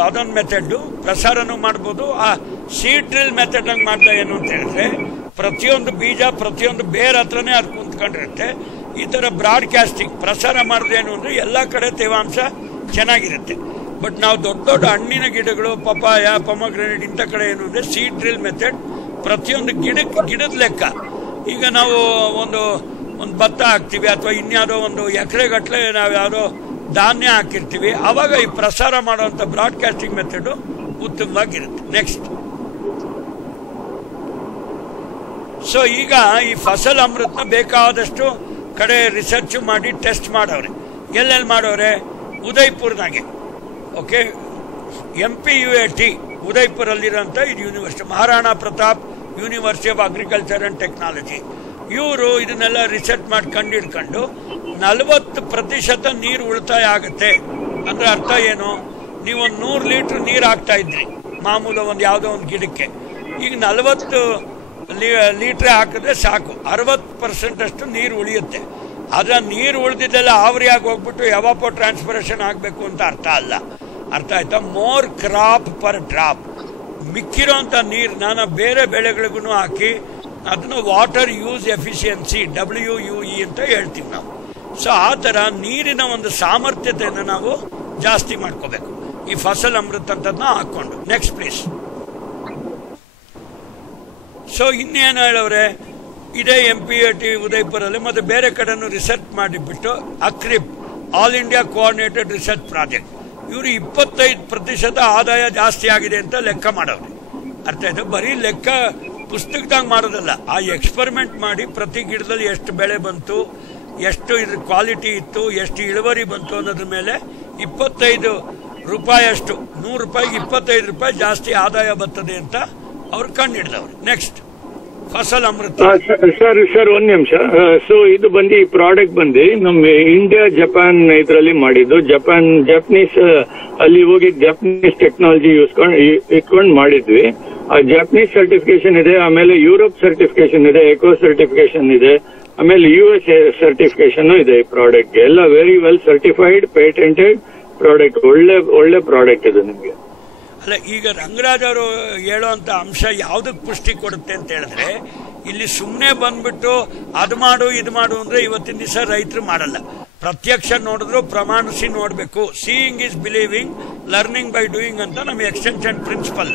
ಅದೊಂದು ಮೆಥಡ್. ಪ್ರಸಾರನೂ ಮಾಡ್ಬೋದು. ಆ ಸೀಡ್ ಡ್ರಿಲ್ ಮೆಥಡ್ ನಂಗೆ ಮಾಡ್ದ ಏನು ಅಂತ ಹೇಳಿದ್ರೆ, ಪ್ರತಿಯೊಂದು ಬೀಜ ಪ್ರತಿಯೊಂದು ಬೇರೆ ಹತ್ರನೇ ಅದು ಕುಂತ್ಕೊಂಡಿರುತ್ತೆ. ಈ ತರ ಬ್ರಾಡ್ಕಾಸ್ಟಿಂಗ್ ಪ್ರಸಾರ ಮಾಡೋದೇನು ಅಂದ್ರೆ, ಎಲ್ಲ ಕಡೆ ತೇವಾಂಶ ಚೆನ್ನಾಗಿರುತ್ತೆ. ಬಟ್ ನಾವು ದೊಡ್ಡ ದೊಡ್ಡ ಹಣ್ಣಿನ ಗಿಡಗಳು, ಪಪಾಯ, ಪೊಮಗ್ರೆನೇಟ್ ಇಂಥ ಕಡೆ ಏನು ಅಂದ್ರೆ ಸೀಡ್ ಡ್ರಿಲ್ ಮೆಥಡ್ ಪ್ರತಿಯೊಂದು ಗಿಡದ ಲೆಕ್ಕ. ಈಗ ನಾವು ಒಂದು ಭತ್ತ ಹಾಕ್ತಿವಿ ಅಥವಾ ಇನ್ಯಾವುದೋ ಒಂದು ಎಕರೆಗಟ್ಟಲೆ ನಾವು ಯಾವುದೋ ಧಾನ್ಯ ಹಾಕಿರ್ತೀವಿ, ಆವಾಗ ಈ ಪ್ರಸಾರ ಮಾಡುವಂತ ಬ್ರಾಡ್ಕಾಸ್ಟಿಂಗ್ ಮೆಥಡ್ ಉತ್ತಮವಾಗಿರುತ್ತೆ. ನೆಕ್ಸ್ಟ್. ಸೊ ಈಗ ಈ ಫಸಲ್ ಅಮೃತನ ಬೇಕಾದಷ್ಟು ಕಡೆ ರಿಸರ್ಚ್ ಮಾಡಿ ಟೆಸ್ಟ್ ಮಾಡವ್ರೆ. ಎಲ್ಲೆಲ್ಲಿ ಮಾಡವ್ರೆ? ಉದಯ್ಪುರ್ನಾಗೆ. ಓಕೆ, MPUAT ಉದಯ್ಪುರಲ್ಲಿರೋಂಥ ಇದು university, Maharana Pratap university of agriculture and technology. ಇವರು ಇದನ್ನೆಲ್ಲ ರಿಸರ್ಚ್ ಮಾಡಿ ಕಂಡಿಡ್ಕೊಂಡು 40% ನೀರು ಉಳಿತಾಯ ಆಗುತ್ತೆ. ಅಂದ್ರೆ ಅರ್ಥ ಏನು? ನೀವೊಂದು 100 ಲೀಟರ್ ನೀರು ಹಾಕ್ತಾ ಇದ್ರಿ ಮಾಮೂಲು ಒಂದು ಯಾವುದೋ ಒಂದು ಗಿಡಕ್ಕೆ, ಈಗ 40 ಲೀಟ್ರ್ ಹಾಕಿದ್ರೆ ಸಾಕು, 60% ಅಷ್ಟು ನೀರು ಉಳಿಯುತ್ತೆ. ಆದ್ರೆ ನೀರು ಉಳಿದಿದ್ದೆಲ್ಲ ಆವರಿಯಾಗಿ ಹೋಗ್ಬಿಟ್ಟು ಎವಾಪೋ ಟ್ರಾನ್ಸ್ಪಿರೇಷನ್ ಆಗಬೇಕು ಅಂತ ಅರ್ಥ ಅಲ್ಲ. ಅರ್ಥ ಆಯ್ತಾ? More crop per drop. ಮಿಕ್ಕಿರೋಂಥ ನೀರನ್ನ ನಾವು ಬೇರೆ ಬೆಳೆಗಳಿಗೂ ಹಾಕಿ ಅದನ್ನು ವಾಟರ್ ಯೂಸ್ ಎಫಿಷಿಯನ್ಸಿ WUE ಅಂತ ಹೇಳ್ತೀವಿ ನಾವು. ಸೊ ಆ ಥರ ನೀರಿನ ಒಂದು ಸಾಮರ್ಥ್ಯತೆಯನ್ನು ನಾವು ಜಾಸ್ತಿ ಮಾಡ್ಕೋಬೇಕು ಈ ಫಸಲ್ ಅಮೃತ ಅಂತದನ್ನ ಹಾಕೊಂಡು. Next please. ಸೊ ಇನ್ನೇನು ಹೇಳವ್ರೆ, ಇದೇ MPAT ಉದಯಪುರಲ್ಲಿ ಮತ್ತೆ ಬೇರೆ ಕಡೆನೂ ರಿಸರ್ಚ್ ಮಾಡಿಬಿಟ್ಟು ಅಕ್ರಿಪ್ all India coordinated research project ಇವರು 25% ಆದಾಯ ಜಾಸ್ತಿ ಆಗಿದೆ ಅಂತ ಲೆಕ್ಕ ಮಾಡೋರು. ಅರ್ಥ ಆಯ್ತು? ಬರೀ ಲೆಕ್ಕ ಪುಸ್ತಕದಾಗ ಮಾಡೋದಲ್ಲ, ಆ ಎಕ್ಸ್ಪೆರಿಮೆಂಟ್ ಮಾಡಿ ಪ್ರತಿ ಗಿಡದಲ್ಲಿ ಎಷ್ಟು ಬೆಳೆ ಬಂತು, ಎಷ್ಟು ಇದ್ರ ಕ್ವಾಲಿಟಿ ಇತ್ತು, ಎಷ್ಟು ಇಳುವರಿ ಬಂತು ಅನ್ನೋದ್ರ ಮೇಲೆ 25 ರೂಪಾಯಿ ಅಷ್ಟು 100 ರೂಪಾಯಿಗೆ 25 ರೂಪಾಯಿ ಜಾಸ್ತಿ ಆದಾಯ ಬರ್ತದೆ ಅಂತ ಅವ್ರು ಕಂಡು ಹಿಡಿದವ್ರು. ನೆಕ್ಸ್ಟ್ ಫಸಲ್ ಅಮೃತ. ಸರ್ ಒಂದ್ ನಿಮಿಷ. ಸೊ ಇದು ಬಂದು ಈ ಪ್ರಾಡಕ್ಟ್ ಬಂದು ನಮ್ಮ ಇಂಡಿಯಾ ಜಪಾನ್ ಇದರಲ್ಲಿ ಮಾಡಿದ್ದು. ಜಪನೀಸ್ ಅಲ್ಲಿ ಹೋಗಿ ಜಪನೀಸ್ ಟೆಕ್ನಾಲಜಿ ಇಟ್ಕೊಂಡು ಮಾಡಿದ್ವಿ. ಆ ಜಪನೀಸ್ ಸರ್ಟಿಫಿಕೇಶನ್ ಇದೆ, ಆಮೇಲೆ ಯುರೋಪ್ ಸರ್ಟಿಫಿಕೇಶನ್ ಇದೆ, ಎಕೋ ಸರ್ಟಿಫಿಕೇಶನ್ ಇದೆ, ಆಮೇಲೆ US ಸರ್ಟಿಫಿಕೇಶನ್ ಇದೆ. ಈ ಪ್ರಾಡಕ್ಟ್ ಎಲ್ಲ very well certified patented product. ಒಳ್ಳೆ ಪ್ರಾಡಕ್ಟ್ ಇದು ನಿಮ್ಗೆ. ಅಲ್ಲ, ಈಗ ರಂಗರಾಜ್ ಅವರು ಹೇಳುವಂತ ಅಂಶ ಯಾವ್ದಕ್ ಪುಷ್ಟಿ ಕೊಡುತ್ತೆ ಅಂತ ಹೇಳಿದ್ರೆ, ಇಲ್ಲಿ ಸುಮ್ಮನೆ ಬಂದ್ಬಿಟ್ಟು ಅದು ಮಾಡು ಇದು ಮಾಡು ಅಂದ್ರೆ ಇವತ್ತಿನ ದಿವಸ ರೈತರು ಮಾಡಲ್ಲ. ಪ್ರತ್ಯಕ್ಷ ನೋಡಿದ್ರು ಪ್ರಮಾಣಿಸಿ ನೋಡ್ಬೇಕು. Seeing is believing, learning by doing ಅಂತ ನಮ್ಮ ಎಕ್ಸ್ಟೆನ್ಷನ್ ಪ್ರಿನ್ಸಿಪಲ್.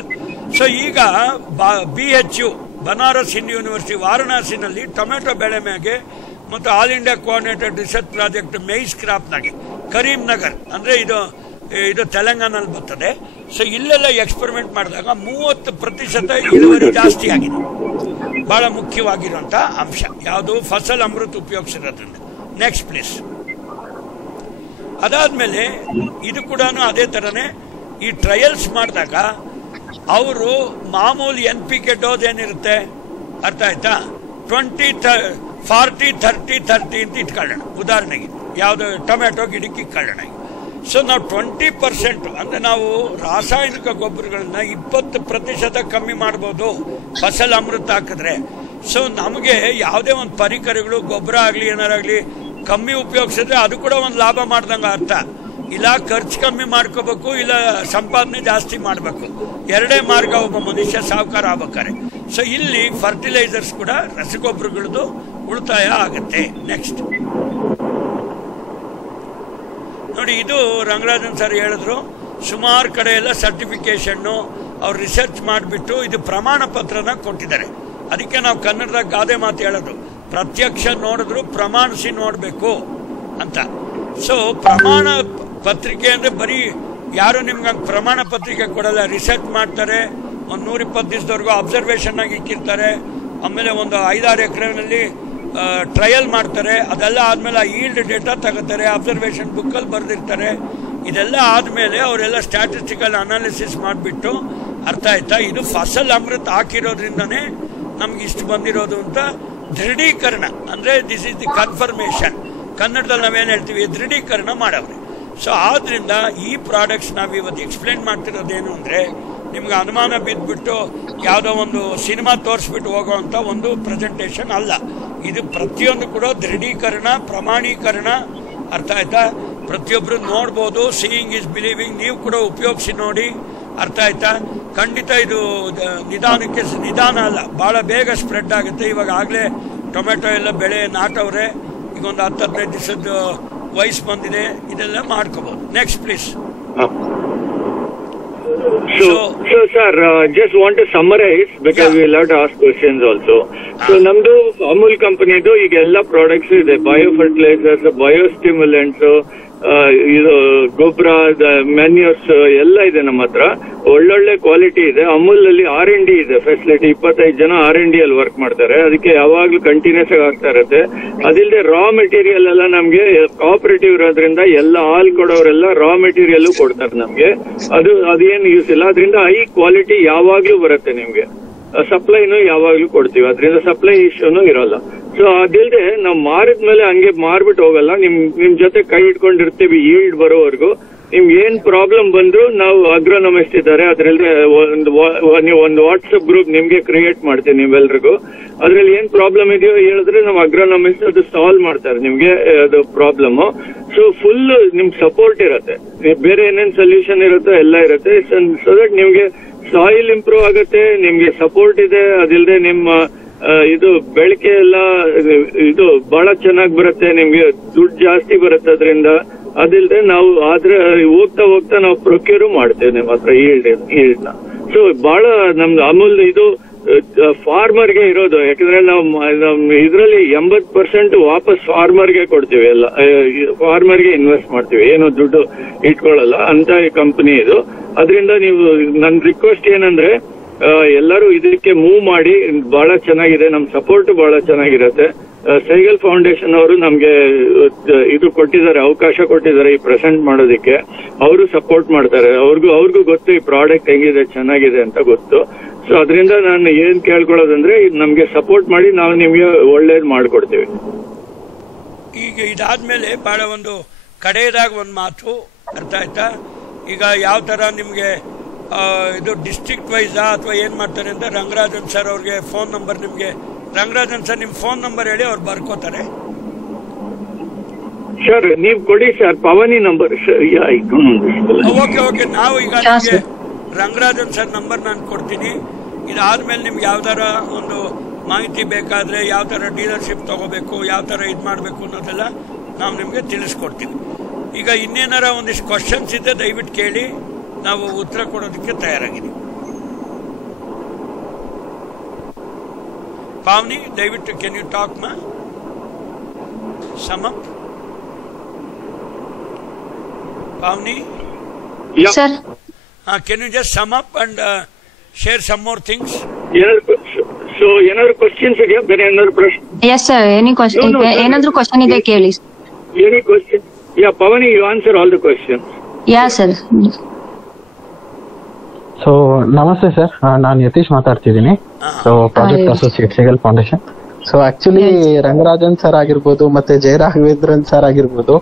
ಸೊ ಈಗ BHU ಬನಾರಸ್ ಹಿಂದೂ ಯೂನಿವರ್ಸಿಟಿ ವಾರಣಾಸಿನಲ್ಲಿ ಟೊಮೆಟೊ ಬೆಳೆ ಮೇಲೆ ಮತ್ತು all India coordinated research project maize ಕ್ರಾಪ್ನಾಗೆ ಕರೀಂನಗರ್ ಅಂದ್ರೆ ಇದು ತೆಲಂಗಾಣಲ್ಲಿ ಬರ್ತದೆ. ಸೊ ಇಲ್ಲೆಲ್ಲ ಎಕ್ಸ್ಪೆರಿಮೆಂಟ್ ಮಾಡಿದಾಗ 30% ಇಳುವರಿ ಜಾಸ್ತಿ ಆಗಿದೆ. ಬಹಳ ಮುಖ್ಯವಾಗಿರುವಂತ ಅಂಶ ಯಾವುದು? ಫಸಲ್ ಅಮೃತ ಉಪಯೋಗಿಸಿರೋದ್ರಿಂದ. Next please. ಅದಾದ್ಮೇಲೆ ಇದು ಕೂಡ ಅದೇ ತರನೇ ಈ ಟ್ರಯಲ್ಸ್ ಮಾಡಿದಾಗ ಅವರು ಮಾಮೂಲಿ NPK ಡೋಸ್ ಏನಿರುತ್ತೆ, ಅರ್ಥ ಆಯ್ತಾ, 20 40 30 30 ಅಂತ ಇಟ್ಕೊಳ್ಳೋಣ. ಉದಾಹರಣೆಗೆ ಯಾವ್ದು ಟೊಮೆಟೊ ಗಿಡಕ್ಕೆ ಇಟ್ಕೊಳ್ಳೋಣ. ಸೊ ನಾವು 20% ಅಂದ್ರೆ ನಾವು ರಾಸಾಯನಿಕ ಗೊಬ್ಬರಗಳನ್ನ 20% ಕಮ್ಮಿ ಮಾಡ್ಬೋದು ಫಸಲ್ ಅಮೃತ ಹಾಕಿದ್ರೆ. ಸೊ ನಮಗೆ ಯಾವುದೇ ಒಂದು ಪರಿಕರಗಳು ಗೊಬ್ಬರ ಆಗ್ಲಿ ಏನಾರಾಗ್ಲಿ ಕಮ್ಮಿ ಉಪಯೋಗಿಸಿದ್ರೆ ಅದು ಕೂಡ ಒಂದು ಲಾಭ ಮಾಡ್ದಂಗ ಅರ್ಥ. ಇಲ್ಲ ಖರ್ಚು ಕಮ್ಮಿ ಮಾಡ್ಕೋಬೇಕು, ಇಲ್ಲ ಸಂಪಾದನೆ ಜಾಸ್ತಿ ಮಾಡಬೇಕು. ಎರಡೇ ಮಾರ್ಗ ಒಬ್ಬ ಮನುಷ್ಯ ಸಾಹುಕಾರ ಆಗ್ಬೇಕಾರೆ. ಸೊ ಇಲ್ಲಿ ಫರ್ಟಿಲೈಸರ್ಸ್ ಕೂಡ ರಸಗೊಬ್ಬರಗಳದ್ದು ಉಳಿತಾಯ ಆಗುತ್ತೆ. ನೆಕ್ಸ್ಟ್ ನೋಡಿ, ಇದು ರಂಗರಾಜನ್ ಸರ್ ಹೇಳಿದ್ರು, ಸುಮಾರು ಕಡೆ ಎಲ್ಲ ಸರ್ಟಿಫಿಕೇಶನ್ನು ಅವ್ರು ರಿಸರ್ಚ್ ಮಾಡಿಬಿಟ್ಟು ಇದು ಪ್ರಮಾಣ ಪತ್ರನ ಕೊಟ್ಟಿದ್ದಾರೆ. ಅದಕ್ಕೆ ನಾವು ಕನ್ನಡದಾಗ ಗಾದೆ ಮಾತು ಹೇಳೋದು, ಪ್ರತ್ಯಕ್ಷ ನೋಡಿದ್ರು ಪ್ರಮಾಣಿಸಿ ನೋಡಬೇಕು ಅಂತ. ಸೊ ಪ್ರಮಾಣ ಪತ್ರಿಕೆ ಅಂದ್ರೆ ಬರೀ ಯಾರು ನಿಮ್ಗೆ ಪ್ರಮಾಣ ಪತ್ರಿಕೆ ಕೊಡಲ್ಲ. ರಿಸರ್ಚ್ ಮಾಡ್ತಾರೆ, ಒಂದು 120 ದಿವಸದವರೆಗೂ ಅಬ್ಸರ್ವೇಷನ್ ಆಗಿ ಇಕ್ಕಿರ್ತಾರೆ. ಆಮೇಲೆ ಒಂದು 5-6 ಎಕರೆನಲ್ಲಿ ಟ್ರಯಲ್ ಮಾಡ್ತಾರೆ. ಅದೆಲ್ಲ ಆದ್ಮೇಲೆ ಈಲ್ಡ್ ಡೇಟಾ ತಗೋತಾರೆ, ಅಬ್ಸರ್ವೇಷನ್ ಬುಕ್ಕಲ್ಲಿ ಬರೆದಿರ್ತಾರೆ. ಇದೆಲ್ಲ ಆದ್ಮೇಲೆ ಅವರೆಲ್ಲ ಸ್ಟ್ಯಾಟಿಸ್ಟಿಕಲ್ ಅನಾಲಿಸಿಸ್ ಮಾಡಿಬಿಟ್ಟು, ಅರ್ಥ ಆಯ್ತಾ, ಇದು ಫಸಲ್ ಅಮೃತ ಹಾಕಿರೋದ್ರಿಂದನೇ ನಮ್ಗೆ ಇಷ್ಟು ಬಂದಿರೋದು ಅಂತ ದೃಢೀಕರಣ, ಅಂದ್ರೆ ದಿಸ್ ಇಸ್ ದಿ ಕನ್ಫರ್ಮೇಶನ್. ಕನ್ನಡದಲ್ಲಿ ನಾವೇನು ಹೇಳ್ತೀವಿ, ದೃಢೀಕರಣ ಮಾಡವ್ರೆ. ಸೊ ಆದ್ರಿಂದ ಈ ಪ್ರಾಡಕ್ಟ್ಸ್ ನಾವು ಇವತ್ತು ಎಕ್ಸ್ಪ್ಲೇನ್ ಮಾಡ್ತಿರೋದೇನು ಅಂದ್ರೆ, ನಿಮ್ಗೆ ಅನುಮಾನ ಬಿದ್ದುಬಿಟ್ಟು ಯಾವುದೋ ಒಂದು ಸಿನಿಮಾ ತೋರಿಸ್ಬಿಟ್ಟು ಹೋಗೋವಂಥ ಒಂದು ಪ್ರೆಸೆಂಟೇಷನ್ ಅಲ್ಲ. ಇದು ಪ್ರತಿಯೊಂದು ಕೂಡ ದೃಢೀಕರಣ, ಪ್ರಮಾಣೀಕರಣ. ಅರ್ಥ ಆಯ್ತಾ? ಪ್ರತಿಯೊಬ್ಬರು ನೋಡ್ಬೋದು. Seeing is believing. ನೀವು ಕೂಡ ಉಪಯೋಗಿಸಿ ನೋಡಿ. ಅರ್ಥ ಆಯ್ತಾ? ಖಂಡಿತ ಇದು ನಿಧಾನ ಅಲ್ಲ, ಬಹಳ ಬೇಗ ಸ್ಪ್ರೆಡ್ ಆಗುತ್ತೆ. ಇವಾಗ ಆಗ್ಲೇ ಟೊಮೆಟೊ ಎಲ್ಲ ಬೆಳೆ ನಾಟವ್ರೆ. ಈಗ ಒಂದು 10-15 ದಿವಸದ ವಯಸ್ಸು ಬಂದಿದೆ. ಇದೆಲ್ಲ ಮಾಡ್ಕೋಬಹುದು. Next please. So sir, just want to summarize because we will have to ask questions also. So namdu Amul company do ಈಗ ಎಲ್ಲ ಪ್ರಾಡಕ್ಟ್ಸ್ ಇದೆ, ಬಯೋ ಫರ್ಟಿಲೈಸರ್ಸ್, ಬಯೋ ಸ್ಟಿಮ್ಯುಲೆಂಟ್ಸ್, ಇದು ಗೊಬ್ಬರ, ಮ್ಯಾನ್ಯೂರ್ಸ್ ಎಲ್ಲ ಇದೆ ನಮ್ಮ ಹತ್ರ. ಒಳ್ಳೊಳ್ಳೆ ಕ್ವಾಲಿಟಿ ಇದೆ. ಅಮೂಲ್ ಅಲ್ಲಿ R&D ಇದೆ ಫೆಸಿಲಿಟಿ. 25 ಜನ R&D ಅಲ್ಲಿ ವರ್ಕ್ ಮಾಡ್ತಾರೆ. ಅದಕ್ಕೆ ಯಾವಾಗ್ಲೂ ಕಂಟಿನ್ಯೂಸ್ ಆಗಿ ಆಗ್ತಾ ಇರುತ್ತೆ. ಅದಿಲ್ಲದೆ ರಾ ಮೆಟೀರಿಯಲ್ ಎಲ್ಲ ನಮ್ಗೆ ಕೋಆಪರೇಟಿವ್ ಇರೋದ್ರಿಂದ ಎಲ್ಲ ಹಾಲ್ ಕೊಡೋರೆಲ್ಲ ರಾ ಮೆಟೀರಿಯಲ್ ಕೊಡ್ತಾರೆ ನಮ್ಗೆ. ಅದೇನು ಯೂಸ್ ಇಲ್ಲ. ಅದರಿಂದ ಹೈ ಕ್ವಾಲಿಟಿ ಯಾವಾಗ್ಲೂ ಬರುತ್ತೆ ನಿಮ್ಗೆ. ಸಪ್ಲೈನು ಯಾವಾಗ್ಲೂ ಕೊಡ್ತೀವಿ, ಅದರಿಂದ ಸಪ್ಲೈ ಇಶ್ಯೂನು ಇರೋಲ್ಲ. ಸೊ ಅದಿಲ್ಲದೆ ನಾವು ಮಾರಿದ್ಮೇಲೆ ಹಂಗೆ ಮಾರ್ಬಿಟ್ಟು ಹೋಗಲ್ಲ, ನಿಮ್ ಜೊತೆ ಕೈ ಇಟ್ಕೊಂಡಿರ್ತೀವಿ ಈಲ್ಡ್ ಬರೋವರೆಗೂ. ನಿಮ್ಗೆ ಏನ್ ಪ್ರಾಬ್ಲಮ್ ಬಂದ್ರು ನಾವು ಅಗ್ರೋನಮಿಸ್ಟ್ ಇದ್ದಾರೆ, ಅದ್ರಲ್ಲಿ ಒಂದು ವಾಟ್ಸ್ಆಪ್ ಗ್ರೂಪ್ ನಿಮ್ಗೆ ಕ್ರಿಯೇಟ್ ಮಾಡ್ತೀವಿ ನೀವೆಲ್ರಿಗೂ. ಅದ್ರಲ್ಲಿ ಏನ್ ಪ್ರಾಬ್ಲಮ್ ಇದೆಯೋ ಹೇಳಿದ್ರೆ ನಾವು ಅಗ್ರೋನಮಿಸ್ಟ್ ಅದು ಸಾಲ್ವ್ ಮಾಡ್ತಾರೆ ನಿಮ್ಗೆ ಅದು ಪ್ರಾಬ್ಲಮ್. ಸೊ ಫುಲ್ ನಿಮ್ಗೆ ಸಪೋರ್ಟ್ ಇರುತ್ತೆ, ಬೇರೆ ಏನೇನ್ ಸೊಲ್ಯೂಷನ್ ಇರುತ್ತೋ ಎಲ್ಲ ಇರುತ್ತೆ. ಸೊ ದಟ್ ನಿಮ್ಗೆ ಸಾಯಿಲ್ ಇಂಪ್ರೂವ್ ಆಗುತ್ತೆ, ನಿಮ್ಗೆ ಸಪೋರ್ಟ್ ಇದೆ. ಅದಿಲ್ಲದೆ ನಿಮ್ಮ ಇದು ಬೆಳಕೆ ಎಲ್ಲ ಇದು ಬಹಳ ಚೆನ್ನಾಗಿ ಬರುತ್ತೆ, ನಿಮ್ಗೆ ದುಡ್ಡು ಜಾಸ್ತಿ ಬರುತ್ತೆ ಅದರಿಂದ. ಅದಿಲ್ಲದೆ ನಾವು ಆದ್ರೆ ಹೋಗ್ತಾ ಹೋಗ್ತಾ ನಾವು ಪ್ರೊಕ್ಯೂರು ಮಾಡ್ತೇವೆ ನಿಮ್ಮ ಹತ್ರ ಈಲ್ಡ್ ನ. ಸೊ ಬಹಳ ನಮ್ದು ಅಮೂಲ್ ಇದು ಫಾರ್ಮರ್ಗೆ ಇರೋದು, ಯಾಕಂದ್ರೆ ನಾವು ಇದರಲ್ಲಿ 80% ವಾಪಸ್ ಫಾರ್ಮರ್ಗೆ ಕೊಡ್ತೀವಿ, ಎಲ್ಲ ಫಾರ್ಮರ್ಗೆ ಇನ್ವೆಸ್ಟ್ ಮಾಡ್ತೀವಿ, ಏನು ದುಡ್ಡು ಇಟ್ಕೊಳ್ಳಲ್ಲ ಅಂತ ಕಂಪನಿ ಇದು. ಅದರಿಂದ ನೀವು ನನ್ ರಿಕ್ವೆಸ್ಟ್ ಏನಂದ್ರೆ ಎಲ್ಲರೂ ಇದಕ್ಕೆ ಮೂವ್ ಮಾಡಿ, ಬಹಳ ಚೆನ್ನಾಗಿದೆ, ನಮ್ ಸಪೋರ್ಟ್ ಬಹಳ ಚೆನ್ನಾಗಿರುತ್ತೆ. ಸೈಗಲ್ ಫೌಂಡೇಶನ್ ಅವರು ನಮ್ಗೆ ಇದು ಕೊಟ್ಟಿದ್ದಾರೆ, ಅವಕಾಶ ಕೊಟ್ಟಿದ್ದಾರೆ ಈ ಪ್ರೆಸೆಂಟ್ ಮಾಡೋದಕ್ಕೆ. ಅವರು ಸಪೋರ್ಟ್ ಮಾಡ್ತಾರೆ, ಅವ್ರಿಗೂ ಗೊತ್ತು ಈ ಪ್ರಾಡಕ್ಟ್ ಹೆಂಗಿದೆ ಚೆನ್ನಾಗಿದೆ ಅಂತ ಗೊತ್ತು. ಸೊ ಅದರಿಂದ ನಾನು ಏನ್ ಕೇಳ್ಕೊಳ್ಳೋದಂದ್ರೆ ನಮ್ಗೆ ಸಪೋರ್ಟ್ ಮಾಡಿ, ನಾವು ನಿಮ್ಗೆ ಒಳ್ಳೇದ್ ಮಾಡ್ಕೊಡ್ತೀವಿ. ಈಗ ಇದಾದ್ಮೇಲೆ ಬಹಳ ಒಂದು ಕಡೆಯದಾಗ ಒಂದು ಮಾತು ಅರ್ಥ ಆಯ್ತಾ? ಈಗ ಯಾವ ತರ ನಿಮ್ಗೆ ಇದು ಡಿಸ್ಟ್ರಿಕ್ಟ್ ವೈಸಾ ಅಥವಾ ಏನ್ ಮಾಡ್ತಾರೆ ಅಂತ ರಂಗರಾಜನ್ ಸರ್ ಅವ್ರಿಗೆ ಫೋನ್ ನಂಬರ್, ನಿಮ್ಗೆ ರಂಗರಾಜನ್ ಸರ್ ನಿಮ್ ಫೋನ್ ನಂಬರ್ ಹೇಳಿ ಅವ್ರು ಬರ್ಕೋತಾರೆ. ಸರ್ ನೀವು ಕೊಡಿ ಸರ್, ಪವನಿ ನಂಬರ್. ಓಕೆ ನಾವು ಈಗ ನಿಮ್ಗೆ ರಂಗರಾಜನ್ ಸರ್ ನಂಬರ್ ನಾನು ಕೊಡ್ತೀನಿ. ಇದಾದ್ಮೇಲೆ ನಿಮ್ಗೆ ಯಾವ್ದಾರ ಒಂದು ಮಾಹಿತಿ ಬೇಕಾದ್ರೆ, ಯಾವ ತರ ಡೀಲರ್ಶಿಪ್ ತಗೋಬೇಕು, ಯಾವ ತರ ಇದ್ ಮಾಡ್ಬೇಕು ಅನ್ನೋದೆಲ್ಲ ನಾವು ನಿಮ್ಗೆ ತಿಳಿಸ್ಕೊಡ್ತೀವಿ. ಈಗ ಇನ್ನೇನಾರ ಒಂದಿಷ್ಟು ಕ್ವಶನ್ಸ್ ಇದ್ದೆ ದಯವಿಟ್ಟು ಕೇಳಿ, ನಾವು ಉತ್ತರ ಕೊಡೋದಕ್ಕೆ ತಯಾರಾಗಿದ್ದೀವಿ. ಪಾವನಿ ದಯವಿಟ್ಟು ಕ್ಯಾನ್ ಯು ಟಾಕ್ ಮಾ sum up? Pavani sir, can you just sum up and share some more things? So ಏನಾದ್ರು ಕ್ವಶನ್ಸ್ ಇದೆಯಾ, ಬೇರೆ ಏನಾದ್ರು ಪ್ರಶ್ನೆ? ಎಸ್ ಸರ್, ಏನಾದ್ರು ಕ್ವಶನ್ ಇದೆ ಕೇಳಿ. Any question? Yeah Pavani, you answer all the questions. Yeah sir. So ನಮಸ್ತೆ ಸರ್, ನಾನು ಯತೀಶ್ ಮಾತಾಡ್ತಿದ್ದೀನಿ. So project associate Saigal foundation. So actually Rangarajan sir ಆಗಿರ್ಬೋದು ಮತ್ತೆ ಜಯರಾಘವೇಂದ್ರನ್ ಸರ್ ಆಗಿರ್ಬೋದು,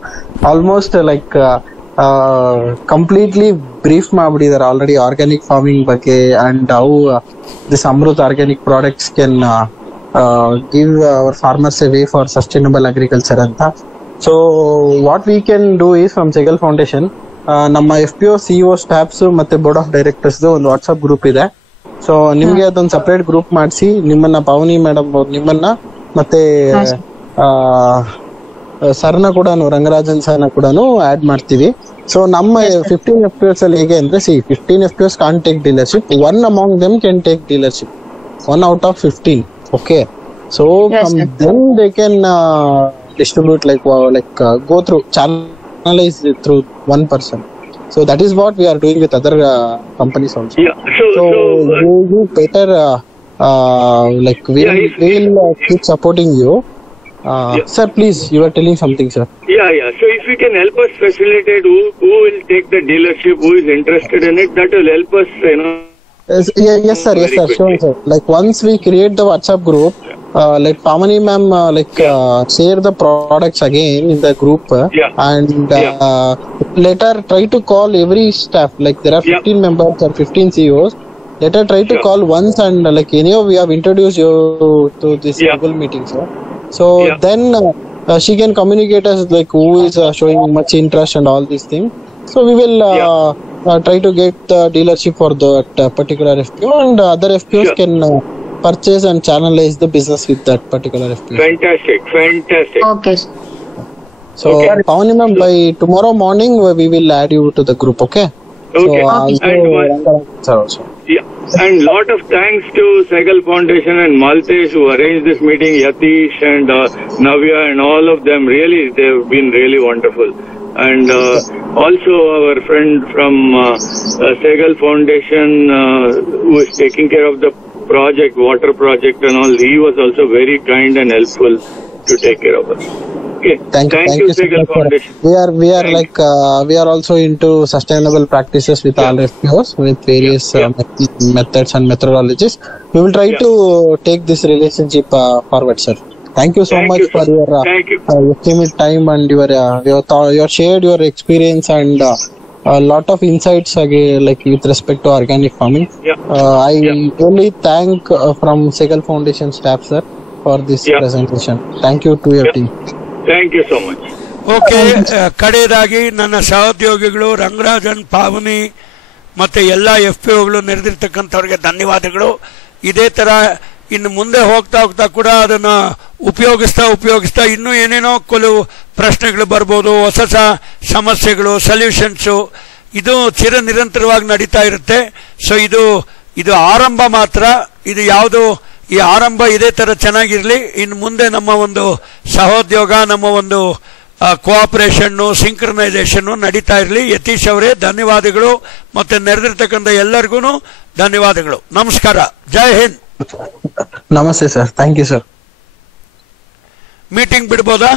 ಆಲ್ಮೋಸ್ಟ್ ಲೈಕ್ ಕಂಪ್ಲೀಟ್ಲಿ ಬ್ರೀಫ್ ಮಾಡ್ಬಿಟ್ಟಿದ್ದಾರೆ ಆಲ್ರೆಡಿ ಆರ್ಗ್ಯಾನಿಕ್ ಫಾರ್ಮಿಂಗ್ ಬಗ್ಗೆ and how this Amrit organic products can give our farmers a way for sustainable agriculture ಅಂತ. So what we can do is from Saigal foundation, ನಮ್ಮ FPO CEO staffs ಮತ್ತೆ board of directors ಒಂದು WhatsApp group ಇದೆ. So ನಿಮ್ಗೆ ಅದೊಂದು separate group ಮಾಡಿಸಿ ನಿಮ್ಮನ್ನ ಪಾವನಿ madam ಅವ್ರು ನಿಮ್ಮನ್ನ ಮತ್ತೆ ಸರ್ನ ಕೂಡ ರಂಗರಾಜನ್ ಸರ್ನ ಕೂಡ ಆಡ್ ಮಾಡ್ತೀವಿ. ಸೊ ನಮ್ಮ 15 FPOs ಅಲ್ಲಿ ಹೇಗೆ ಅಂದ್ರೆ, 15 FPOs can't take dealership, one among them can take dealership, 1 out of 15. Okay, so from them they can distribute like go through, channelize through one person. So that is what we are doing with other companies also. Yeah. So you better like we will keep supporting you. Sir, please, you are telling something, sir. Yeah. So if you can help us facilitate who will take the dealership, who is interested in it, that will help us, Yes, sir. Sure, sir. Like once we create the WhatsApp group, like Pamani ma'am, share the products again in the group, and later try to call every staff. Like there are 15 members or 15 CEOs. Later try to call once, and like anyhow we have introduced you to this Google meeting, sir. So then she can communicate us like who is showing much interest and all these things. So we will try to get the dealership for that particular FPO, and other FPOs can purchase and channelize the business with that particular FPO. Fantastic. Okay. So Pavani ma'am, by tomorrow morning we will add you to the group. Okay. Okay. So also. And lot of thanks to Saigal Foundation and Maltesh who arranged this meeting, Yatish and Navya and all of them. Really, they've been really wonderful. And also our friend from Saigal Foundation who is taking care of the project, water project and all, he was also very kind and helpful to take care of us. Okay. Thank you so Segal much, sir. Foundation. We are like we are also into sustainable practices with all FPOs with various methods and methodologies. We will try to take this relationship forward, sir. Thank you so much for your estimate time and your shared your experience and a lot of insights again, like with respect to organic farming. I only thank from Segal Foundation staff, sir, for this presentation. Thank you to your team. Thank you so much. Okay, ಕಡೆಯದಾಗಿ ನನ್ನ ಸಹೋದ್ಯೋಗಿಗಳು ರಂಗರಾಜನ್, ಪಾವನಿ ಮತ್ತೆ ಎಲ್ಲ FPOಗಳು ನೆರೆದಿರ್ತಕ್ಕಂಥವ್ರಿಗೆ ಧನ್ಯವಾದಗಳು. ಇದೇ ತರ ಇನ್ನು ಮುಂದೆ ಹೋಗ್ತಾ ಕೂಡ ಅದನ್ನ ಉಪಯೋಗಿಸ್ತಾ ಇನ್ನೂ ಏನೇನೋ ಕೆಲವು ಪ್ರಶ್ನೆಗಳು ಬರ್ಬೋದು, ಹೊಸ ಸಮಸ್ಯೆಗಳು, ಸೊಲ್ಯೂಷನ್ಸು, ಇದು ಚಿರ ನಿರಂತರವಾಗಿ ನಡೀತಾ ಇರುತ್ತೆ. ಸೊ ಇದು ಆರಂಭ ಮಾತ್ರ. ಇದು ಯಾವುದು ಈ ಆರಂಭ ಇದೇ ತರ ಚೆನ್ನಾಗಿರ್ಲಿ. ಇನ್ನು ಮುಂದೆ ನಮ್ಮ ಒಂದು ಸಹೋದ್ಯೋಗ, ನಮ್ಮ ಒಂದು ಕೋಆಪರೇಷನ್, ಸಿಂಕ್ರನೈಸೇಷನ್ ನಡೀತಾ ಇರಲಿ. ಯತೀಶ್ ಅವರೇ ಧನ್ಯವಾದಗಳು, ಮತ್ತೆ ನೆರೆದಿರ್ತಕ್ಕಂಥ ಎಲ್ಲರಿಗೂ ಧನ್ಯವಾದಗಳು. ನಮಸ್ಕಾರ, ಜೈ ಹಿಂದ್. ನಮಸ್ತೆ sir, thank you sir. Meeting ಬಿಡ್ಬೋದಾ?